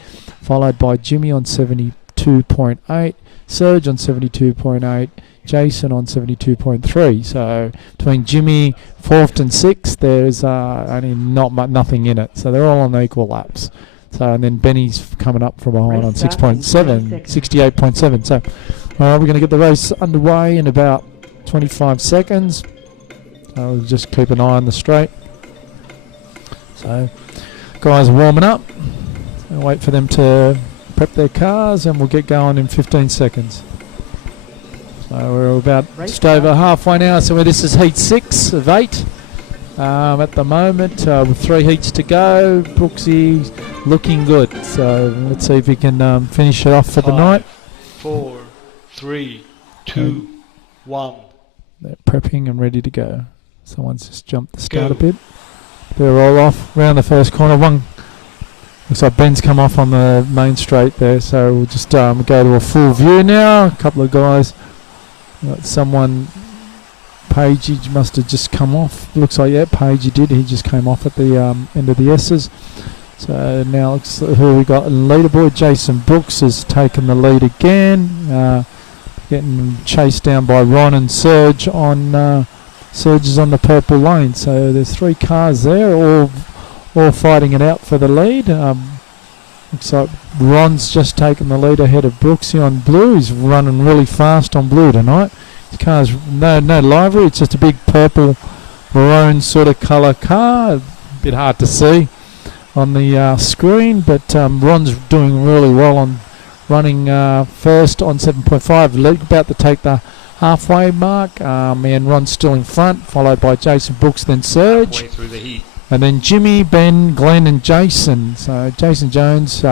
followed by Jimmy on 72.8, Serge on 72.8, Jason on 72.3. So between Jimmy, 4th and 6th, there's only nothing in it. So they're all on equal laps. So and then Benny's coming up from behind on 6.7, 68.7. So we're going to get the race underway in about 25 seconds. So we'll just keep an eye on the straight. So guys are warming up. I'll wait for them to prep their cars and we'll get going in 15 seconds. So we're about just over halfway now. So this is heat 6 of 8 at the moment, with 3 heats to go. Brooksy's looking good. So let's see if he can finish it off for the night. 4, 3, 2, 1. They're prepping and ready to go. Someone's just jumped the start a bit. They're all off round the first corner. One looks like Ben's come off on the main straight there. So we'll just go to a full view now. A couple of guys. Someone, Pagey must have just come off. Looks like, yeah, Pagey did. He just came off at the end of the S's. So now looks who we got in the leaderboard. Jason Brooks has taken the lead again. Getting chased down by Ron and Serge on Serge is on the purple lane. So there's 3 cars there, all fighting it out for the lead. Looks like Ron's just taken the lead ahead of Brooksy on blue. He's running really fast on blue tonight. His car's no livery. It's just a big purple maroon sort of colour car. A bit hard to see on the screen, but Ron's doing really well on running first on 7.5. About to take the halfway mark, and Ron's still in front, followed by Jason Brooks, then Serge. Halfway through the heat. And then Jimmy, Ben, Glenn and Jason. So Jason Jones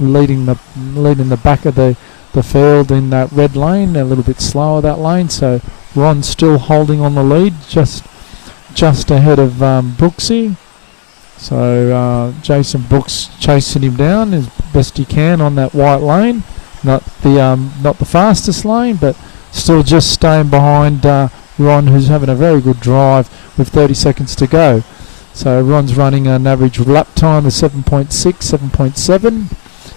leading the back of the field in that red lane, a little bit slower that lane. So Ron's still holding on the lead, just ahead of Brooksy. So Jason Brooks chasing him down as best he can on that white lane. Not the fastest lane, but still just staying behind Ron, who's having a very good drive with 30 seconds to go. So Ron's running an average lap time of 7.6, 7.7.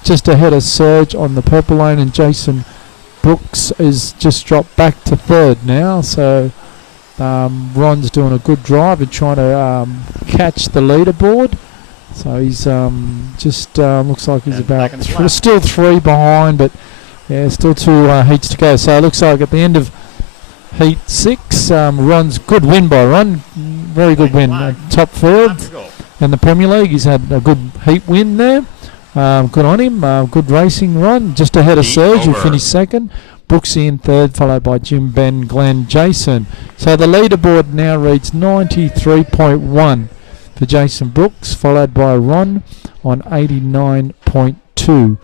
Just ahead of Serge on the purple lane, and Jason Brooks is just dropped back to 3rd now. So Ron's doing a good drive and trying to catch the leaderboard. So he's just looks like he's about still 3 behind, but yeah, still 2 heats to go. So it looks like at the end of heat 6, Ron's good win by Ron, very good win, top field in the Premier League. He's had a good heat win there. Good on him. Good racing, Ron. Just ahead of Serge, who finished 2nd. Brooksy in 3rd, followed by Jim, Ben, Glenn, Jason. So the leaderboard now reads 93.1 for Jason Brooks, followed by Ron on 89.2.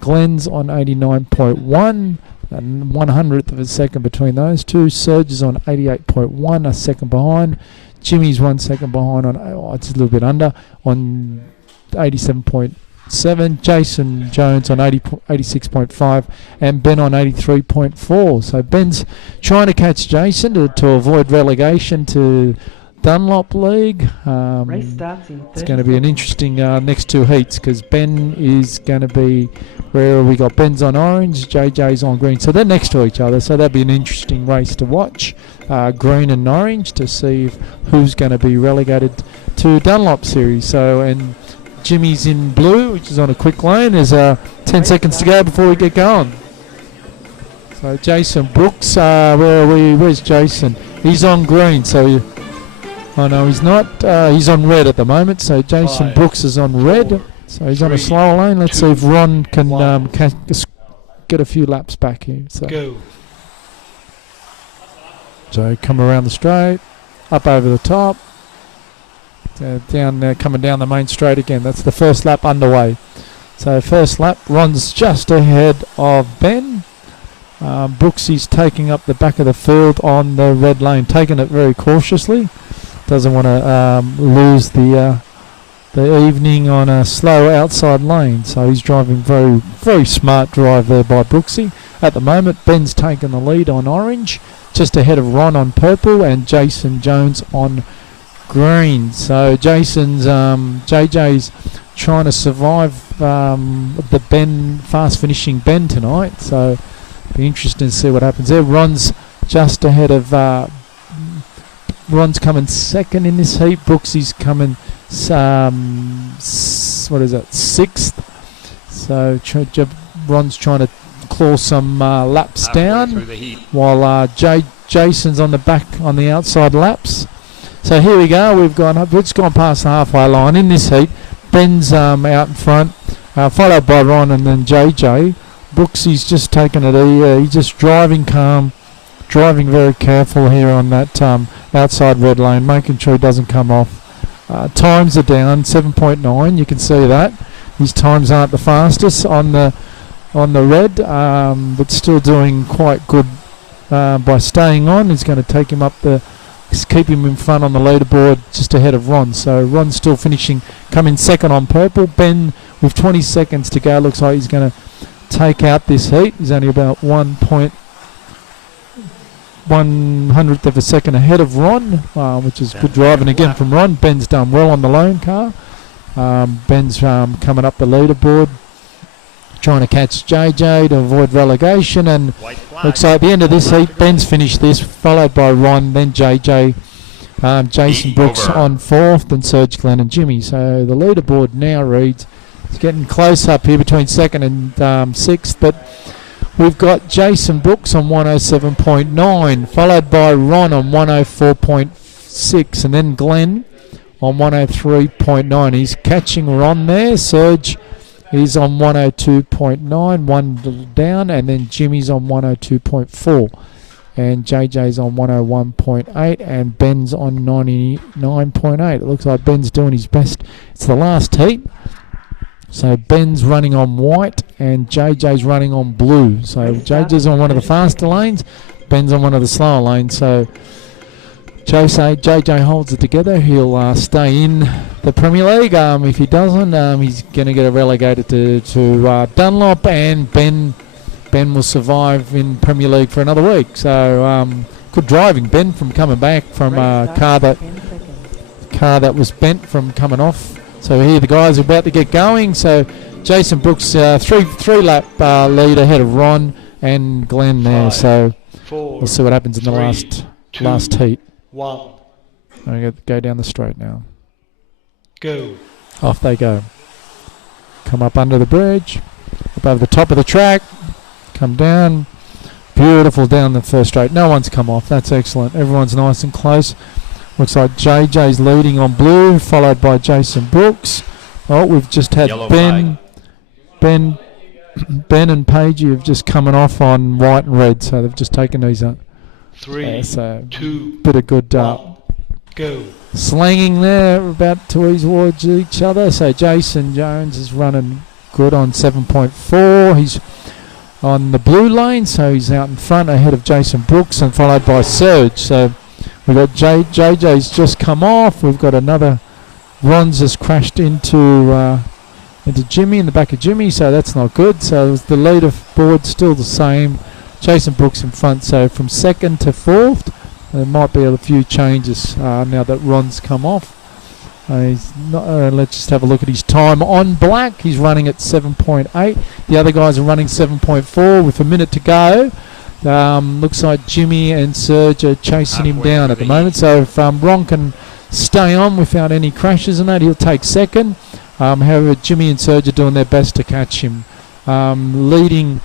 Glenn's on 89.1, and 100th of a second between those two. Serge is on 88.1, a second behind. Jimmy's 1 second behind on, it's a little bit under, on 87.7. Jason Jones on 86.5, and Ben on 83.4. So Ben's trying to catch Jason to avoid relegation to Dunlop League. Race starts in 30 it's going to be an interesting next 2 heats, because Ben is going to be, where we got Ben's on orange, JJ's on green, so they're next to each other. So that'll be an interesting race to watch, green and orange, to see who's going to be relegated to Dunlop Series. So, and Jimmy's in blue, which is on a quick lane. There's 10 seconds to go before we get going. So Jason Brooks, where are we? Where's Jason? He's on green, so oh no, he's not. He's on red at the moment. So Jason Brooks is on red. So he's on a slower lane. Let's see if Ron can get a few laps back here. So come around the straight, up over the top. coming down the main straight again. That's the first lap underway. So first lap, Ron's just ahead of Ben. Brooksy's taking up the back of the field on the red lane, taking it very cautiously. Doesn't want to lose the evening on a slow outside lane. So he's driving very, very smart drive there by Brooksy. At the moment, Ben's taken the lead on orange, just ahead of Ron on purple and Jason Jones on green. So Jason's JJ's trying to survive the Ben fast finishing Ben tonight. So be interesting to see what happens there. Ron's just ahead of Ron's coming second in this heat. Brooksy's coming sixth. So Ron's trying to claw some laps down, while Jason's on the back on the outside laps. So here we go. We've just gone past the halfway line in this heat. Ben's out in front, followed by Ron and then JJ. Brooksy's just taking it easy. He's just driving calm, driving very careful here on that outside red lane, making sure he doesn't come off. Times are down 7.9. You can see that his times aren't the fastest on the red, but still doing quite good by staying on. He's going to take him up keep him in front on the leaderboard, just ahead of Ron. So Ron's still coming second on purple. Ben with 20 seconds to go. Looks like he's going to take out this heat. He's only about 1/100th of a second ahead of Ron, which is good driving again from Ron. Ben's done well on the lone car. Ben's coming up the leaderboard, trying to catch JJ to avoid relegation, and looks like at the end of this heat, Ben's finished this, followed by Ron, then JJ, Jason Brooks on fourth, and Serge, Glenn and Jimmy. So the leaderboard now reads, it's getting close up here between second and sixth, but we've got Jason Brooks on 107.9, followed by Ron on 104.6, and then Glenn on 103.9. He's catching Ron there. Serge is on 102.9, one down, and then Jimmy's on 102.4, and JJ's on 101.8, and Ben's on 99.8. It looks like Ben's doing his best. It's the last heat. So Ben's running on white and JJ's running on blue. So JJ's on one of the faster lanes, Ben's on one of the slower lanes. So JJ holds it together. He'll stay in the Premier League. If he doesn't, he's going to get relegated to Dunlop, and Ben will survive in Premier League for another week. So good driving, Ben, from coming back from a car that was bent from coming off. So here the guys are about to get going. So Jason Brooks, three lap lead ahead of Ron and Glenn there. So we'll see what happens in the last heat. 1. I'm going to go down the straight now. Go. Off they go. Come up under the bridge, up over the top of the track, come down. Beautiful down the first straight. No one's come off. That's excellent. Everyone's nice and close. Looks like JJ's leading on blue, followed by Jason Brooks. Oh, we've just had Ben and Pagey have just coming off on white and red, so they've just taken these up. 3, so 2, bit of good go. Slanging there, about to ease towards each other. So Jason Jones is running good on 7.4. He's on the blue lane, so he's out in front ahead of Jason Brooks and followed by Serge. So we've got JJ's just come off. We've got another. Ron's just crashed into Jimmy, in the back of Jimmy, so that's not good. So the leaderboard still the same. Jason Brooks in front, so from second to fourth. There might be a few changes now that Ron's come off. Let's just have a look at his time on black. He's running at 7.8. The other guys are running 7.4 with a minute to go. Looks like Jimmy and Serge are chasing him down at the moment. So if Ron can stay on without any crashes and that, he'll take second. However, Jimmy and Serge are doing their best to catch him. Leading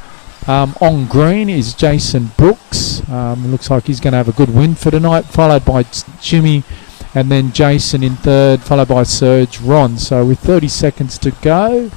on green is Jason Brooks. Looks like he's going to have a good win for tonight, followed by Jimmy and then Jason in third, followed by Serge, Ron. So with 30 seconds to go,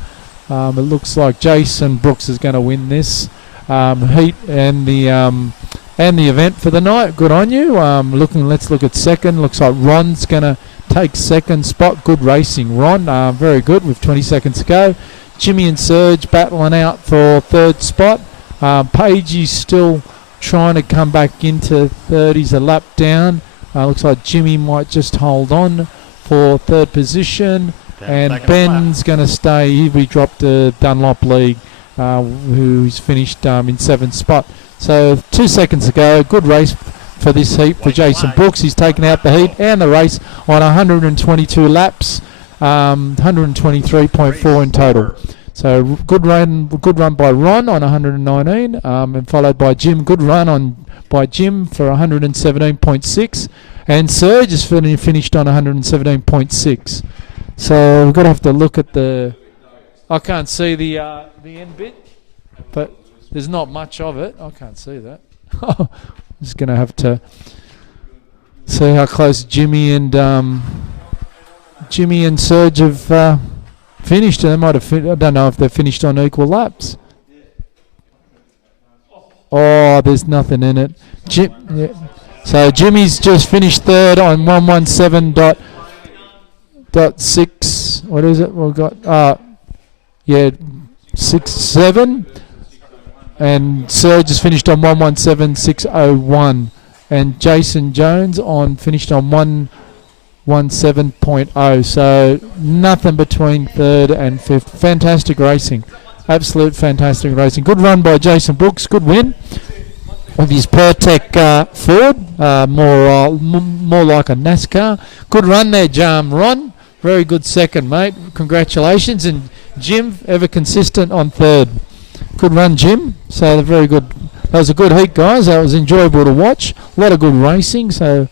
it looks like Jason Brooks is going to win this heat and the event for the night. Good on you. Let's look at second. Looks like Ron's going to takes second spot. Good racing. Ron, very good with 20 seconds to go. Jimmy and Serge battling out for third spot. Pagey's still trying to come back into third. He's a lap down. Looks like Jimmy might just hold on for third position. And Ben's going to stay. We dropped to Dunlop League, who's finished in seventh spot. So 2 seconds to go. Good race for this heat for Jason Brooks. He's taken out the heat and the race on 122 laps, 123.4 in total. So good run by Ron on 119, and followed by Jim. Good run by Jim for 117.6, and Serge is finished on 117.6. So we're gonna have to look at the. I can't see the end bit, but there's not much of it. I can't see that. I'm just gonna have to see how close Jimmy and Serge have finished. They might have. I don't know if they've finished on equal laps. Oh, there's nothing in it. Yeah. So Jimmy's just finished third on 117.6. What is it? We've got 6.7, and Serge has finished on 117.601, and Jason Jones finished on 117.0. So nothing between third and fifth. Fantastic racing. Absolute fantastic racing. Good run by Jason Brooks. Good win with his Pertec Ford. More like a NASCAR. Good run there, Ron. Very good second, mate. Congratulations. And Jim, ever consistent on third. Good run, Jim. So very good. That was a good heat, guys. That was enjoyable to watch. A lot of good racing. So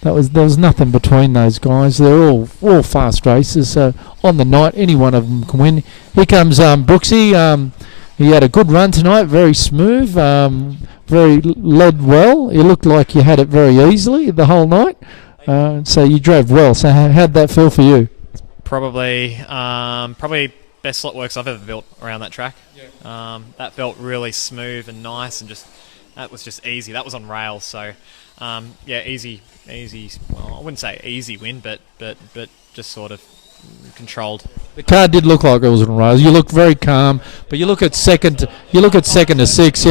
there was nothing between those guys. They're all fast racers. So on the night, any one of them can win. Here comes Brooksy. He had a good run tonight. Very smooth. Very led well. He looked like you had it very easily the whole night. So you drove well. So how'd that feel for you? Probably best Slotworx I've ever built around that track. Yeah. That felt really smooth and nice, and that was just easy. That was on rails, so easy. Well, I wouldn't say easy win, but just sort of controlled. The car did look like it was on rails. You looked very calm, but you look at second to six.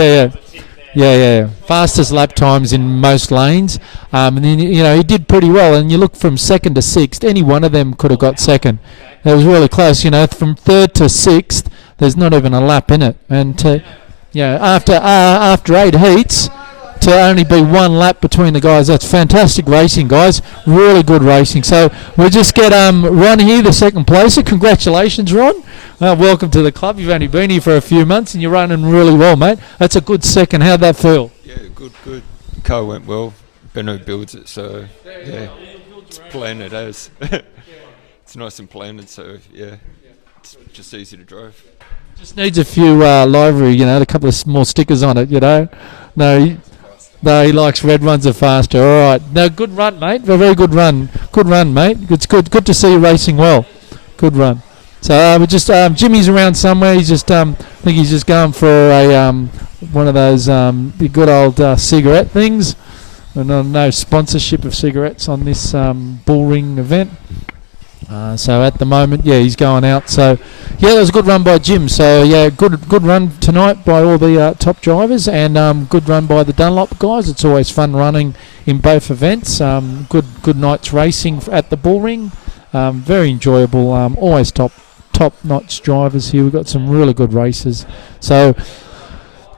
Yeah. Fastest lap times in most lanes. And then, he did pretty well. And you look from second to sixth, any one of them could have got second. It was really close. From third to sixth, there's not even a lap in it. And after 8 heats, to only be one lap between the guys, that's fantastic racing, guys. Really good racing. So we'll just get Ron here, the second placer. Congratulations, Ron. Welcome to the club. You've only been here for a few months and you're running really well, mate. That's a good second. How'd that feel? Yeah, good. Car went well. Benno builds it, so yeah, it's planted as. It's nice and planted, so yeah, it's just easy to drive. Just needs a few livery, a couple of more stickers on it, No, he likes red ones are faster. All right. No, good run, mate. A very good run. Good run, mate. It's good to see you racing well. Good run. So we just Jimmy's around somewhere. He's just I think he's just going for a one of those the good old cigarette things. No sponsorship of cigarettes on this bull ring event. So at the moment, he's going out. So that was a good run by Jim. So good run tonight by all the top drivers, and good run by the Dunlop guys. It's always fun running in both events. Good night's racing at the bull ring. Very enjoyable. Always top-notch drivers here. We've got some really good races. So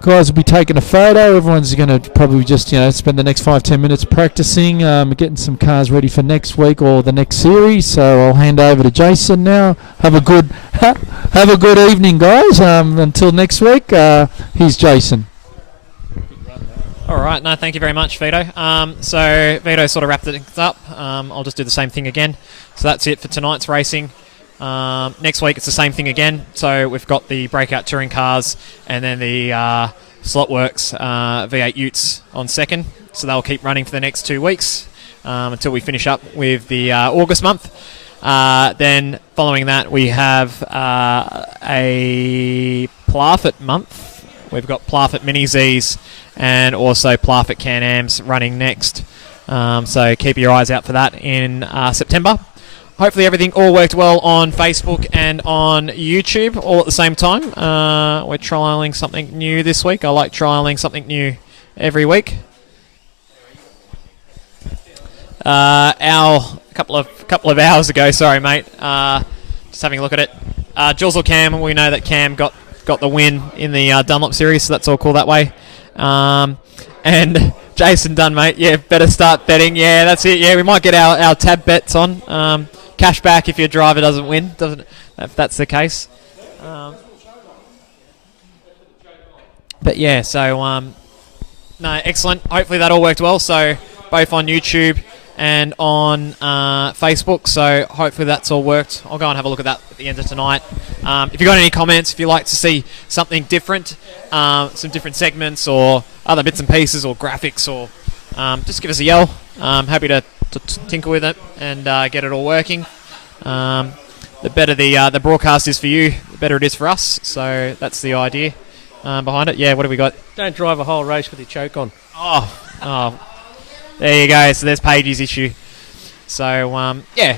guys will be taking a photo. Everyone's going to probably just spend the next 5-10 minutes practicing, getting some cars ready for next week or the next series. So I'll hand over to Jason now. Have a good evening, guys. Until next week. Here's Jason. All right, no, thank you very much, Vito. So Vito sort of wrapped it up. I'll just do the same thing again. So that's it for tonight's racing. Next week it's the same thing again. So we've got the Breakout touring cars and then the Slotworx V8 Utes on second. So they'll keep running for the next 2 weeks until we finish up with the August month. Then following that we have a Plafet month. We've got Plafet Mini Zs and also Plafet Can-Ams running next. So keep your eyes out for that in September. Hopefully everything all worked well on Facebook and on YouTube all at the same time. We're trialling something new this week. I like trialling something new every week. Our couple of hours ago, sorry mate, just having a look at it. Jules or Cam, we know that Cam got the win in the Dunlop series, so that's all cool that way. And Jason Dunn, mate, yeah, better start betting. Yeah, that's it. Yeah, we might get our tab bets on. Cash back if your driver doesn't win, if that's the case. But yeah, so no, excellent. Hopefully that all worked well. So both on YouTube and on Facebook. So hopefully that's all worked. I'll go and have a look at that at the end of tonight. If you've got any comments, if you'd like to see something different, some different segments or other bits and pieces or graphics, or just give us a yell. I'm happy to tinker with it and get it all working. The better the broadcast is for you, the better it is for us. So that's the idea behind it. Yeah, what have we got? Don't drive a whole race with your choke on. Oh, there you go. So there's Paige's issue. So yeah.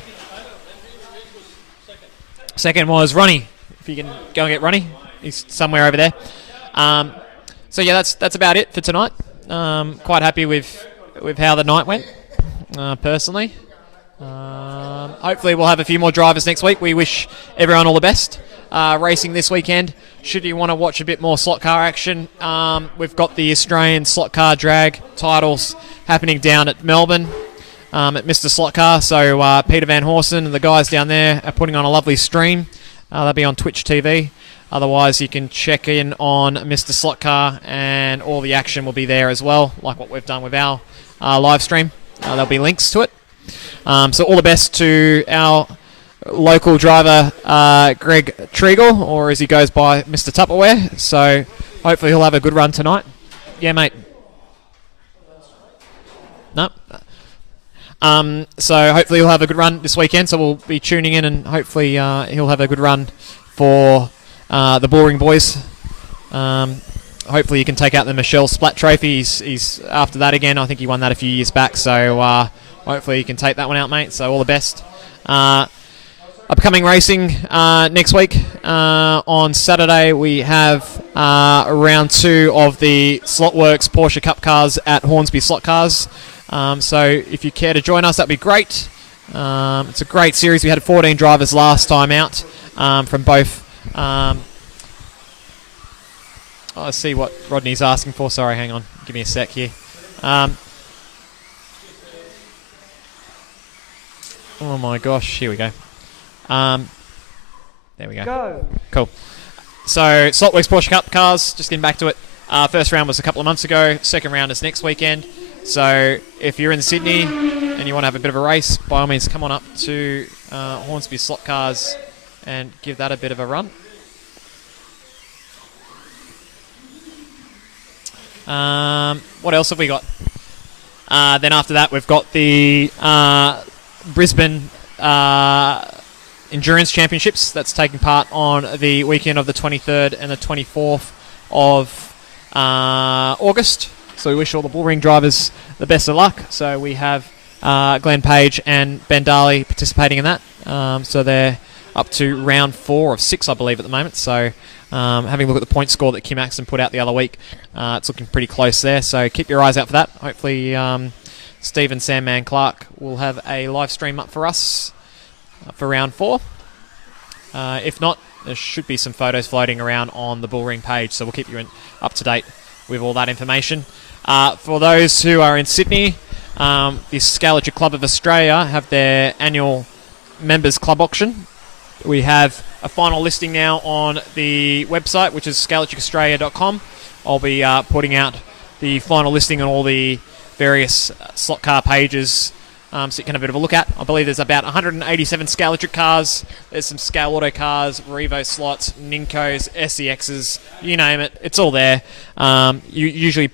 Second was Ronnie. If you can go and get Ronnie, he's somewhere over there. So yeah, that's about it for tonight. Quite happy with how the night went. Personally, hopefully we'll have a few more drivers next week. We wish everyone all the best racing this weekend. Should you want to watch a bit more slot car action, we've got the Australian slot car drag titles happening down at Melbourne at Mr. Slot Car. So Peter Van Horsen and the guys down there are putting on a lovely stream. They'll be on Twitch TV. Otherwise, you can check in on Mr. Slot Car, and all the action will be there as well, like what we've done with our live stream. There'll be links to it. So all the best to our local driver, Greg Treagle, or as he goes by, Mr. Tupperware. So hopefully he'll have a good run tonight. Yeah, mate. No. So hopefully he'll have a good run this weekend. So we'll be tuning in, and hopefully he'll have a good run for the Bullring boys. Hopefully you can take out the Michelle Splat Trophy. He's after that again. I think he won that a few years back. So hopefully you can take that one out, mate. So all the best. Upcoming racing next week. On Saturday we have round 2 of the Slotworx Porsche Cup cars at Hornsby Slot Cars. So if you care to join us, that'd be great. It's a great series. We had 14 drivers last time out from both. I see what Rodney's asking for. Sorry, hang on. Give me a sec here. Oh my gosh, here we go. There we go. Go. Cool. So, Slotworx Porsche Cup cars, just getting back to it. First round was a couple of months ago. Second round is next weekend. So, if you're in Sydney and you want to have a bit of a race, by all means, come on up to Hornsby Slot Cars and give that a bit of a run. What else have we got? Then after that, we've got the Brisbane Endurance Championships. That's taking part on the weekend of the 23rd and the 24th of August. So we wish all the Bullring drivers the best of luck. So we have Glenn Page and Ben Darley participating in that. So they're up to round 4 of 6, I believe, at the moment. So having a look at the point score that Kim Axon put out the other week, it's looking pretty close there. So keep your eyes out for that. Hopefully Stephen Sandman Clark will have a live stream up for us for round 4. If not, there should be some photos floating around on the Bullring page. So we'll keep you up to date with all that information. For those who are in Sydney, the Scaliger Club of Australia have their annual members club auction. We have a final listing now on the website, which is scaligeraustralia.com. I'll be putting out the final listing on all the various slot car pages, so you can have a bit of a look at. I believe there's about 187 Scaliger cars. There's some Scale Auto cars, Revo slots, Ninkos, SEXs, you name it. It's all there. You usually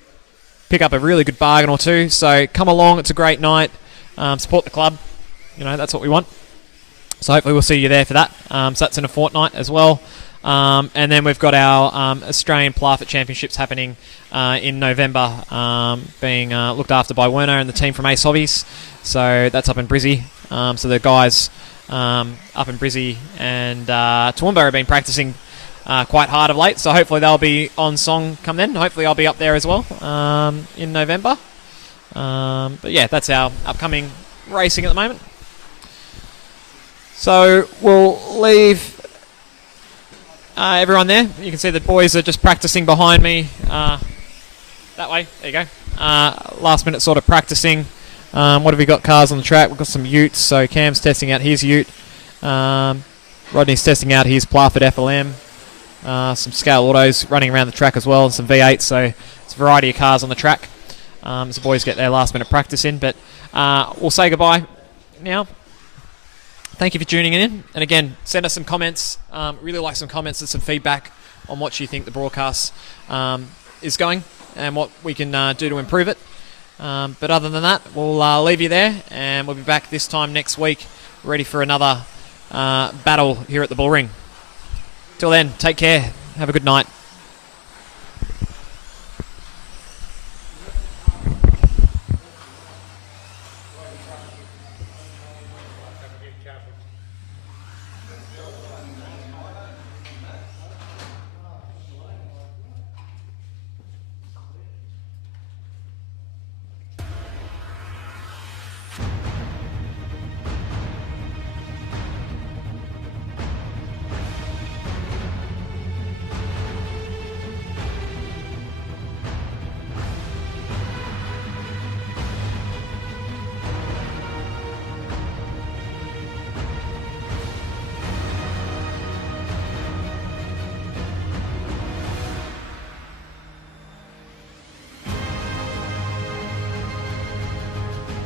pick up a really good bargain or two. So come along. It's a great night. Support the club. You know, that's what we want. So hopefully we'll see you there for that. So that's in a fortnight as well. And then we've got our Australian Playfoot Championships happening in November, being looked after by Werner and the team from Ace Hobbies. So that's up in Brizzy. So the guys up in Brizzy and Toowoomba have been practicing quite hard of late. So hopefully they'll be on song come then. Hopefully I'll be up there as well in November. But yeah, that's our upcoming racing at the moment. So we'll leave everyone there. You can see the boys are just practicing behind me. That way. There you go. Last minute sort of practicing. What have we got cars on the track? We've got some Utes. So Cam's testing out his Ute. Rodney's testing out his Playfoot FLM. Some Scale Autos running around the track as well. And some V8s. So it's a variety of cars on the track. As the boys get their last minute practice in. But we'll say goodbye now. Thank you for tuning in. And again, send us some comments. Really like some comments and some feedback on what you think the broadcast is going and what we can do to improve it. But other than that, we'll leave you there, and we'll be back this time next week, ready for another battle here at the Bull Ring. Till then, take care. Have a good night.